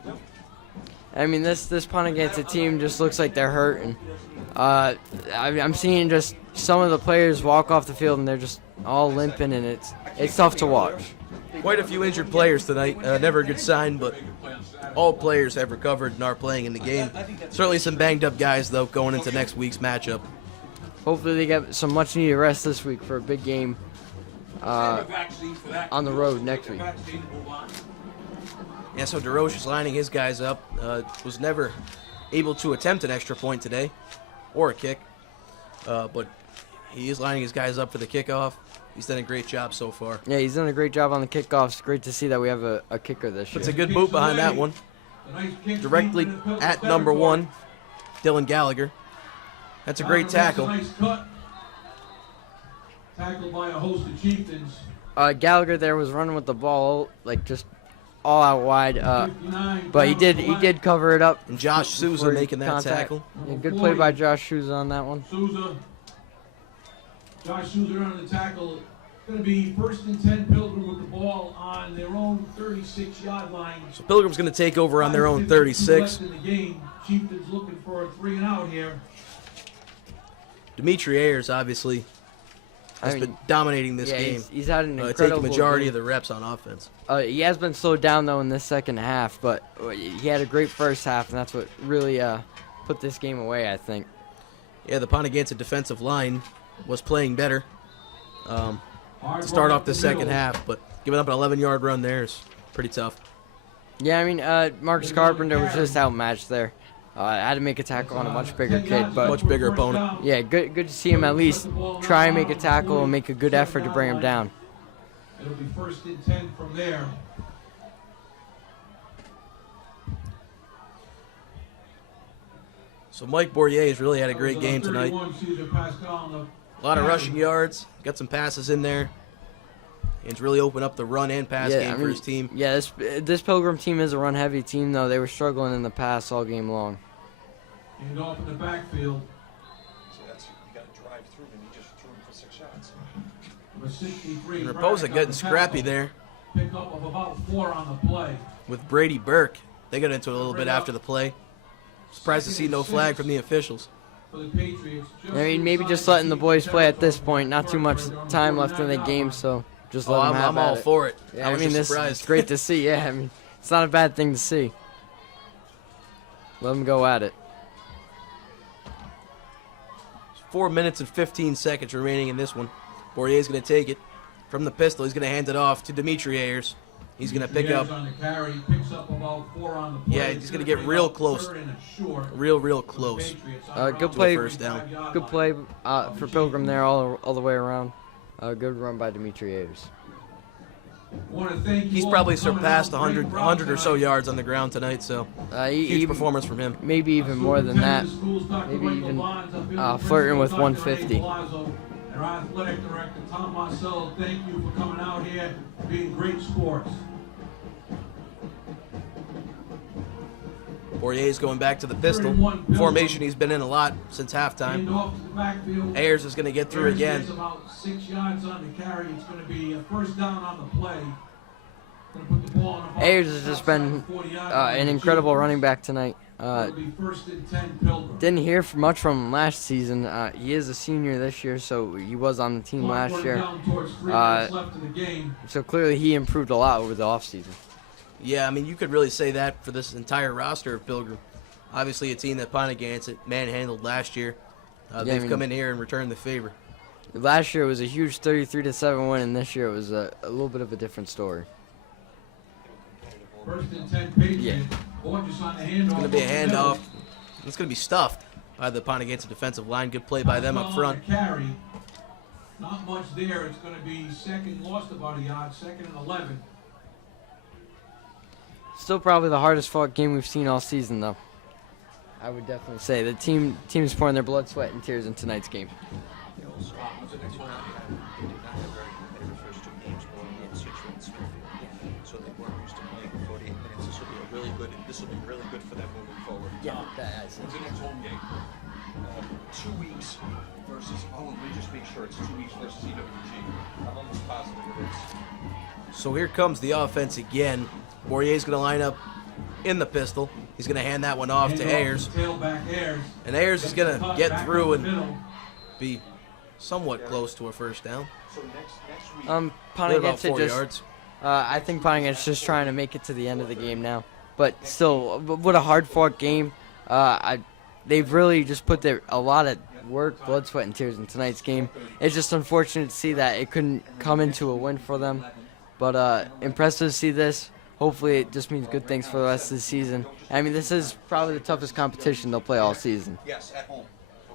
I mean, this Pontiac team just looks like they're hurting. I'm seeing just some of the players walk off the field and they're just all limping, and it's tough to watch. Quite a few injured players tonight. Never a good sign, but all players have recovered and are playing in the game. Certainly some banged up guys, though, going into next week's matchup. Hopefully they get some much-needed rest this week for a big game on the road next week. Yeah, so DeRoche is lining his guys up. Was never able to attempt an extra point today or a kick, but he is lining his guys up for the kickoff. He's done a great job so far. Yeah, he's done a great job on the kickoffs. Great to see that we have a kicker this year. Puts a good boot behind that one. Directly at number 1, Dylan Gallagher. That's a great tackle. Tackled by a host of chieftains. Gallagher there was running with the ball, like just all out wide, but he did cover it up. And Josh Souza making that contact. tackle. Yeah, good play by Josh Souza on that one. Josh Souza on the tackle. Going to be 1st and 10 Pilgrim with the ball on their own 36-yard line. So Pilgrim's going to take over on their own 36. In the game. Chieftains looking for a 3 and out here. Dimitri Ayers obviously has been dominating this game. He's had an incredible taking majority game. of the reps on offense. He has been slowed down though in this second half, but he had a great first half, and that's what really put this game away, I think. Yeah, the Pontiac defensive line was playing better to start off the second half, but giving up an 11-yard run there is pretty tough. Yeah, I mean, Marcus Carpenter was just outmatched there. I had to make a tackle on a much bigger kid, but Much bigger opponent. yeah, good to see him at least try and make a tackle and make a good effort to bring him down. It'll be 1st and 10 from there. So Mike Bourrier has really had a great game tonight. A lot of rushing yards, got some passes in there. And it's really opened up the run and pass game for his team. Yeah, this Pilgrim team is a run-heavy team, though. They were struggling in the pass all game long. And off in the backfield. So that's, you got to drive through him. He just threw him for 6 shots. Number 63. And Raposa getting scrappy there Pick up of about 4 on the play. with Brady Burke. They got into it a little bit after the play. Surprised to see no flag from the officials. For the Patriots. I mean, maybe just letting the boys play at this point. Not too much time left in the game, so just let them have I'm all at it. for it. Yeah, I was just this surprised. is great to see. Yeah, I mean, it's not a bad thing to see. Let them go at it. 4 minutes and 15 seconds remaining in this one. Bourrier's going to take it from the pistol. He's going to hand it off to Dimitri Ayers. He's going to pick up. On the carry, picks up about 4 on the play. Yeah, he's going to get real close. Real close. Good play. First down. Good play for Pilgrim there all the way around. Good run by Dimitri Ayers. He's probably surpassed 100 or so yards on the ground tonight, so huge performance from him. Maybe even more than that. Maybe even flirting with 150. Our athletic director, Tom Marcel, thank you for coming out here and being great sports. Bourrier's going back to the pistol. Formation he's been in a lot since halftime. Ayers is going to get through again. About 6 yards on the carry. It's going to be a 1st down on the play. Gonna put the ball on the Ayers has just been an incredible running back tonight. It'll be 1st and 10 Pilgrim. Didn't hear much from him last season. He is a senior this year, so he was on the team last year. Down towards 3 minutes left in the game. So clearly he improved a lot over the offseason. Yeah, I mean, you could really say that for this entire roster of Pilgrim. Obviously, a team that Pontiac manhandled last year. They've come in here and returned the favor. Last year it was a huge 33-7 win, and this year it was a little bit of a different story. 1st and 10 Patriots. Yeah. Borges on the handoff. It's going to be a handoff. It's going to be stuffed by the Pontiac defensive line. Good play by them up front. Carry. Not much there. It's going to be lost about a yard, 2nd and 11. Still probably the hardest fought game we've seen all season, though. I would definitely say the team's pouring their blood, sweat, and tears in tonight's game. So they weren't used to playing 48 minutes. This will be really good for them moving forward. Yeah, When's the next home game? 2 weeks versus. Oh, let me just make sure it's 2 weeks versus EWG. I'm almost positive it is. So here comes the offense again. Bourier's going to line up in the pistol. He's going to hand that one off to Ayers. Tailback Ayers. And Ayers is going to get Back through up the and middle. be somewhat close to a first down. So next week. They're Pontiac about 4 yards. I think Pontiac's just trying to make it to the end of the game now. But still, what a hard-fought game. They've really just put a lot of work, blood, sweat, and tears in tonight's game. It's just unfortunate to see that it couldn't come into a win for them. But impressive to see this. Hopefully it just means good things for the rest of the season. I mean, this is probably the toughest competition they'll play all season. Yes, at home.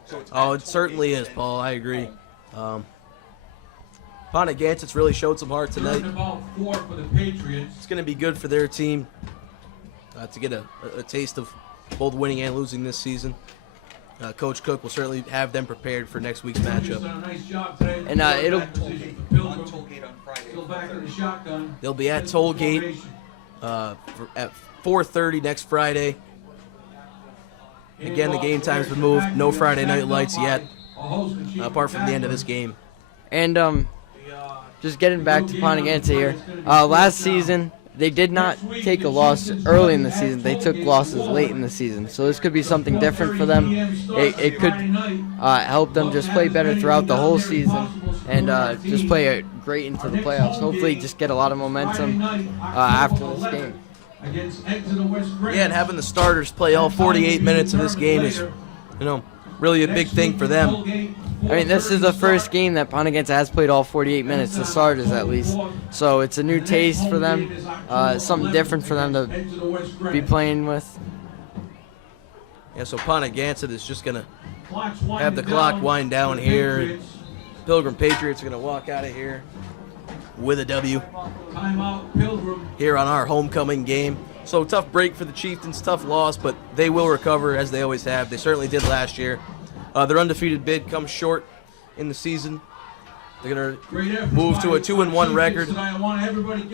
So it's Oh, it certainly is, Paul. I agree. Pontiac really showed some heart tonight. About 4 for the Patriots. It's going to be good for their team to get a taste of both winning and losing this season. Coach Cook will certainly have them prepared for next week's matchup. Done a nice job today. And it'll- on Tollgate on Friday. Still back in the shotgun. They'll be at Tollgate at 4:30 next Friday. Again, the game time's been moved. No Friday night lights yet, apart from the end of this game. And just getting back to Pontiac here, last season they did not take a loss early in the season. They took losses late in the season. So this could be something different for them. It could help them just play better throughout the whole season and just play it great into the playoffs. Hopefully just get a lot of momentum after this game. Yeah, and having the starters play all 48 minutes of this game is, really a big thing for them. I mean, this is the first game that Pontiac has played all 48 minutes, the starters at least. So it's a new taste for them, something different for them to be playing with. Yeah, so Pontiac is just going to have the clock wind down here. Pilgrim Patriots are going to walk out of here with a W here on our homecoming game. So tough break for the Chieftains, tough loss, but they will recover as they always have. They certainly did last year. Their undefeated bid comes short in the season. They're going to move to a 2-1 record.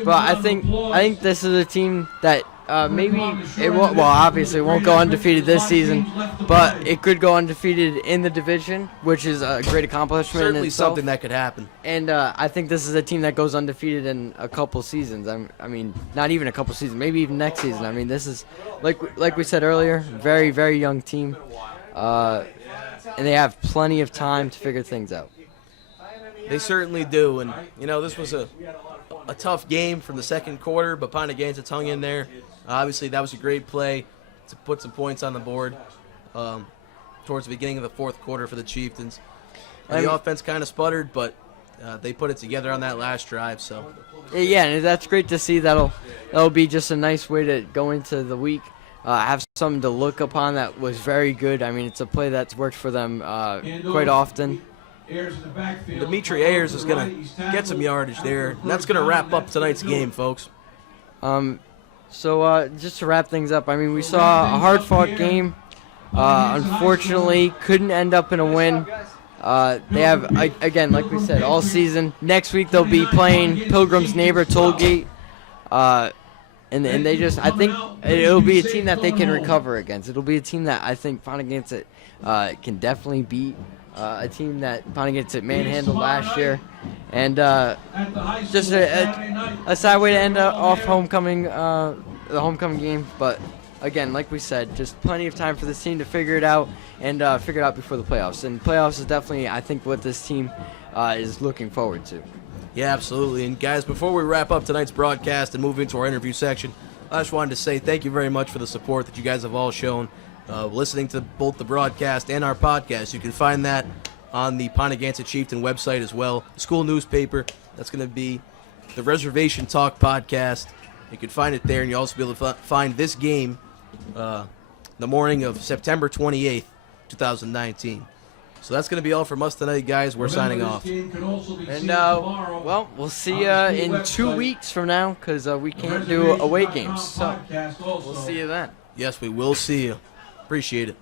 But I think this is a team that maybe it won't. Well, obviously it won't go undefeated this season, but it could go undefeated in the division, which is a great accomplishment. Certainly in itself. something that could happen. And I think this is a team that goes undefeated in a couple seasons. I mean, not even a couple seasons, maybe even next season. I mean, this is like we said earlier, very, very young team, and they have plenty of time to figure things out. They certainly do, and this was a tough game from the second quarter, but Pontiac hung in there. Obviously, that was a great play to put some points on the board towards the beginning of the fourth quarter for the Chieftains. The offense kind of sputtered, but they put it together on that last drive. So yeah, and that's great to see. That'll be just a nice way to go into the week. Have something to look upon that was very good. I mean, it's a play that's worked for them quite often. Dimitri Ayers is going to get some yardage there, and that's going to wrap up tonight's game, folks. So just to wrap things up, I mean, we saw a hard-fought game. Unfortunately, couldn't end up in a win. They have, again, like we said, all season. Next week they'll be playing Pilgrim's neighbor, Tollgate. And they just, I think it'll be a team that they can recover against. It'll be a team that I think Pontiac can definitely beat. A team that Pontiac manhandled last year. And just a sad way to end off the homecoming game. But again, like we said, just plenty of time for this team to figure it out and figure it out before the playoffs. And playoffs is definitely, I think, what this team is looking forward to. Yeah, absolutely. And guys, before we wrap up tonight's broadcast and move into our interview section, I just wanted to say thank you very much for the support that you guys have all shown listening to both the broadcast and our podcast. You can find that on the Pontiganset Chieftain website as well. The school newspaper, that's going to be the Reservation Talk podcast. You can find it there, and you'll also be able to find this game the morning of September 28th, 2019. So that's going to be all from us tonight, guys. We're signing off. And, well, we'll see you in 2 weeks from now because we can't do away games. So we'll see you then. Yes, we will see you. Appreciate it.